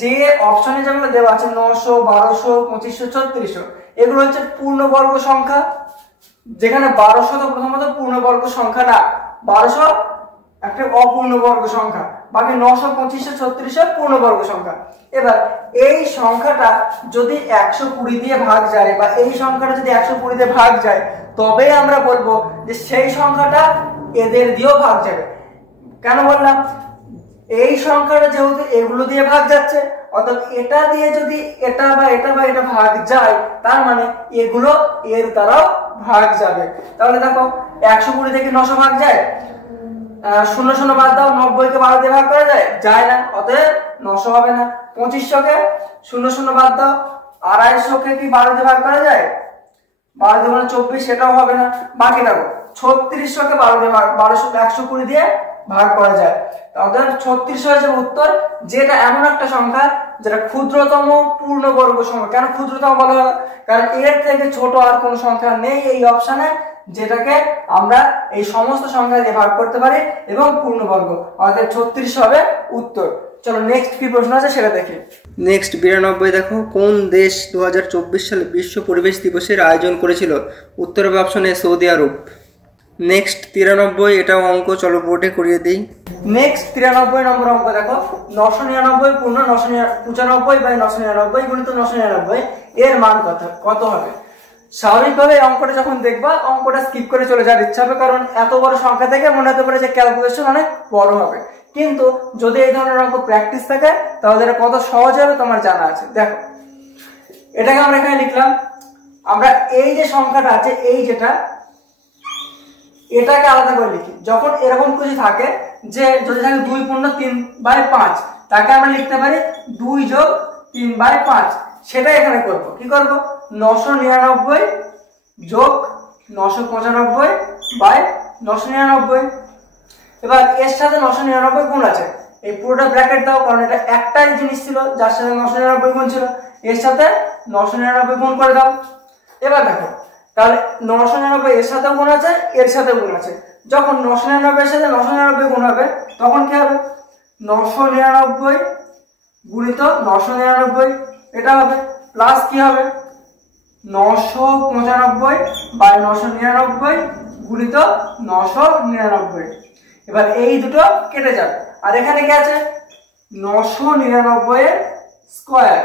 যে অপশনে যেগুলো দেওয়া আছে 900 1200 2500 3600 এগুলো হচ্ছে পূর্ণবর্গ সংখ্যা, যেখানে 1200 তো প্রথমত পূর্ণবর্গ সংখ্যা না, 1200 একটা অপূর্ণবর্গ সংখ্যা, বাকি 900 2500 3600 পূর্ণবর্গ সংখ্যা। এবার এই সংখ্যাটা যদি 120 দিয়ে ভাগ যায় বা এই সংখ্যাটা যদি 120 দিয়ে ভাগ যায় তবে আমরা বলবো যে সেই সংখ্যাটা এদের দিয়েও ভাগ যাবে। কেন বললাম, এই সংখ্যাটা যেহেতু এগুলো দিয়ে ভাগ যাচ্ছে, অর্থাৎ এটা দিয়ে যদি এটা বা এটা বা এটা ভাগ যায় তার মানে এগুলো এর দ্বারাও ভাগ যাবে। তাহলে দেখো 120 থেকে 900 ভাগ যায়, 0 0 বাদ দাও, 90 কে 12 দিয়ে ভাগ করা যায়, যায় না, অতএব 900 হবে না। 2500 কে 0 0 বাদ দাও, 250 কে কি 12 দিয়ে ভাগ করা যায়, 12 দিয়ে 24, সেটাও হবে না। বাকি দেখো 3600 কে 12 দিয়ে ভাগ 120 দিয়ে ভাগ করা যায়, অর্থাৎ 3600 হচ্ছে উত্তর, যেটা এমন একটা সংখ্যা যেটা ক্ষুদ্রতম পূর্ণবর্গ সংখ্যা। কেন ক্ষুদ্রতম বলা হয়, কারণ এর থেকে ছোট আর কোনো সংখ্যা নেই এই অপশনে যেটাকে আমরা এই সমস্ত সংখ্যা দিয়ে ভাগ করতে পারি এবং পূর্ণবর্গ, অর্থাৎ 3600 হবে উত্তর। চলো নেক্সট কি প্রশ্ন আছে সেটা দেখি। নেক্সট 92 দেখো, কোন দেশ 2024 সালে বিশ্ব পরিবেশ দিবসের আয়োজন করেছিল? উত্তর হবে অপশন এ, সৌদি আরব। নেক্সট 93, এটাও অঙ্ক, চলো বোর্ডে করিয়ে দিই। নেক্সট 93 নম্বর অঙ্ক দেখো, 999 পূর্ণ 995 বাই 999 গুণিত 999 এর মান কত হবে। স্বাভাবিকভাবে অঙ্কটা যখন দেখবা অঙ্কটা স্কিপ করে চলে যাওয়ার ইচ্ছা হবে, কারণ এত বড় সংখ্যা থেকে মনে হতে পারে যে ক্যালকুলেশন অনেক বড় হবে, কিন্তু যদি এই ধরনের অঙ্ক প্র্যাকটিস থাকে তাহলে এটা কত সহজ হবে তোমার জানা আছে। দেখো এটাকে আমরা এখানে লিখলাম, আমরা এই যে সংখ্যাটা আছে এই যেটা এটাকে আলাদা করে লিখি। যখন এরকম কিছু থাকে যে যদি থাকে 2 পূর্ণ 3/5 তাকে আমরা লিখতে পারি 2 যোগ 3/5, সেটা এখানে করব। কি করব? 999 যোগ 995 বাই 999। এবার এর সাথে 999 গুণ আছে, এই পুরোটা ব্র্যাকেট দাও, কারণ এটা একটাই জিনিস ছিল যার সাথে 999 গুণ ছিল, এর সাথে 999 গুণ করে দাও। এবার দেখো তাহলে 999 এর সাথেও গুণ আছে, এর সাথেও গুণ আছে। যখন 999 এর সাথে 999 গুণ হবে তখন কি হবে? 999 গুণিত 999 এটা হবে, প্লাস কি হবে? 995 বাই 999 গুণিত 999। এবার এই দুটো কেটে যাবে, আর এখানে কি আছে? 999 এর স্কয়ার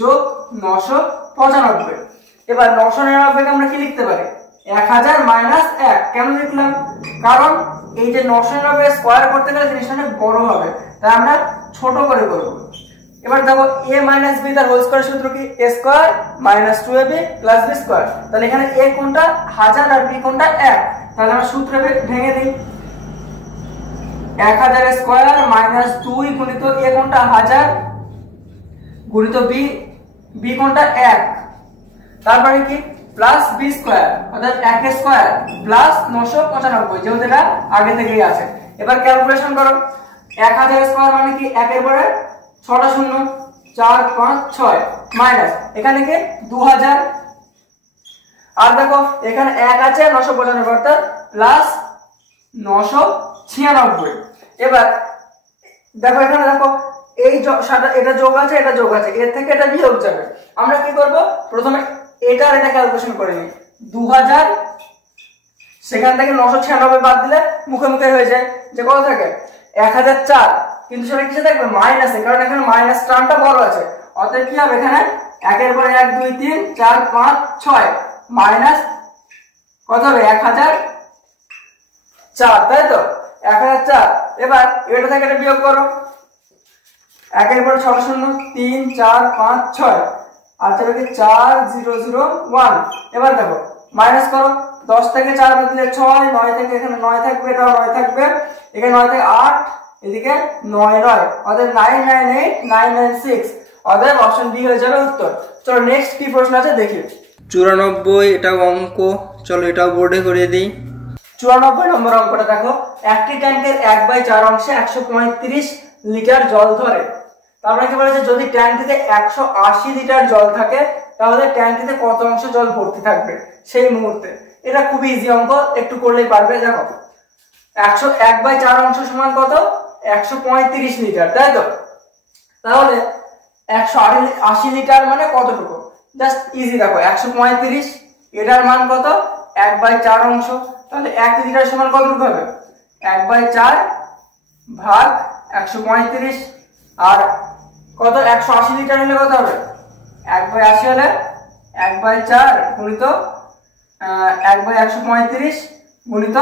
যোগ 995। এবার 999 কে আমরা কি লিখতে পারি? 1000 মাইনাস 1। কেন লিখলাম? কারণ এই যে 999 এর স্কয়ার করতে গেলে জিনিসটা অনেক বড় হবে, তাই আমরা ছোট করে করব। এবার দেখো a মাইনাস b তার হোল স্কয়ার সূত্র কি? a square minus 2ab plus b square. তাহলে এখানে a কোনটা? 1000 আর b কোনটা? 1। তাহলে আমরা সূত্র ভেঙে দিই। 1000 স্কয়ার মাইনাস 2 গুণিত a কোনটা? 1000 গুণিত b কোনটা? 1। তারপরে কি? প্লাস b স্কয়ার অর্থাৎ 1 স্কয়ার প্লাস 995, যেহেতু এটা আগে থেকেই আছে। এবার ক্যালকুলেশন করো। 1000 স্কয়ার মানে কি? 1 এর পরে 6টা শূন্য, 4 5 6 মাইনাস এখানে কি 2000, আর দেখো এখানে 1 আছে 995 অর্থাৎ প্লাস 996। এবার দেখো এখানে দেখো এই এটা যোগ আছে, এটা যোগ আছে, এর থেকে এটা বিয়োগ যাবে। আমরা কি করব? প্রথমে এটা আর এটা ক্যালকুলেশন করে নিই। 2000 সেখান থেকে 996 বাদ দিলে মুখে মুখে হয়ে যায় যে কত থাকে? 1004, কিন্তু সেটা কিসে থাকবে? মাইনাসে, কারণ এখানে মাইনাস টার্মটা বড় আছে। অতএব কি হবে? এখানে 1 এর পরে 1 2 3 4 5 6 মাইনাস কত হবে? 1004, তাই তো? 1004। এবার এটা থেকে এটা বিয়োগ করো। 1 এর পরে 6 শূন্য, 3 4 5 6 আর তাহলে কি 4 0 0 1। এবার দেখো মাইনাস করো। 10 থেকে 4 বাদ দিলে 6, 9 থেকে এখানে 9 থাকবে, এটাও 9 থাকবে, এখানে 9 থেকে 8, এদিকে 9 9, অতএব 998 996, অতএব অপশন বি হয়ে যাবে উত্তর। চলো নেক্সট কি প্রশ্ন আছে দেখি। 94 এটা অঙ্ক, চলো এটাও বোর্ডে করে দিই। 94 নম্বর অঙ্কটা দেখো, একটি ট্যাঙ্কের 1/4 অংশে 135 লিটার জল ধরে। তারপরে কি বলেছে? যদি ট্যাঙ্কিতে 180 লিটার জল থাকে তাহলে ট্যাঙ্কিতে কত অংশ জল ভর্তি থাকবে সেই মুহূর্তে। এটা খুবই ইজি অঙ্ক, একটু করলেই পারবে। দেখো 1/4 অংশ সমান কত? 135 লিটার, তাই তো? তাহলে 180 লিটার মানে কতটুকু? জাস্ট ইজি দেখো, 135 এটার মান কত? 1/4 অংশ। তাহলে 1 লিটার সমান কতটুকু হবে? 1/4 ভাগ 135, আর কত? 180 লিটার হলে কত হবে? 1/80 হলে 1/4 গুণিত 1/135 গুণিত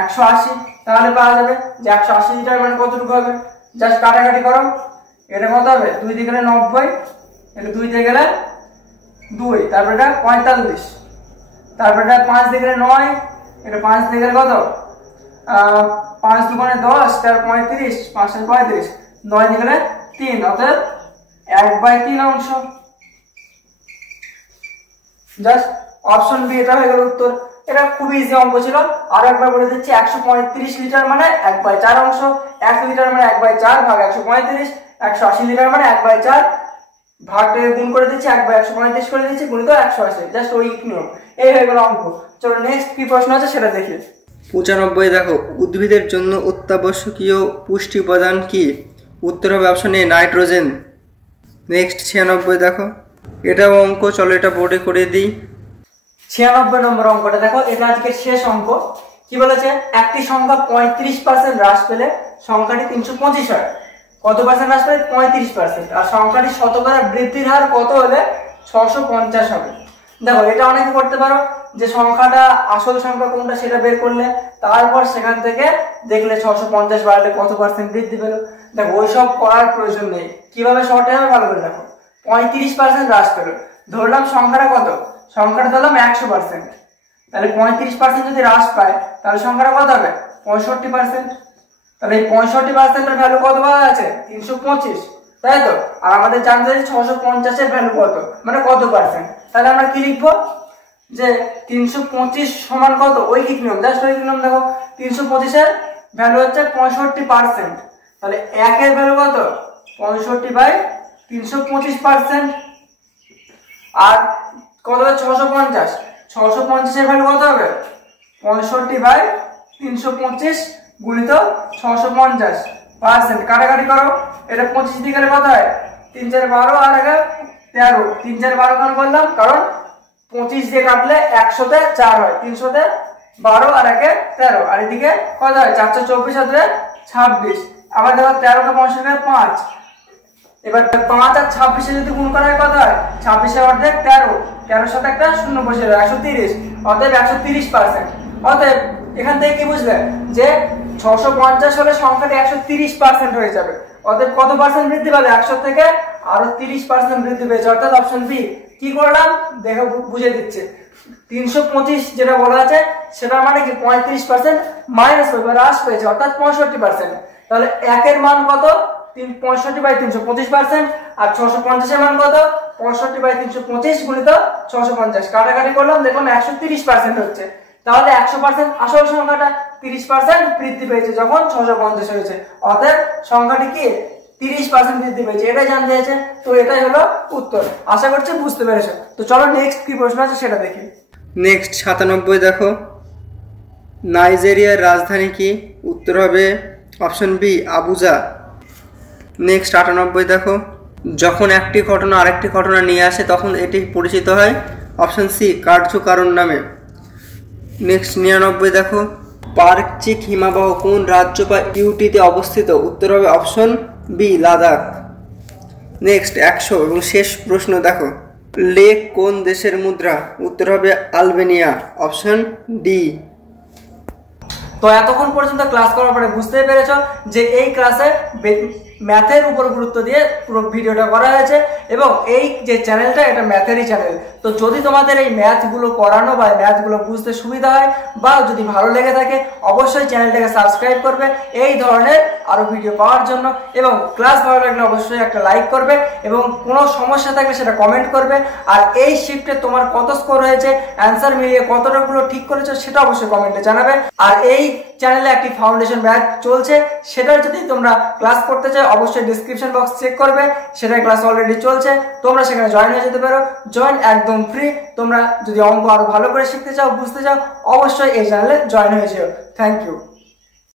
180, তাহলে পাওয়া যাবে যে 180 লিটার মানে কতটুকু হবে। জাস্ট কাটাকাটি করো। এটা কত হবে? 2 দিয়ে গেলে 90, এটা 2 দিয়ে গেলে 2, তারপর এটা 45, তারপর এটা 5 দিয়ে গেলে 9, এটা 5 দিয়ে গেলে কত? 5 দুগুণে 10, তার 35, 5 এর 35, 9 দিয়ে গেলে 3, অতএব 1/3 অংশ। জাস্ট অপশন বি এটা হয়ে গেল উত্তর। এটা খুবই ইজি অঙ্ক ছিল। আর একবার বলে দিচ্ছি, 135 লিটার মানে 1/4 অংশ, 1 লিটার মানে 1/4 ভাগ 135, 180 লিটার মানে 1/4 ভাগটাকে গুণ করে দিচ্ছি, 1/135 করে দিচ্ছি গুণিত 180। জাস্ট ওই নিয়ম। এই হয়ে গেল অঙ্ক। চলো নেক্সট কি প্রশ্ন আছে সেটা দেখি। 95 দেখো, উদ্ভিদের জন্য অত্যাবশ্যকীয় পুষ্টি উপাদান কি? উত্তর হবে অপশন এ নাইট্রোজেন। নেক্সট 96 দেখো, এটাও অঙ্ক, চলো এটা বোর্ডে করে দিই। 96 নম্বর অঙ্কটা দেখো, এটা আজকে শেষ অঙ্ক। কি বলেছে? একটি সংখ্যা 35% হ্রাস পেলে সংখ্যাটি 325 হয়। কত পার্সেন্ট হ্রাস পেলে? 35%। আর সংখ্যাটি শতকরা বৃদ্ধির হার কত হলে 650 হবে। দেখো এটা অনেকে করতে পারো, যে সংখ্যাটা আসল সংখ্যা কোনটা সেটা বের করলে, তারপর সেখান থেকে দেখলে 650 বাড়লে কত পার্সেন্ট বৃদ্ধি পেল। দেখো ওইসব করার প্রয়োজন নেই, কিভাবে শর্টে হবে ভালো করে দেখো। 35% হ্রাস পেল, ধরলাম সংখ্যাটা কত, সংখ্যাটা ধরলাম 100%, তাহলে 35% যদি হ্রাস পায় তাহলে সংখ্যাটা কত হবে 65%। তাহলে এই 65%-এর ভ্যালু কত পাওয়া আছে 325, তাই তো। আর আমাদের জানতে চাই 650-এর ভ্যালু কত, মানে কত পার্সেন্ট। তাহলে আমরা কি লিখবো যে 325 সমান কত, ঐকিক নিয়ম, জাস্ট ঐকিক নিয়ম দেখো। 325-এর ভ্যালু হচ্ছে 65%, তাহলে 1-এর ভ্যালু কত 65/325%। আর কত হবে 650, 650-এর ভ্যালু কত হবে 65/325 গুণিত 650%। কাটাকাটি করো, এটা 25 দিয়ে গেলে কত হয় 3 4 12 আর 1 13, 3 4 12 কেন বললাম, কারণ 25 দিয়ে কাটলে 100-তে 4 হয়, 300-তে 12 আর 1 13, আর এদিকে কত হয় 424 আর 2 26। আবার দেখো 13টা 65 5, এবার 5 আর 26 যদি গুণ করা হয় কত হয় 26-এর অর্ধেক 13, 13-এর সাথে একটা শূন্য বসে যাবে 130, অতএব 130%। অতএব এখান থেকে কি বুঝলে যে 650 হলে সংখ্যাটা 130% হয়ে যাবে। অতএব কত পার্সেন্ট বৃদ্ধি পেল, 100 থেকে আরো 30% বৃদ্ধি পেয়েছে, অর্থাৎ অপশন বি। কি করলাম দেখো বুঝিয়ে দিচ্ছে, 325 যেটা বলা আছে সেটা মানে কি 35% মাইনাস হয়ে হ্রাস পেয়েছে, অর্থাৎ 65%। তাহলে 1-এর মান কত 65/325%, আর 650-এর মান কত 65/325 গুণিত 650। কাটাকাটি করলাম, দেখুন 130% হচ্ছে। তাহলে 100% আসল সংখ্যাটা 30% বৃদ্ধি পেয়েছে যখন 650 হয়েছে, অতএব সংখ্যাটি কি 30% বৃদ্ধি পেয়েছে, এটাই জানতে হয়েছে। তো এটাই হলো উত্তর, আশা করছি বুঝতে পেরেছো। তো চলো নেক্সট কি প্রশ্ন আছে সেটা দেখি। নেক্সট 97 দেখো, নাইজেরিয়ার রাজধানী কি, উত্তর হবে অপশন বি আবুজা। নেক্সট 98 দেখো, যখন একটি ঘটনা আরেকটি ঘটনা নিয়ে আসে তখন এটি পরিচিত হয়, অপশন সি কার্যকারণ নামে। নেক্সট 99 দেখো, পার্কচিক হিমবাহ কোন রাজ্য বা ইউটিতে অবস্থিত, উত্তর হবে অপশন বি লাদাখ। নেক্সট 100 এবং শেষ প্রশ্ন দেখো, লেক কোন দেশের মুদ্রা, উত্তর হবে আলবেনিয়া, অপশন ডি। তো এতক্ষণ পর্যন্ত ক্লাস করার পরে বুঝতেই পেরেছো যে এই ক্লাসে ম্যাথের উপর গুরুত্ব দিয়ে পুরো ভিডিওটা করা হয়েছে, এবং এই যে চ্যানেলটা এটা ম্যাথেরই চ্যানেল। তো যদি তোমাদের এই ম্যাথগুলো করানো বা ম্যাথগুলো বুঝতে সুবিধা হয় বা যদি ভালো লেগে থাকে, অবশ্যই চ্যানেলটাকে সাবস্ক্রাইব করবে এই ধরনের আরো ভিডিও পাওয়ার জন্য, এবং ক্লাস ভালো লাগলে অবশ্যই একটা লাইক করবে, এবং কোনো সমস্যা থাকলে সেটা কমেন্ট করবে। আর এই শিফটে তোমার কত স্কোর হয়েছে, অ্যান্সার মিলিয়ে কতটাগুলো ঠিক করেছো সেটা অবশ্যই কমেন্টে জানাবে। আর এই চ্যানেলে একটি ফাউন্ডেশন ব্যাচ চলছে, সেটার যদি তোমরা ক্লাস করতে চাও অবশ্যই ডিসক্রিপশন বক্স চেক করবে, সেটার ক্লাস অলরেডি চলছে, তোমরা সেখানে জয়েন হয়ে যেতে পারো। জয়েন একদম ফ্রি। তোমরা যদি অঙ্ক আরো ভালো করে শিখতে চাও, বুঝতে চাও, অবশ্যই এই চ্যানেলে জয়েন হয়ে যেও। Thank you.